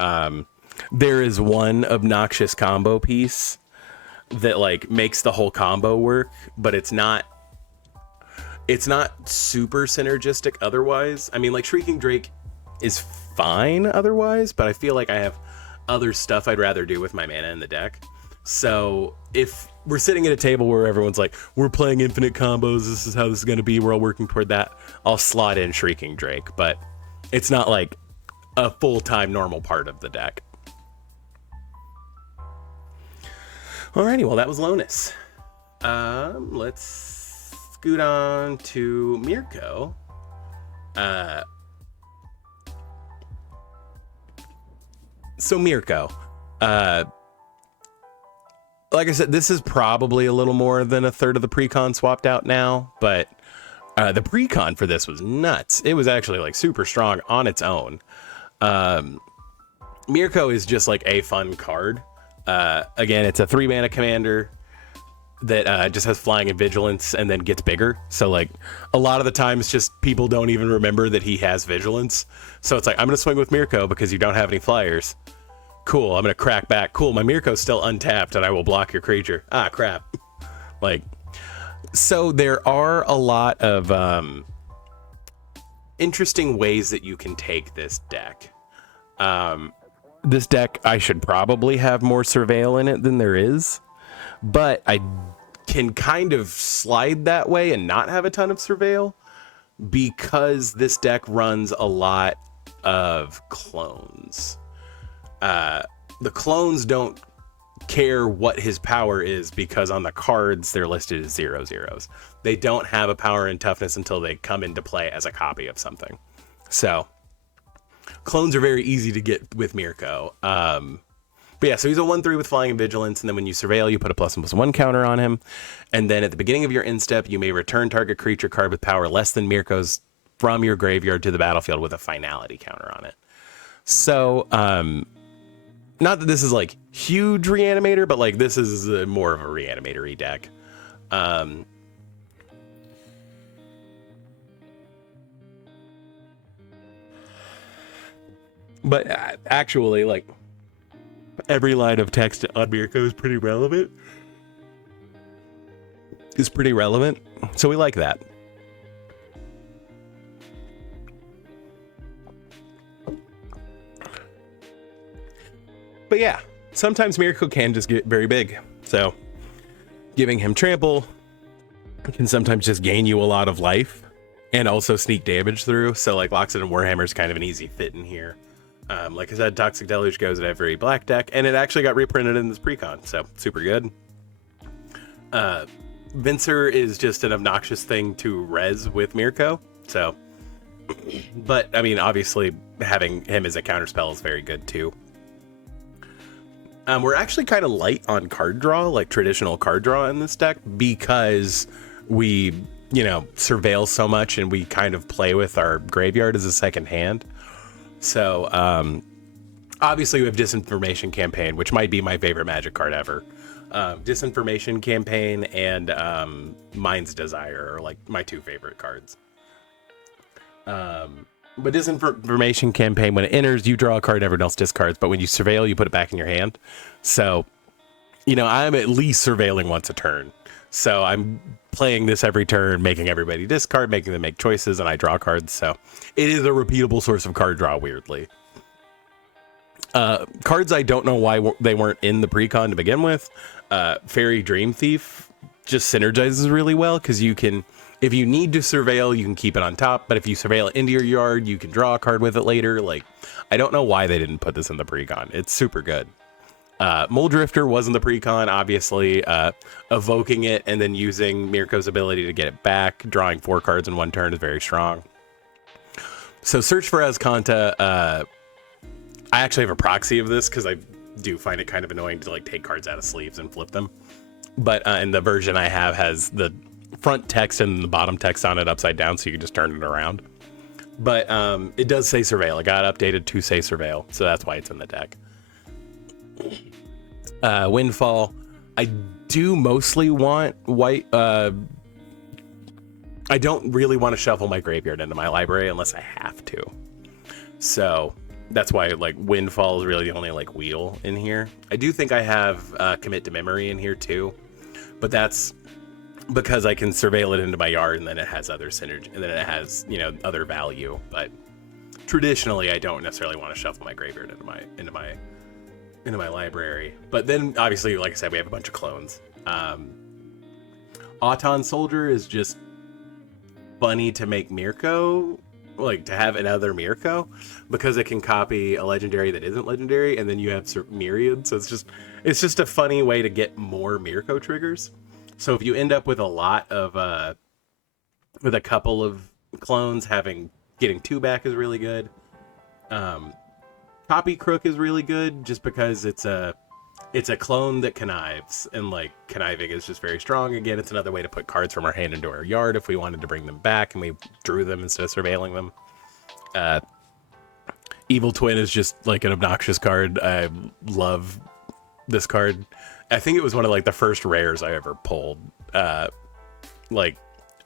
there is one obnoxious combo piece that like makes the whole combo work, but it's not super synergistic otherwise. I mean, like, Shrieking Drake is fine otherwise, but I feel like I have other stuff I'd rather do with my mana in the deck. So if we're sitting at a table where everyone's like, we're playing infinite combos, this is how this is going to be, we're all working toward that, I'll slot in Shrieking Drake, but it's not like a full-time normal part of the deck. Alrighty, well, that was Lonus. Let's scoot on to Mirko. So Mirko, like I said, this is probably a little more than a third of the precon swapped out now, but the precon for this was nuts. It was actually like super strong on its own. Mirko is just like a fun card. Again, it's a 3-mana commander that just has flying and vigilance and then gets bigger. So like a lot of the times just people don't even remember that he has vigilance. So it's like, I'm going to swing with Mirko because you don't have any flyers. Cool, I'm going to crack back. Cool, my Mirko's still untapped and I will block your creature. Ah, crap. Like, so there are a lot of interesting ways that you can take this deck. This deck, I should probably have more Surveil in it than there is, but I can kind of slide that way and not have a ton of Surveil because this deck runs a lot of clones. The clones don't care what his power is because on the cards they're listed as 0/0s. They don't have a power and toughness until they come into play as a copy of something. So clones are very easy to get with Mirko. But yeah, so he's a 1/3 with flying and vigilance, and then when you surveil, you put a +1/+1 counter on him. And then at the beginning of your end step, you may return target creature card with power less than Mirko's from your graveyard to the battlefield with a finality counter on it. So, not that this is like huge reanimator, but like this is more of a reanimator-y deck. But actually, like, every line of text on Mirko is pretty relevant. So we like that. But yeah, sometimes Mirko can just get very big. So giving him trample can sometimes just gain you a lot of life and also sneak damage through. So like Loxodon Warhammer is kind of an easy fit in here. Like I said, Toxic Deluge goes in every black deck, and it actually got reprinted in this precon, so super good. Vincer is just an obnoxious thing to res with Mirko, so. But, I mean, obviously, having him as a counterspell is very good, too. We're actually kind of light on card draw, like traditional card draw in this deck, because we, surveil so much and we kind of play with our graveyard as a second hand. So, obviously we have Disinformation Campaign, which might be my favorite Magic card ever. Disinformation Campaign and Mind's Desire are like my two favorite cards. But Disinformation Campaign, when it enters, you draw a card everyone else discards, but when you surveil, you put it back in your hand. So, I'm at least surveilling once a turn. So I'm playing this every turn, making everybody discard, making them make choices, and I draw cards. So it is a repeatable source of card draw, weirdly. Cards I don't know why they weren't in the pre-con to begin with. Fairy Dream Thief just synergizes really well, because you can, if you need to surveil, you can keep it on top, but if you surveil it into your yard, you can draw a card with it later. Like, I don't know why they didn't put this in the pre-con. It's super good. Mole Drifter was in the pre-con, obviously. Evoking it and then using Mirko's ability to get it back, drawing 4 cards in one turn is very strong. So Search for Azcanta, I actually have a proxy of this because I do find it kind of annoying to like take cards out of sleeves and flip them. But in the version I have has the front text and the bottom text on it upside down, so you can just turn it around. But it does say Surveil. It got updated to say Surveil, so that's why it's in the deck. Windfall, I do mostly want white. I don't really want to shuffle my graveyard into my library unless I have to. So that's why like Windfall is really the only like wheel in here. I do think I have Commit to Memory in here too, but that's because I can surveil it into my yard and then it has other synergy and then it has, other value. But traditionally I don't necessarily want to shuffle my graveyard into my library. But then obviously, like I said, we have a bunch of clones. Auton Soldier is just funny to make Mirko, like to have another Mirko, because it can copy a legendary that isn't legendary, and then you have Myriad, so it's just a funny way to get more Mirko triggers. So if you end up with a lot of with a couple of clones, getting 2 back is really good. Copy Crook is really good just because it's a clone that connives, and like conniving is just very strong. Again, it's another way to put cards from our hand into our yard if we wanted to bring them back and we drew them instead of surveilling them. Evil Twin is just like an obnoxious card. I love this card. I think it was one of like the first rares I ever pulled, like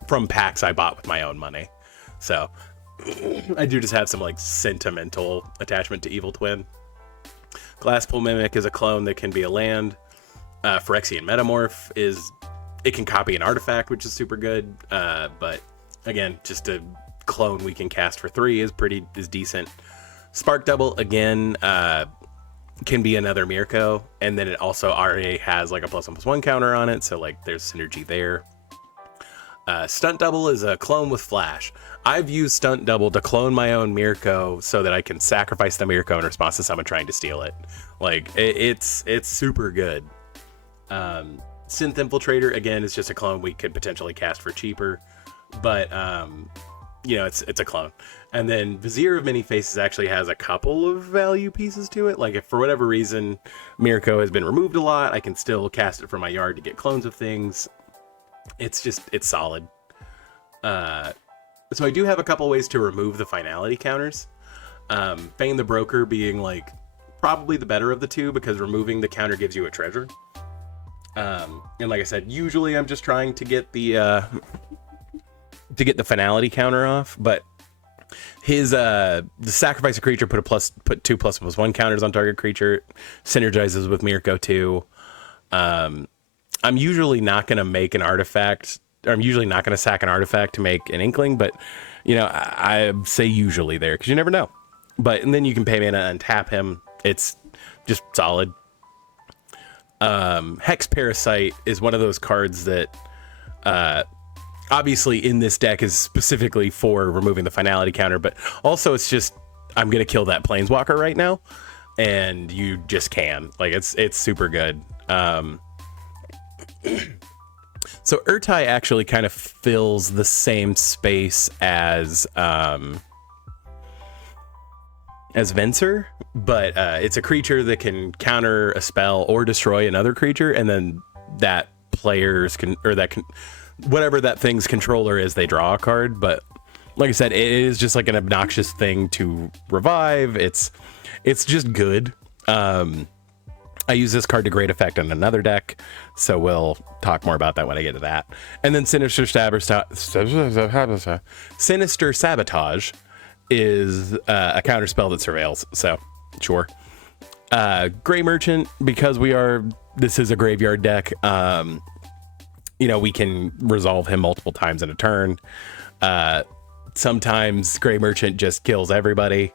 from packs I bought with my own money. So I do just have some like sentimental attachment to Evil Twin. Glasspool Mimic is a clone that can be a land. Phyrexian Metamorph it can copy an artifact, which is super good. But again, just a clone we can cast for 3 is decent. Spark Double again can be another Mirko, and then it also already has like a +1/+1 counter on it, so like there's synergy there. Stunt Double is a clone with Flash. I've used Stunt Double to clone my own Mirko so that I can sacrifice the Mirko in response to someone trying to steal it. Like, it's super good. Synth Infiltrator, again, is just a clone we could potentially cast for cheaper, but, it's a clone. And then Vizier of Many Faces actually has a couple of value pieces to it. Like, if for whatever reason Mirko has been removed a lot, I can still cast it from my yard to get clones of things. It's solid. So I do have a couple ways to remove the finality counters. Fane the Broker being like probably the better of the two, because removing the counter gives you a treasure. And like I said, usually I'm just trying to get the finality counter off, but his the sacrifice a creature, put 2 ++1 counters on target creature, synergizes with Mirko too. I'm usually not going to make an artifact, or I'm usually not going to sack an artifact to make an Inkling, but, I say usually there, because you never know. And then you can pay mana and tap him. It's just solid. Hex Parasite is one of those cards that, obviously in this deck is specifically for removing the finality counter, but also it's just, I'm going to kill that Planeswalker right now, and you just can. Like, it's super good. So Urtai actually kind of fills the same space as as Venser, but it's a creature that can counter a spell or destroy another creature, and then that players can, or that can, whatever that thing's controller is, they draw a card. But like I said, it is just like an obnoxious thing to revive. It's just good. I use this card to great effect on another deck, so we'll talk more about that when I get to that. And then Sinister Sabotage is a counter spell that surveils, so sure. Gray Merchant, because this is a graveyard deck, we can resolve him multiple times in a turn. Sometimes Gray Merchant just kills everybody.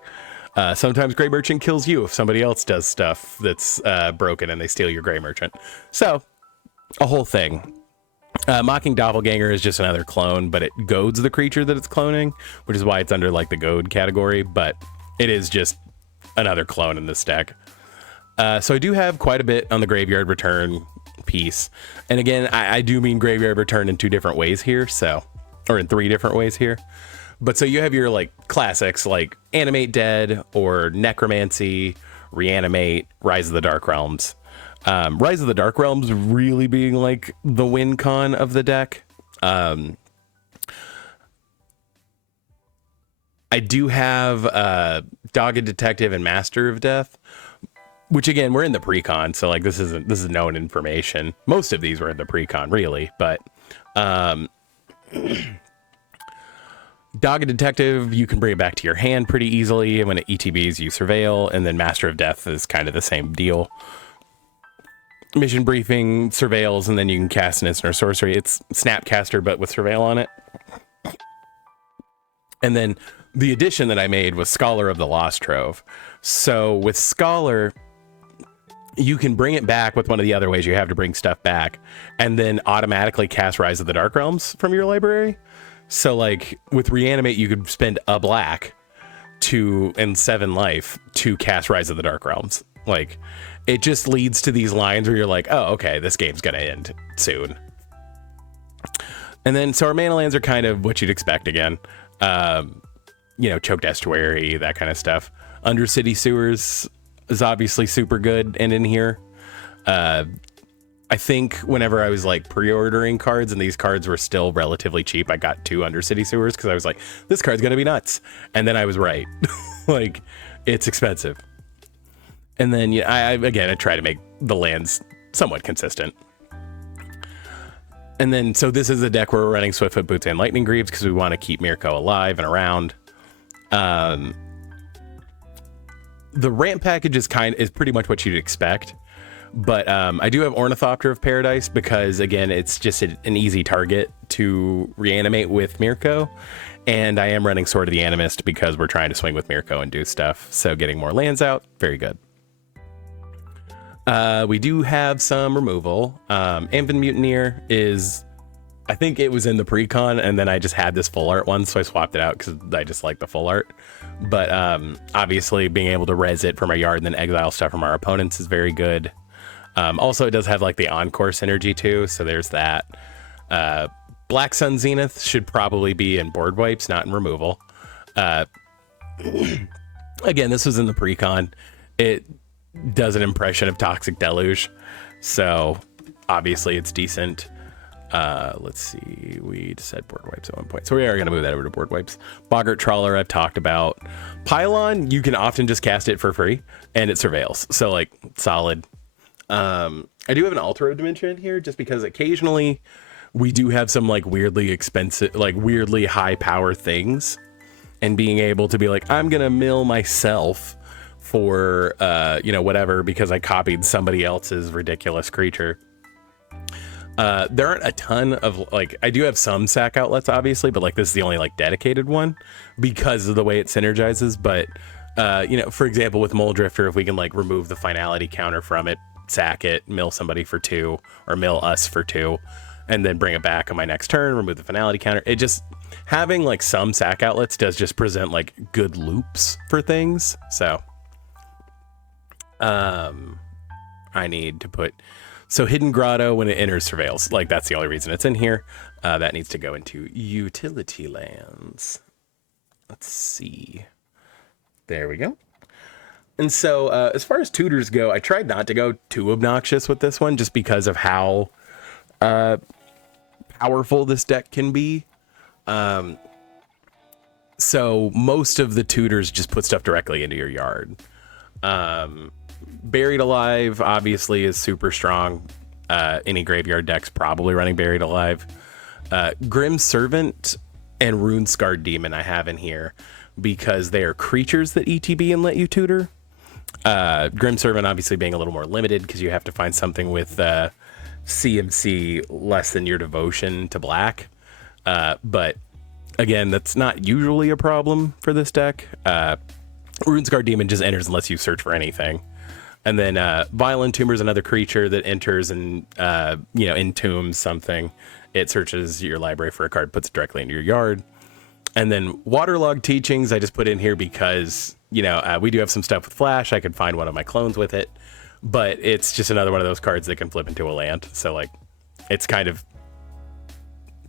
Sometimes Gray Merchant kills you if somebody else does stuff that's broken and they steal your Gray Merchant. So, a whole thing. Mocking Doppelganger is just another clone, but it goads the creature that it's cloning, which is why it's under like the goad category, but it is just another clone in this deck. So I do have quite a bit on the Graveyard Return piece. And again, I do mean Graveyard Return in 2 different ways here, or in 3 different ways here. But so you have your like classics like Animate Dead or Necromancy, Reanimate, Rise of the Dark Realms. Rise of the Dark Realms really being like the win con of the deck. I do have Dogged Detective and Master of Death, which again, we're in the pre-con, so like this is known information. Most of these were in the pre-con really, but Dogged Detective, you can bring it back to your hand pretty easily, and when it ETBs, you surveil, and then Master of Death is kind of the same deal. Mission Briefing surveils, and then you can cast an instant or sorcery. It's Snapcaster, but with surveil on it. And then the addition that I made was Scholar of the Lost Trove. So with Scholar, you can bring it back with one of the other ways you have to bring stuff back, and then automatically cast Rise of the Dark Realms from your library. So like with Reanimate, you could spend a black and 7 life to cast Rise of the Dark Realms. Like it just leads to these lines where you're like, oh, okay, this game's gonna end soon. And then so our mana lands are kind of what you'd expect again. Choked Estuary, that kind of stuff. Undercity Sewers is obviously super good and in here. I think whenever I was like pre-ordering cards and these cards were still relatively cheap, I got 2 Undercity Sewers because I was like, this card's gonna be nuts. And then I was right. Like, it's expensive. And then I try to make the lands somewhat consistent. And then, so this is a deck where we're running Swiftfoot Boots and Lightning Greaves because we want to keep Mirko alive and around. The ramp package is pretty much what you'd expect. But I do have Ornithopter of Paradise because, again, it's just an easy target to reanimate with Mirko. And I am running Sword of the Animist because we're trying to swing with Mirko and do stuff. So getting more lands out, very good. We do have some removal. Amphin Mutineer is, I think it was in the pre-con, and then I just had this full art one, so I swapped it out because I just like the full art. But obviously being able to res it from our yard and then exile stuff from our opponents is very good. Also, it does have like the Encore synergy too, so there's that. Black Sun Zenith should probably be in board wipes, not in removal. Again, this was in the pre-con. It does an impression of Toxic Deluge, so obviously it's decent. Let's see, we said board wipes at one point, so we are going to move that over to board wipes. Boggart Trawler I've talked about. Pylon, you can often just cast it for free and it surveils, so like solid. I do have an Altar of Dimension in here just because occasionally we do have some like weirdly expensive, like weirdly high power things, and being able to be like, I'm gonna mill myself for whatever because I copied somebody else's ridiculous creature. There aren't a ton of like, I do have some sack outlets obviously, but like this is the only like dedicated one because of the way it synergizes. But for example, with Mole Drifter, if we can like remove the finality counter from it, sack it, mill somebody for 2, or mill us for 2, and then bring it back on my next turn, remove the finality counter. It just, having like some sack outlets does just present like good loops for things. So I need to put, so Hidden Grotto, when it enters surveils, like that's the only reason it's in here. That needs to go into utility lands. Let's see. There we go. And so, as far as tutors go, I tried not to go too obnoxious with this one, just because of how powerful this deck can be. So most of the tutors just put stuff directly into your yard. Buried Alive obviously is super strong. Any graveyard deck's probably running Buried Alive. Grim Servant and Rune Scarred Demon I have in here because they are creatures that ETB and let you tutor. Grim Servant obviously being a little more limited because you have to find something with CMC less than your devotion to black. But again, that's not usually a problem for this deck. Runescar Demon just enters and lets you search for anything. And then Violent Tumor is another creature that enters and, entombs something. It searches your library for a card, puts it directly into your yard. And then Waterlogged Teachings, I just put in here because, we do have some stuff with Flash. I could find one of my clones with it. But it's just another one of those cards that can flip into a land. So, it's kind of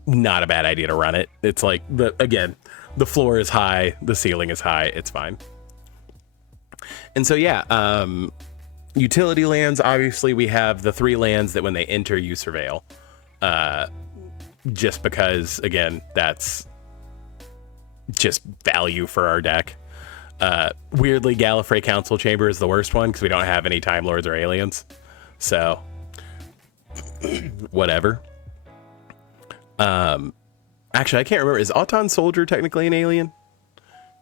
not a bad idea to run it. It's the floor is high, the ceiling is high, it's fine. And so, utility lands, obviously we have the 3 lands that when they enter, you surveil. Just because, again, that's just value for our deck. Weirdly, Gallifrey Council Chamber is the worst one because we don't have any Time Lords or aliens. So, whatever. Actually, I can't remember. Is Auton Soldier technically an alien?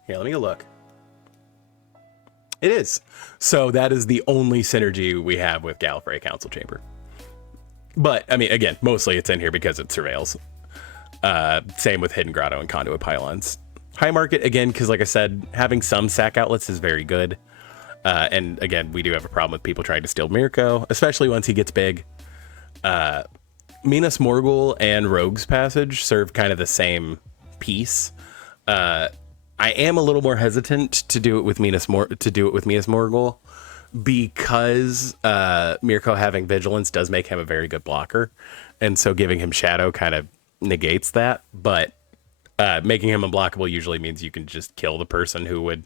Here, let me look. It is. So that is the only synergy we have with Gallifrey Council Chamber. But, I mean, again, mostly it's in here because it surveils. Same with Hidden Grotto and Conduit Pylons. High Market, again, because like I said, having some sack outlets is very good. And again, we do have a problem with people trying to steal Mirko, especially once he gets big. Minas Morgul and Rogue's Passage serve kind of the same piece. I am a little more hesitant to do it with Minas Morgul because Mirko having Vigilance does make him a very good blocker, and so giving him Shadow kind of negates that. But making him unblockable usually means you can just kill the person who would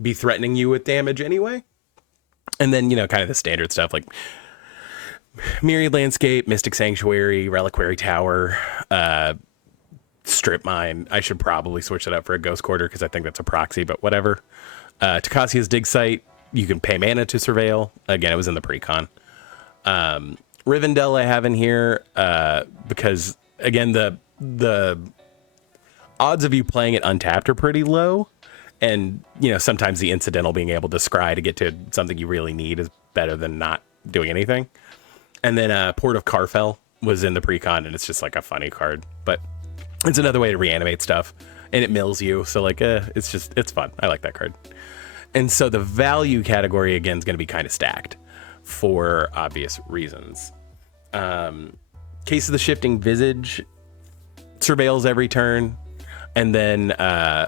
be threatening you with damage anyway. And then, kind of the standard stuff like Myriad Landscape, Mystic Sanctuary, Reliquary Tower, Strip Mine. I should probably switch it up for a Ghost Quarter because I think that's a proxy, but whatever. Takacia's Dig Site, you can pay mana to surveil. Again, it was in the pre-con. Rivendell I have in here because, again, the odds of you playing it untapped are pretty low. And, sometimes the incidental being able to scry to get to something you really need is better than not doing anything. And then Port of Carfell was in the pre-con, and it's just like a funny card. But it's another way to reanimate stuff, and it mills you. So, it's fun. I like that card. And so the value category, again, is going to be kind of stacked for obvious reasons. Case of the Shifting Visage surveils every turn. And then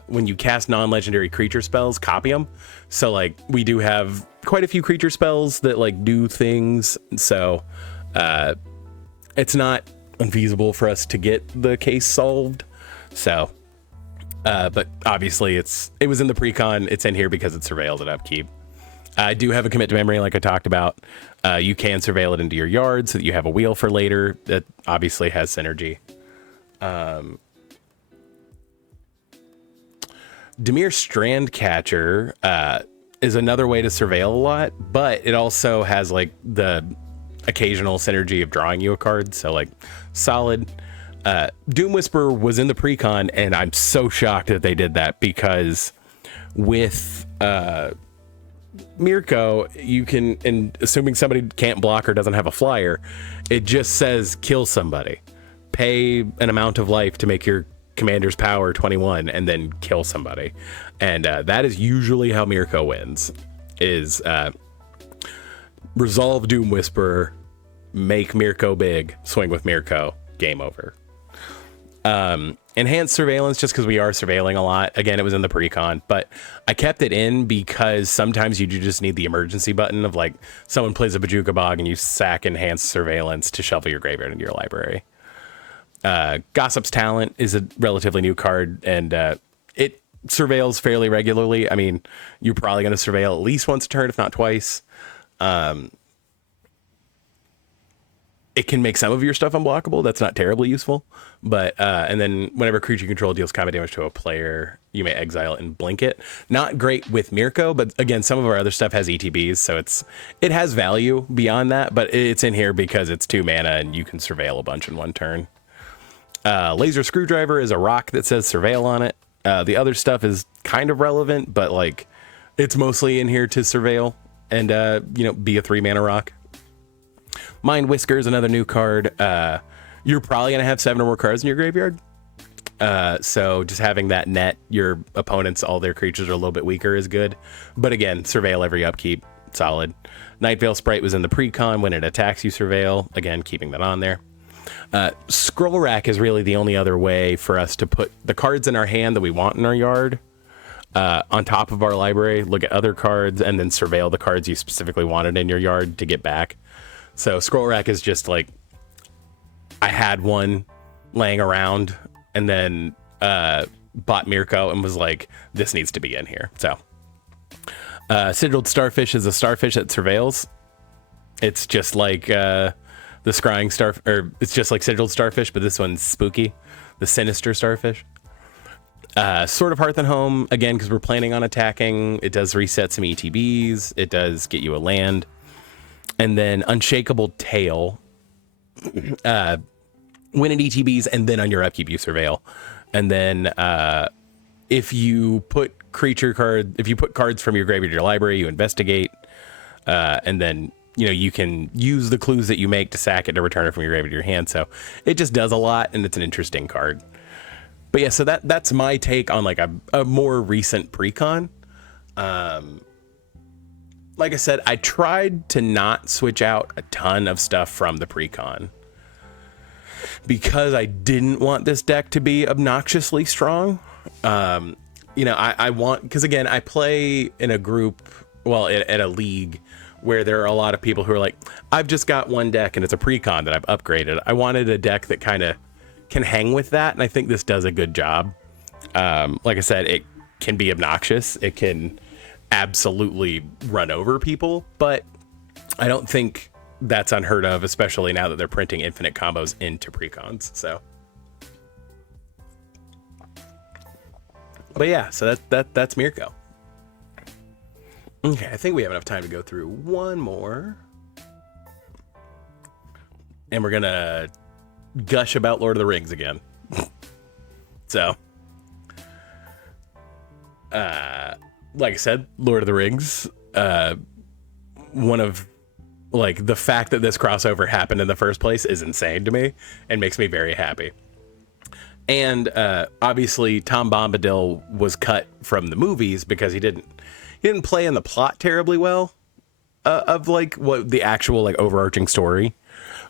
when you cast non-legendary creature spells, copy them. So, we do have quite a few creature spells that, do things. So it's not unfeasible for us to get the case solved. So, but obviously it was in the pre-con. It's in here because it's surveilled at upkeep. I do have a commit to memory, like I talked about. You can surveil it into your yard so that you have a wheel for later. That obviously has synergy. Dimir Strandcatcher is another way to surveil a lot, but it also has the occasional synergy of drawing you a card. So solid. Doom Whisperer was in the pre-con, and I'm so shocked that they did that because with Mirko, you can, and assuming somebody can't block or doesn't have a flyer, it just says kill somebody, pay an amount of life to make your commander's power 21 and then kill somebody. And that is usually how Mirko wins, is resolve Doom Whisperer, make Mirko big, swing with Mirko, game over. Enhanced Surveillance, just because we are surveilling a lot. Again, it was in the pre-con, but I kept it in because sometimes you do just need the emergency button of someone plays a Bajuka Bog and you sack Enhanced Surveillance to shuffle your graveyard into your library. Gossip's Talent is a relatively new card, and it surveils fairly regularly. I mean, you're probably going to surveil at least once a turn, if not twice. It can make some of your stuff unblockable. That's not terribly useful. But, and then whenever creature you control deals combat damage to a player, you may exile it and blink it. Not great with Mirko, but again, some of our other stuff has ETBs, so it has value beyond that, but it's in here because it's 2 mana and you can surveil a bunch in one turn. Laser Screwdriver is a rock that says surveil on it. The other stuff is kind of relevant, but like it's mostly in here to surveil and, be a 3 mana rock. Mind Whisker is another new card. You're probably going to have 7 or more cards in your graveyard. So just having that net, your opponents, all their creatures are a little bit weaker is good. But again, surveil every upkeep, solid. Night Veil Sprite was in the pre-con. When it attacks, you surveil. Again, keeping that on there. Scroll Rack is really the only other way for us to put the cards in our hand that we want in our yard on top of our library, look at other cards, and then surveil the cards you specifically wanted in your yard to get back. So Scroll Rack is just like, I had one laying around and then bought Mirko and was like, this needs to be in here. So Sigiled Starfish is a starfish that surveils. It's just like the scrying star, or it's just like Sigiled Starfish, but this one's spooky, the sinister starfish. Sword of Hearth and Home, again, because we're planning on attacking. It does reset some ETBs. It does get you a land. And then Unshakable Tail. When it ETBs, and then on your upkeep, you surveil. And then if you put cards from your graveyard to your library, you investigate. And then, you can use the clues that you make to sack it to return it from your graveyard to your hand. So it just does a lot, and it's an interesting card. But yeah, so that's my take on like a more recent precon. Like I said, I tried to not switch out a ton of stuff from the precon because I didn't want this deck to be obnoxiously strong. I want, because again, I play in a group, at a league where there are a lot of people who are like, I've just got one deck and it's a precon that I've upgraded. I wanted a deck that kind of can hang with that, and I think this does a good job. Like I said, it can be obnoxious. It can absolutely run over people, but I don't think that's unheard of, especially now that they're printing infinite combos into precons. So, but yeah, so that's Mirko. Okay, I think we have enough time to go through one more, and we're gonna gush about Lord of the Rings again. So, like I said, Lord of the Rings, one of, like, the fact that this crossover happened in the first place is insane to me and makes me very happy. And obviously Tom Bombadil was cut from the movies because he didn't play in the plot terribly well of like what the actual like overarching story.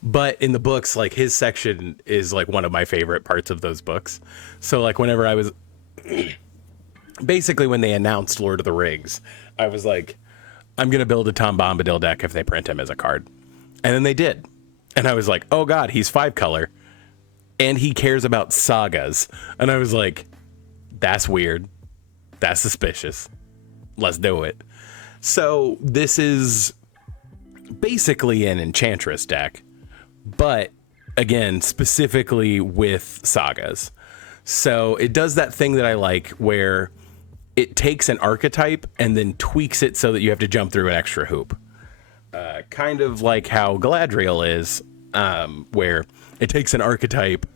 But in the books, like his section is like one of my favorite parts of those books. So like whenever I was basically when they announced Lord of the Rings, I was like, I'm going to build a Tom Bombadil deck if they print him as a card. And then they did. And I was like, oh God, he's 5-color and he cares about sagas. And I was like, that's weird. That's suspicious. Let's do it. So this is basically an Enchantress deck, but again, specifically with sagas. So it does that thing that I like where it takes an archetype and then tweaks it so that you have to jump through an extra hoop. Kind of like how Galadriel is, where it takes an archetype,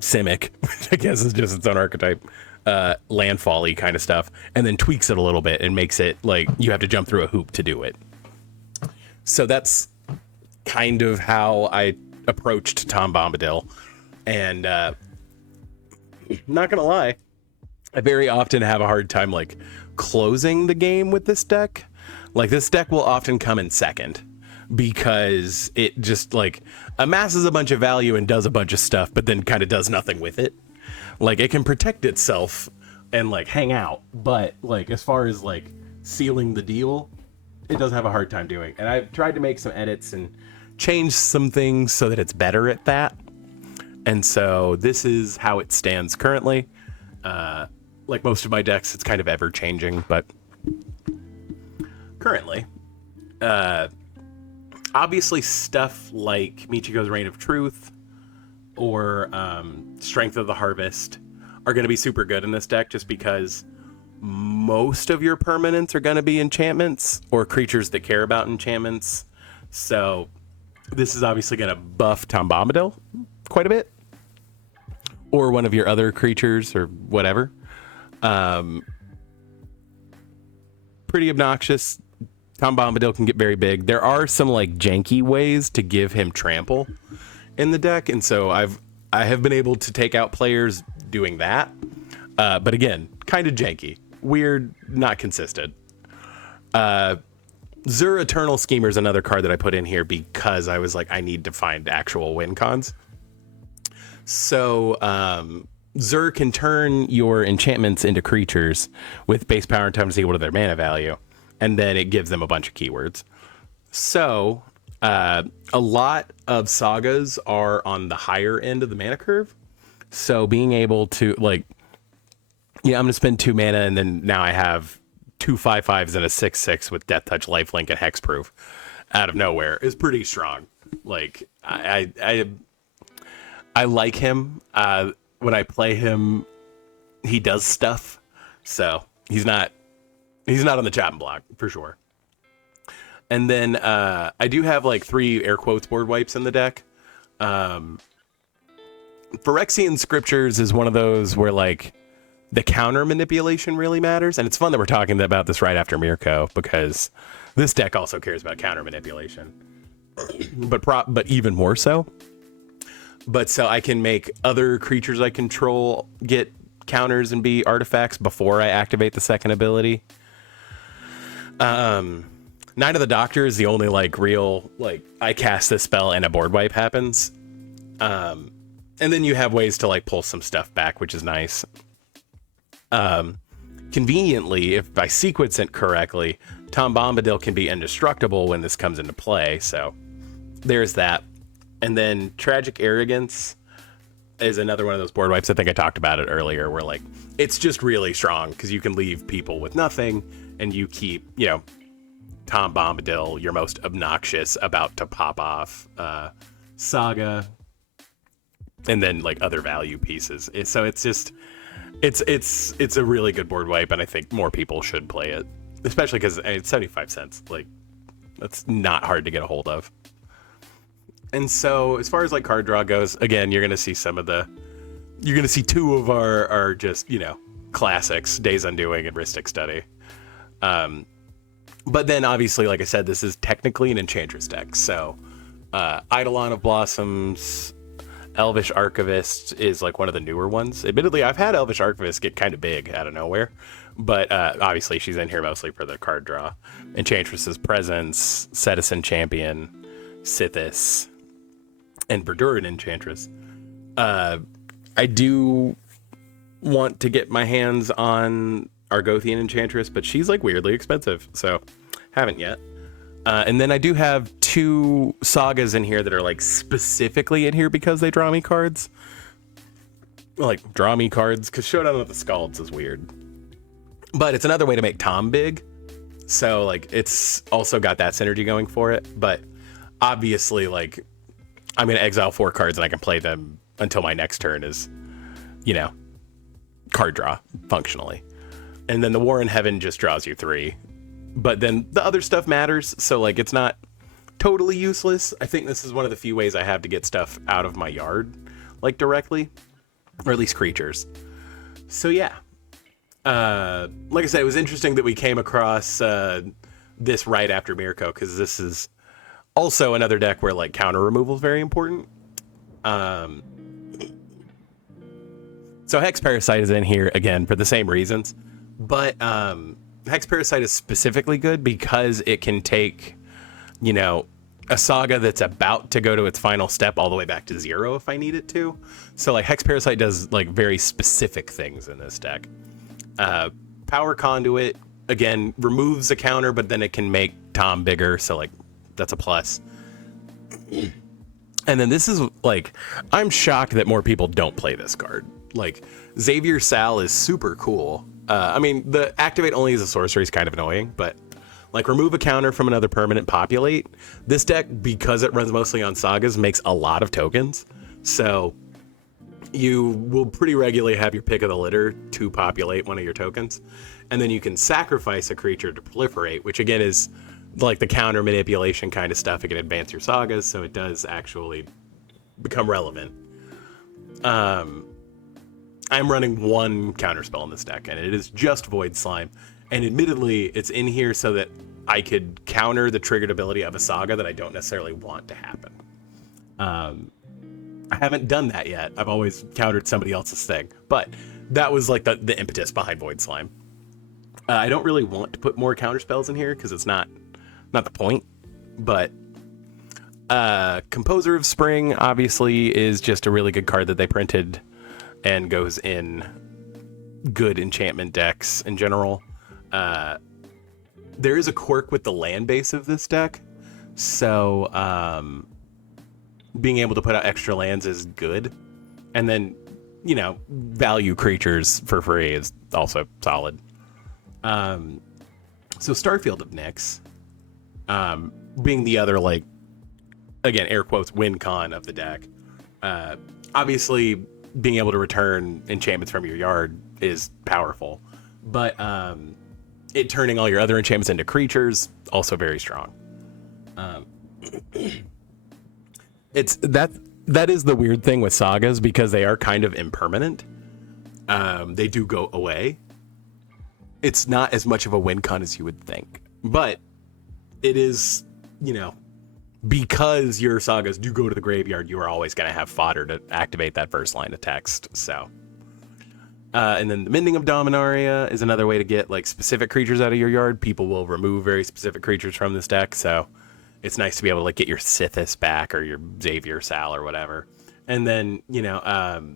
Simic, which I guess is just its own archetype, landfall-y kind of stuff, and then tweaks it a little bit and makes it like you have to jump through a hoop to do it. So that's kind of how I approached Tom Bombadil. And not gonna lie, I very often have a hard time like closing the game with this deck. Like this deck will often come in second because it just like amasses a bunch of value and does a bunch of stuff, but then kind of does nothing with it. Like it can protect itself and like hang out, but like as far as like sealing the deal, it does have a hard time doing. And I've tried to make some edits and change some things so that it's better at that. And so this is how it stands currently. like most of my decks, it's kind of ever changing, but currently, obviously stuff like Michiko's Reign of Truth or Strength of the Harvest are going to be super good in this deck just because most of your permanents are going to be enchantments or creatures that care about enchantments. So this is obviously going to buff Tom Bombadil quite a bit, or one of your other creatures or whatever. Pretty obnoxious. Tom Bombadil can get very big. There are some like janky ways to give him trample in the deck, and so I have been able to take out players doing that. But again, kind of janky, weird, not consistent. Zur Eternal Schemer is another card that I put in here because I was like, I need to find actual win cons. So Zur can turn your enchantments into creatures with base power times equal to their mana value, and then it gives them a bunch of keywords. So a lot of sagas are on the higher end of the mana curve. So being able to like, yeah, I'm going to spend 2 mana, and then now I have 2 5/5s and a 6/6 with Death Touch, Lifelink, and Hexproof out of nowhere is pretty strong. Like I like him. When I play him, he does stuff. So he's not on the chopping block for sure. And then I do have like 3 air quotes board wipes in the deck. Phyrexian Scriptures is one of those where like the counter manipulation really matters. And it's fun that we're talking about this right after Mirko, because this deck also cares about counter manipulation, but even more so. But so I can make other creatures I control get counters and be artifacts before I activate the second ability. Night of the Doctor is the only like real, like I cast this spell and a board wipe happens. And then you have ways to like pull some stuff back, which is nice. Conveniently, if I sequence it correctly, Tom Bombadil can be indestructible when this comes into play. So there's that. And then Tragic Arrogance is another one of those board wipes. I think I talked about it earlier, where like it's just really strong because you can leave people with nothing, and you keep, you know, Tom Bombadil, your most obnoxious, about to pop off saga, and then like other value pieces. So it's just it's a really good board wipe, and I think more people should play it, especially because it's 75 cents. Like that's not hard to get a hold of. And so as far as like card draw goes, again, you're going to see 2 of our just, you know, classics, Days Undoing and Rhystic Study. But then obviously, like I said, this is technically an Enchantress deck. So Eidolon of Blossoms, Elvish Archivist is like one of the newer ones. Admittedly, I've had Elvish Archivist get kind of big out of nowhere, but obviously she's in here mostly for the card draw. Enchantress's Presence, Citizen Champion, Sithis, and Verduran Enchantress. I do want to get my hands on Argothian Enchantress, but she's like weirdly expensive, so haven't yet. And then I do have 2 sagas in here that are like specifically in here because they draw me cards. Like draw me cards, because Showdown of the Scalds is weird. But it's another way to make Tom big. So like it's also got that synergy going for it. But obviously, like, I'm going to exile 4 cards and I can play them until my next turn is, you know, card draw functionally. And then the War in Heaven just draws you 3. But then the other stuff matters. So like, it's not totally useless. I think this is one of the few ways I have to get stuff out of my yard, like directly, or at least creatures. So yeah. Like I said, it was interesting that we came across this right after Mirko, because this is also another deck where like counter removal is very important. So Hex Parasite is in here again for the same reasons, but Hex Parasite is specifically good because it can take, you know, a saga that's about to go to its final step all the way back to 0 if I need it to. So like Hex Parasite does like very specific things in this deck. Power Conduit again removes a counter, but then it can make Tom bigger, so like that's a plus. And then this is like, I'm shocked that more people don't play this card. Like, Xavier Sal is super cool. I mean, the activate only as a sorcery is kind of annoying, but like remove a counter from another permanent, populate. This deck, because it runs mostly on sagas, makes a lot of tokens. So you will pretty regularly have your pick of the litter to populate one of your tokens. And then you can sacrifice a creature to proliferate, which again is like the counter manipulation kind of stuff. It can advance your sagas, so it does actually become relevant. I'm running one counterspell in this deck, and it is just Void Slime. And admittedly, it's in here so that I could counter the triggered ability of a saga that I don't necessarily want to happen. I haven't done that yet. I've always countered somebody else's thing. But that was like the impetus behind Void Slime. I don't really want to put more counterspells in here because it's not the point. But Composer of Spring obviously is just a really good card that they printed and goes in good enchantment decks in general. There is a quirk with the land base of this deck, so being able to put out extra lands is good. And then, you know, value creatures for free is also solid. So Starfield of Nyx, being the other, like, again, air quotes, win con of the deck. Obviously, being able to return enchantments from your yard is powerful, but it turning all your other enchantments into creatures, also very strong. It's that is the weird thing with sagas, because they are kind of impermanent. They do go away. It's not as much of a win con as you would think, but it is, you know, because your sagas do go to the graveyard, you are always going to have fodder to activate that first line of text. So, and then the Mending of Dominaria is another way to get like specific creatures out of your yard. People will remove very specific creatures from this deck, so it's nice to be able to like get your Sithis back or your Xavier Sal or whatever. And then, you know,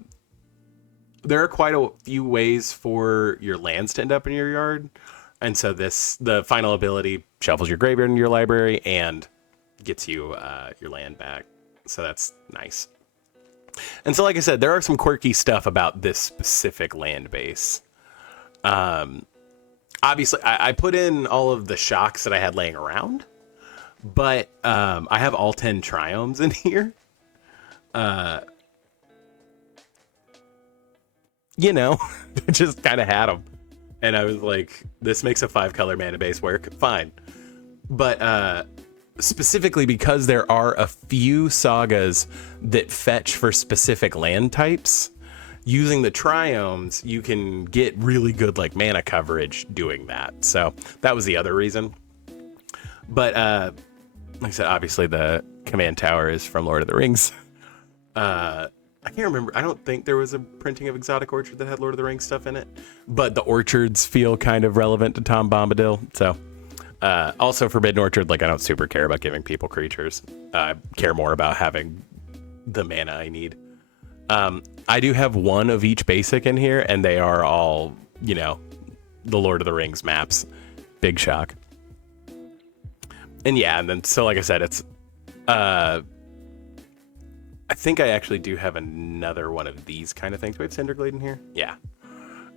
there are quite a few ways for your lands to end up in your yard. And so the final ability shuffles your graveyard into your library and gets you your land back. So that's nice. And so, like I said, there are some quirky stuff about this specific land base. Obviously, I put in all of the shocks that I had laying around, but I have all 10 triomes in here. You know, just kind of had them. And I was like, this makes a 5-color mana base work. Fine. But specifically because there are a few sagas that fetch for specific land types, using the triomes, you can get really good like mana coverage doing that. So that was the other reason. But like I said, obviously the command tower is from Lord of the Rings. I can't remember. I don't think there was a printing of Exotic Orchard that had Lord of the Rings stuff in it, but the orchards feel kind of relevant to Tom Bombadil. So also Forbidden Orchard, like I don't super care about giving people creatures. I care more about having the mana I need. I do have one of each basic in here, and they are all, you know, the Lord of the Rings maps. Big shock. And yeah, and then so like I said, it's I think I actually do have another one of these kind of things. Do we have Cinderglade in here? Yeah.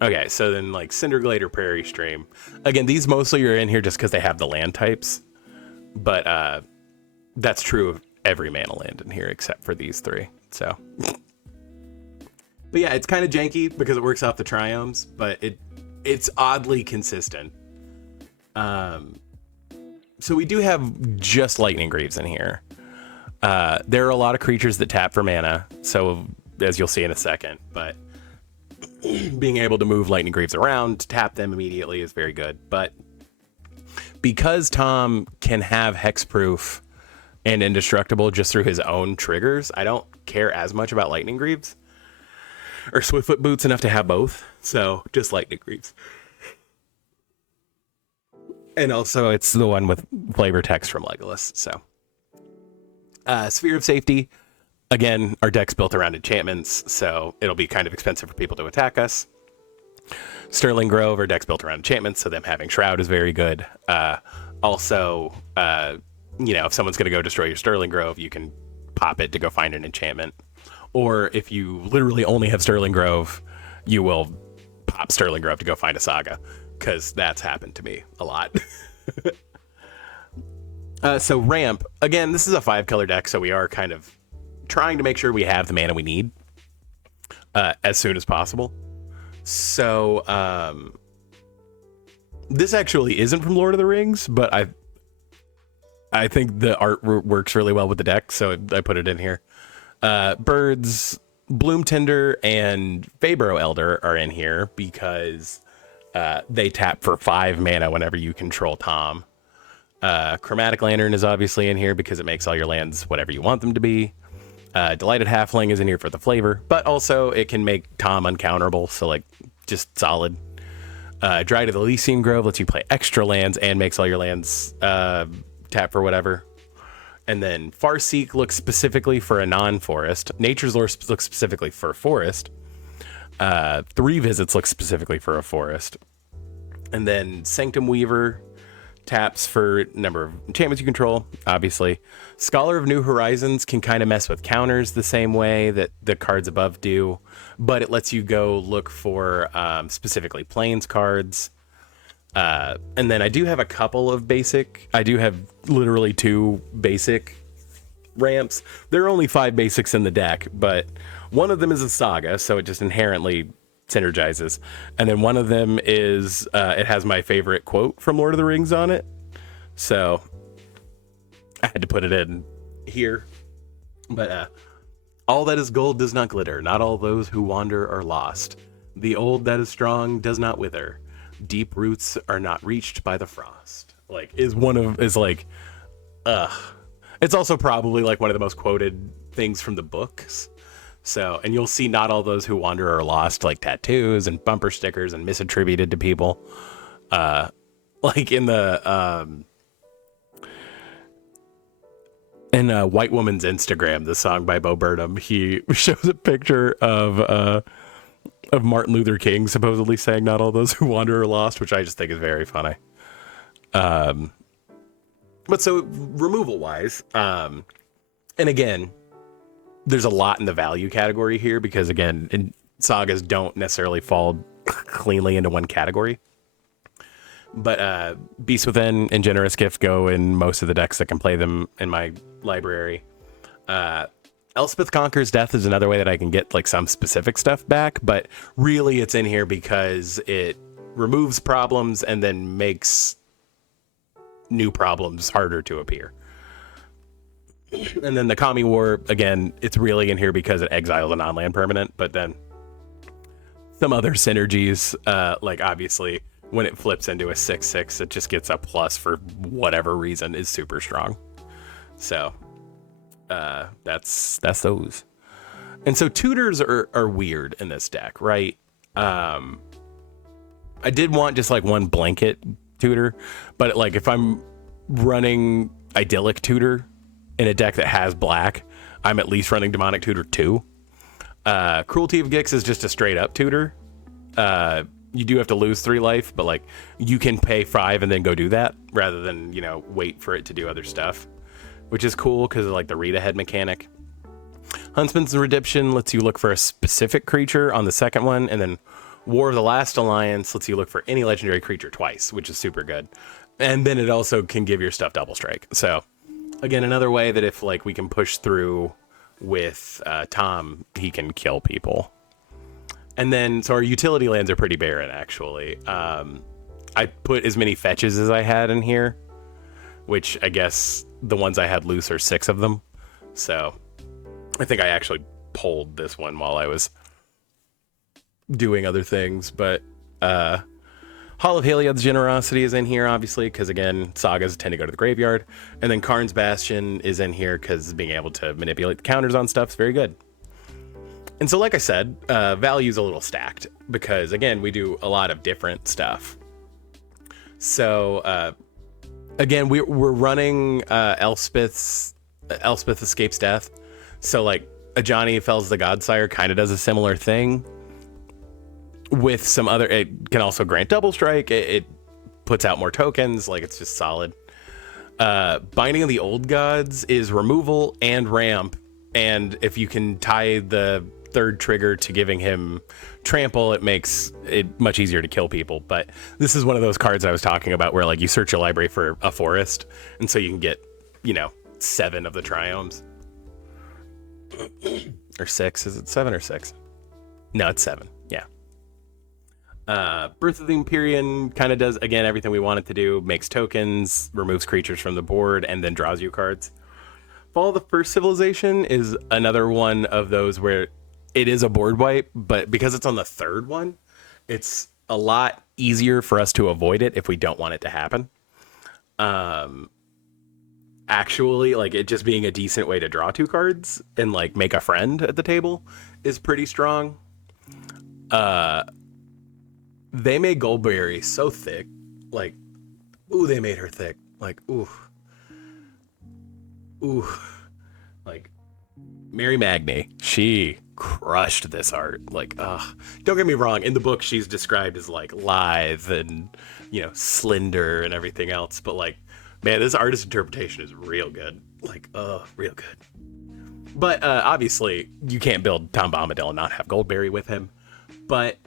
Okay, so then like Cinderglade or Prairie Stream. Again, these mostly are in here just because they have the land types. But that's true of every mana land in here except for these three. So, but yeah, it's kind of janky because it works off the triomes, but it's oddly consistent. So we do have just Lightning Greaves in here. There are a lot of creatures that tap for mana, so as you'll see in a second, but being able to move Lightning Greaves around, to tap them immediately is very good. But because Tom can have Hexproof and Indestructible just through his own triggers, I don't care as much about Lightning Greaves or Swiftfoot Boots enough to have both, so just Lightning Greaves. And also it's the one with flavor text from Legolas, so. Sphere of Safety, again, our deck's built around enchantments, so it'll be kind of expensive for people to attack us. Sterling Grove, our deck's built around enchantments, so them having Shroud is very good. Also, you know, if someone's going to go destroy your Sterling Grove, you can pop it to go find an enchantment. Or if you literally only have Sterling Grove you will pop Sterlinger up to go find a Saga, because that's happened to me a lot. So ramp, again, this is a 5-color deck, so we are kind of trying to make sure we have the mana we need as soon as possible. So this actually isn't from Lord of the Rings, but I think the art works really well with the deck, so I put it in here. Birds, Bloom Tinder, and Fabro Elder are in here because they tap for 5 mana whenever you control Tom. Chromatic Lantern is obviously in here because it makes all your lands whatever you want them to be. Delighted Halfling is in here for the flavor, but also it can make Tom uncounterable, so like just solid. Dry to the Elysian Grove lets you play extra lands and makes all your lands tap for whatever. And then Farseek looks specifically for a non-forest. Nature's Lore looks specifically for a forest. 3 Visits looks specifically for a forest. And then Sanctum Weaver taps for number of enchantments you control, obviously. Scholar of New Horizons can kind of mess with counters the same way that the cards above do, but it lets you go look for specifically plains cards. And then I do have a couple of basic. I do have literally 2 basic ramps. There are only 5 basics in the deck, but one of them is a Saga, so it just inherently synergizes. And then one of them is it has my favorite quote from Lord of the Rings on it, so I had to put it in here. But all that is gold does not glitter, not all those who wander are lost. The old that is strong does not wither, deep roots are not reached by the frost. Like, it's also probably like one of the most quoted things from the books. So, and you'll see not all those who wander are lost, like tattoos and bumper stickers and misattributed to people. Like in the White Woman's Instagram, the song by Bo Burnham, he shows a picture of Martin Luther King supposedly saying not all those who wander are lost, which I just think is very funny. But so removal wise, and again, there's a lot in the value category here because, again, sagas don't necessarily fall cleanly into one category. But Beast Within and Generous Gift go in most of the decks that can play them in my library. Elspeth Conquers Death is another way that I can get like some specific stuff back, but really it's in here because it removes problems and then makes new problems harder to appear. And then the Kami War, again, it's really in here because it exiles a non-land permanent, but then some other synergies, like obviously when it flips into a 6/6, it just gets a plus for whatever reason is super strong. So that's those. And so tutors are weird in this deck, right? I did want just like one blanket tutor, but like if I'm running Idyllic Tutor in a deck that has black, I'm at least running Demonic Tutor 2. Cruelty of Gix is just a straight up tutor. You do have to lose 3 life, but like you can pay 5 and then go do that rather than, you know, wait for it to do other stuff, which is cool because of like the read ahead mechanic. Huntsman's Redemption lets you look for a specific creature on the second one, and then War of the Last Alliance lets you look for any legendary creature twice, which is super good. And then it also can give your stuff double strike. So again, another way that if like we can push through with Tom, he can kill people. And then, so our utility lands are pretty barren, actually. I put as many fetches as I had in here, which I guess the ones I had loose are 6 of them. So I think I actually pulled this one while I was doing other things. But Hall of Heliod's Generosity is in here, obviously, because again, sagas tend to go to the graveyard. And then Karn's Bastion is in here because being able to manipulate the counters on stuff is very good. And so, like I said, value's a little stacked because, again, we do a lot of different stuff. So, again, we're running Elspeth Escapes Death. So, like, Ajani Fells the Godsire kind of does a similar thing with some other. It can also grant double strike. It puts out more tokens. Like, it's just solid. Binding of the Old Gods is removal and ramp. And if you can tie the third trigger to giving him trample, it makes it much easier to kill people. But this is one of those cards I was talking about where like you search your library for a forest, and so you can get, 7 of the triomes. Or 6. Is it 7 or 6? No, it's 7. Yeah. Birth of the Empyrean kind of does, again, everything we want it to do. Makes tokens, removes creatures from the board, and then draws you cards. Fall of the First Civilization is another one of those where it is a board wipe, but because it's on the third one, it's a lot easier for us to avoid it if we don't want it to happen. Actually, like, it just being a decent way to draw 2 cards and like make a friend at the table is pretty strong. They made Goldberry so thick, like, ooh, they made her thick, like, ooh, like, Mary Magny, she crushed this art. Like, don't get me wrong, in the book she's described as like lithe and slender and everything else, but like, man, this artist interpretation is real good. Like, real good. But obviously you can't build Tom Bombadil and not have Goldberry with him, but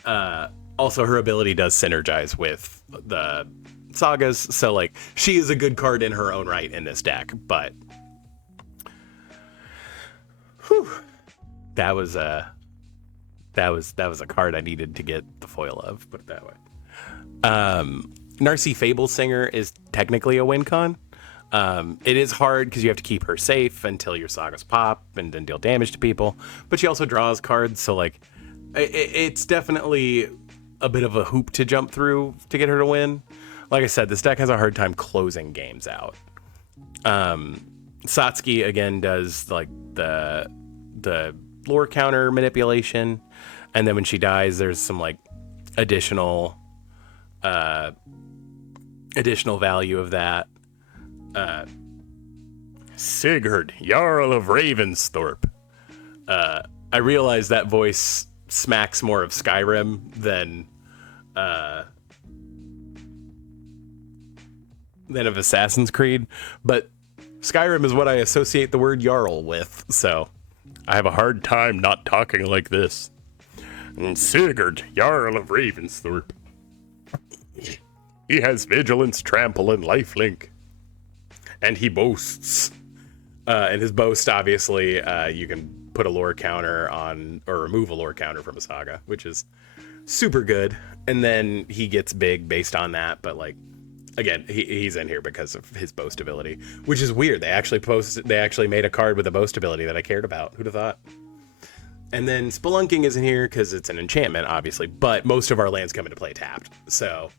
also her ability does synergize with the sagas, so like she is a good card in her own right in this deck. But whew, that was a card I needed to get the foil of, put it that way. Narcy Fable Singer is technically a win con. It is hard because you have to keep her safe until your sagas pop and then deal damage to people, but she also draws cards, so like it's definitely a bit of a hoop to jump through to get her to win. Like I said, this deck has a hard time closing games out. Satsuki again does like the lore counter manipulation, and then when she dies, there's some like additional value of that. Sigurd, Jarl of Ravensthorpe. I realize that voice smacks more of Skyrim than of Assassin's Creed, but Skyrim is what I associate the word Jarl with, so I have a hard time not talking like this. And Sigurd, Jarl of Ravensthorpe. He has vigilance, trample, and lifelink. And he boasts. And his boast, obviously, you can put a lore counter on, or remove a lore counter from a saga, which is super good. And then he gets big based on that, but like, again, he's in here because of his boast ability, which is weird. They actually made a card with a boast ability that I cared about. Who'd have thought? And then Spelunking is in here because it's an enchantment, obviously, but most of our lands come into play tapped. So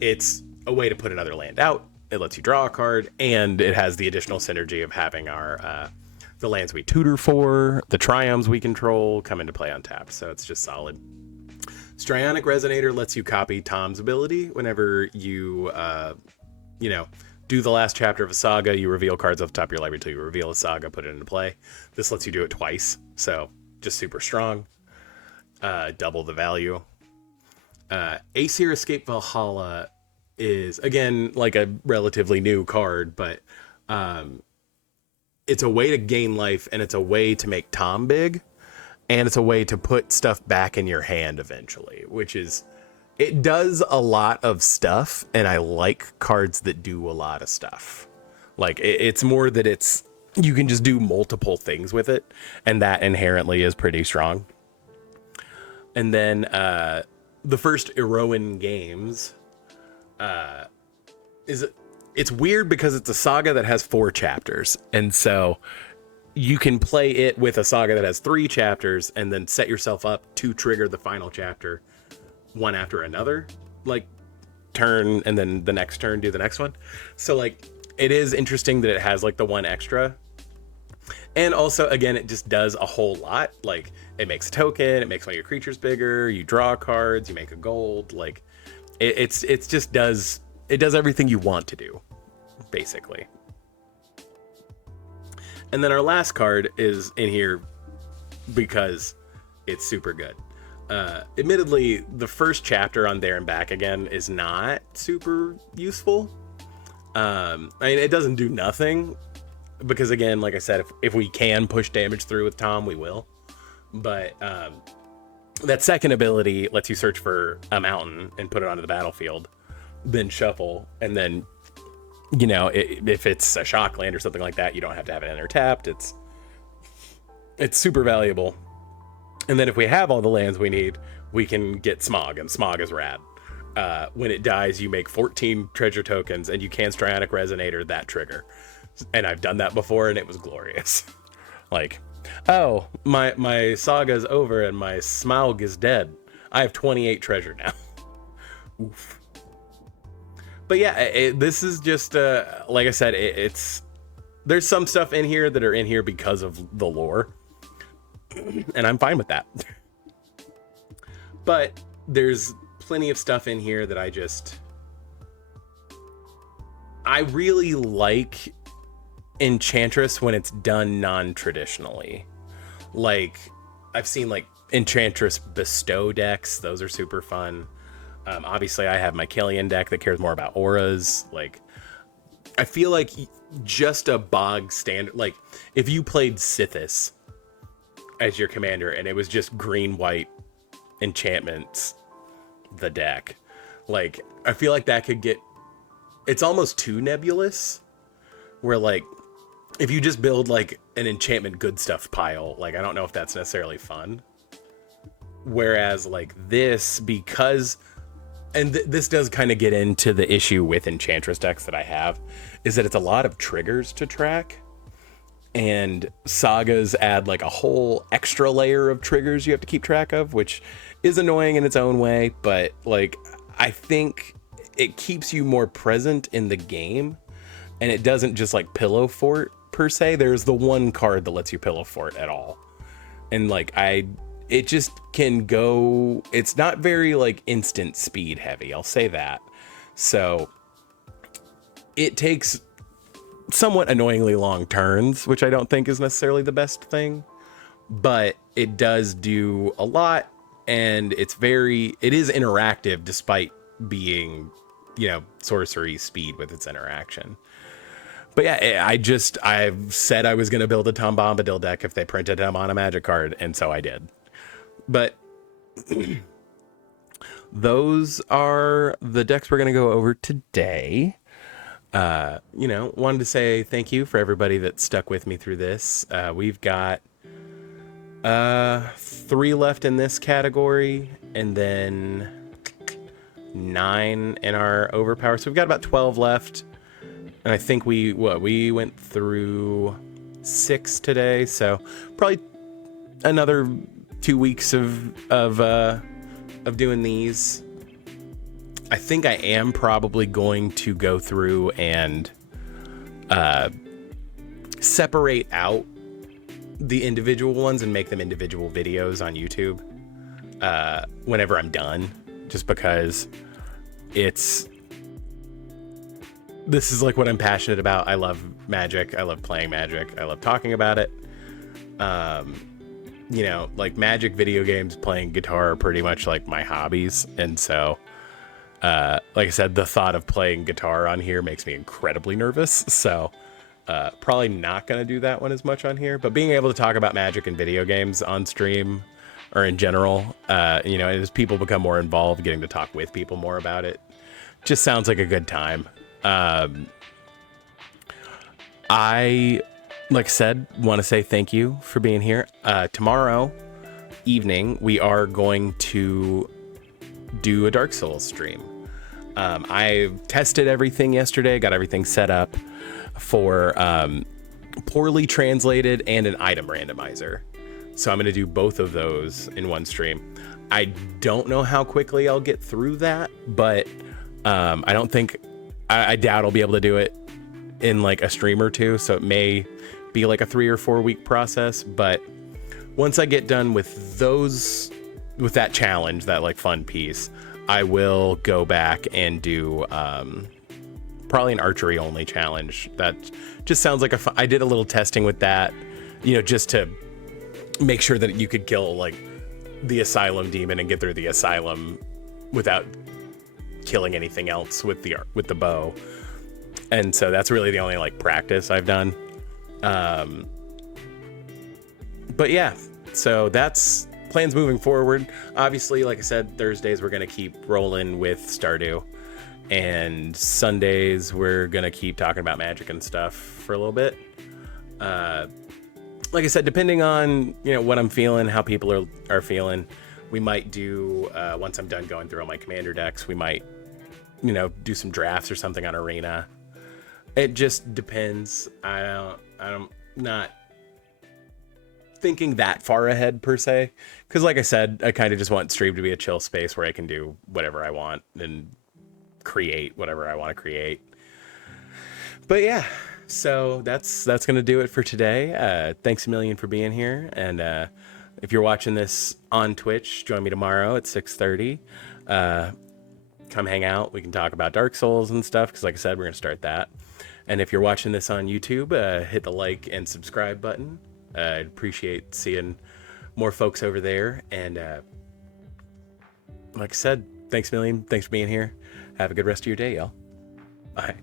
it's a way to put another land out. It lets you draw a card, and it has the additional synergy of having our the lands we tutor for, the triomes we control, come into play on tap. So it's just solid. Strionic Resonator lets you copy Tom's ability whenever you, do the last chapter of a saga. You reveal cards off the top of your library until you reveal a saga, put it into play. This lets you do it twice, so just super strong. Double the value. Aesir Escape Valhalla is, again, like a relatively new card, but it's a way to gain life, and it's a way to make Tom big, and it's a way to put stuff back in your hand eventually, which is, it does a lot of stuff, and I like cards that do a lot of stuff. Like, it's more that you can just do multiple things with it, and that inherently is pretty strong. And then the first Eroan games it's weird because it's a saga that has 4 chapters, and so you can play it with a saga that has 3 chapters and then set yourself up to trigger the final chapter one after another, like turn, and then the next turn do the next one. So like, it is interesting that it has like the 1 extra, and also, again, it just does a whole lot. Like, it makes a token, it makes one of your creatures bigger, you draw cards, you make a gold, like it just does everything you want to do, basically. And then our last card is in here because it's super good. Admittedly, the first chapter on There and Back Again is not super useful. I mean, it doesn't do nothing because, again, like I said, if we can push damage through with Tom, we will. But that second ability lets you search for a mountain and put it onto the battlefield, then shuffle, and then, you know, if it's a shock land or something like that, you don't have to have it enter tapped. It's super valuable. And then if we have all the lands we need, we can get Smog, and Smog is rad. When it dies, you make 14 treasure tokens, and you can Strionic Resonator that trigger. And I've done that before, and it was glorious. Like, oh, my saga's over, and my Smaug is dead. I have 28 treasure now. Oof. But yeah, this is just, like I said, there's some stuff in here that are in here because of the lore. And I'm fine with that. But there's plenty of stuff in here that I really like Enchantress when it's done non-traditionally. Like, I've seen like Enchantress Bestow decks. Those are super fun. Obviously, I have my Killian deck that cares more about auras. Like, I feel like just a bog standard, like if you played Sithis as your commander and it was just green-white enchantments, the deck, like, I feel like that could get, it's almost too nebulous, where like, if you just build like an enchantment good stuff pile, like, I don't know if that's necessarily fun. Whereas like this, because, and this does kind of get into the issue with Enchantress decks that I have, is that it's a lot of triggers to track, and sagas add like a whole extra layer of triggers you have to keep track of, which is annoying in its own way, but like, I think it keeps you more present in the game, and it doesn't just like pillow fort per se. There's the one card that lets you pillow fort at all, and like, it just can go, it's not very like instant speed heavy, I'll say that. So it takes somewhat annoyingly long turns, which I don't think is necessarily the best thing, but it does do a lot, and it is interactive despite being, you know, sorcery speed with its interaction. But yeah, I've said I was going to build a Tom Bombadil deck if they printed him on a Magic card, and so I did. But those are the decks we're going to go over today. You know, wanted to say thank you for everybody that stuck with me through this. We've got 3 left in this category, and then 9 in our overpower. So we've got about 12 left. And I think we went through 6 today, so probably another 2 weeks of doing these. I think I am probably going to go through and separate out the individual ones and make them individual videos on YouTube whenever I'm done, just because this is like what I'm passionate about. I love Magic. I love playing Magic. I love talking about it. You know, like Magic, video games, playing guitar are pretty much like my hobbies. And so, like I said, the thought of playing guitar on here makes me incredibly nervous. So probably not going to do that one as much on here. But being able to talk about Magic and video games on stream or in general, you know, as people become more involved, getting to talk with people more about it just sounds like a good time. I, like I said, want to say thank you for being here. Tomorrow evening, we are going to do a Dark Souls stream. I tested everything yesterday, got everything set up for poorly translated and an item randomizer. So I'm going to do both of those in one stream. I don't know how quickly I'll get through that, but I doubt I'll be able to do it in like a stream or two, so it may be like a 3 or 4 week process. But once I get done with with that challenge, that like fun piece, I will go back and do probably an archery only challenge. That just sounds like I did a little testing with that, you know, just to make sure that you could kill like the Asylum Demon and get through the Asylum without killing anything else with the bow. And so that's really the only like practice I've done. But yeah, So that's plans moving forward. Obviously, like I said, Thursdays we're going to keep rolling with Stardew. And Sundays we're going to keep talking about Magic and stuff for a little bit. Like I said, depending on, what I'm feeling, how people are feeling, we might do, once I'm done going through all my commander decks, we might, do some drafts or something on Arena. It just depends. I'm not thinking that far ahead per se, because like I said, I kind of just want stream to be a chill space where I can do whatever I want and create whatever I want to create. But yeah, so that's gonna do it for today. Thanks a million for being here, and if you're watching this on Twitch, join me tomorrow at 6:30. Come hang out. We can talk about Dark Souls and stuff, because like I said, we're gonna start that. And if you're watching this on YouTube, hit the like and subscribe button. I'd appreciate seeing more folks over there. And like I said, thanks a million. Thanks for being here. Have a good rest of your day, y'all. Bye.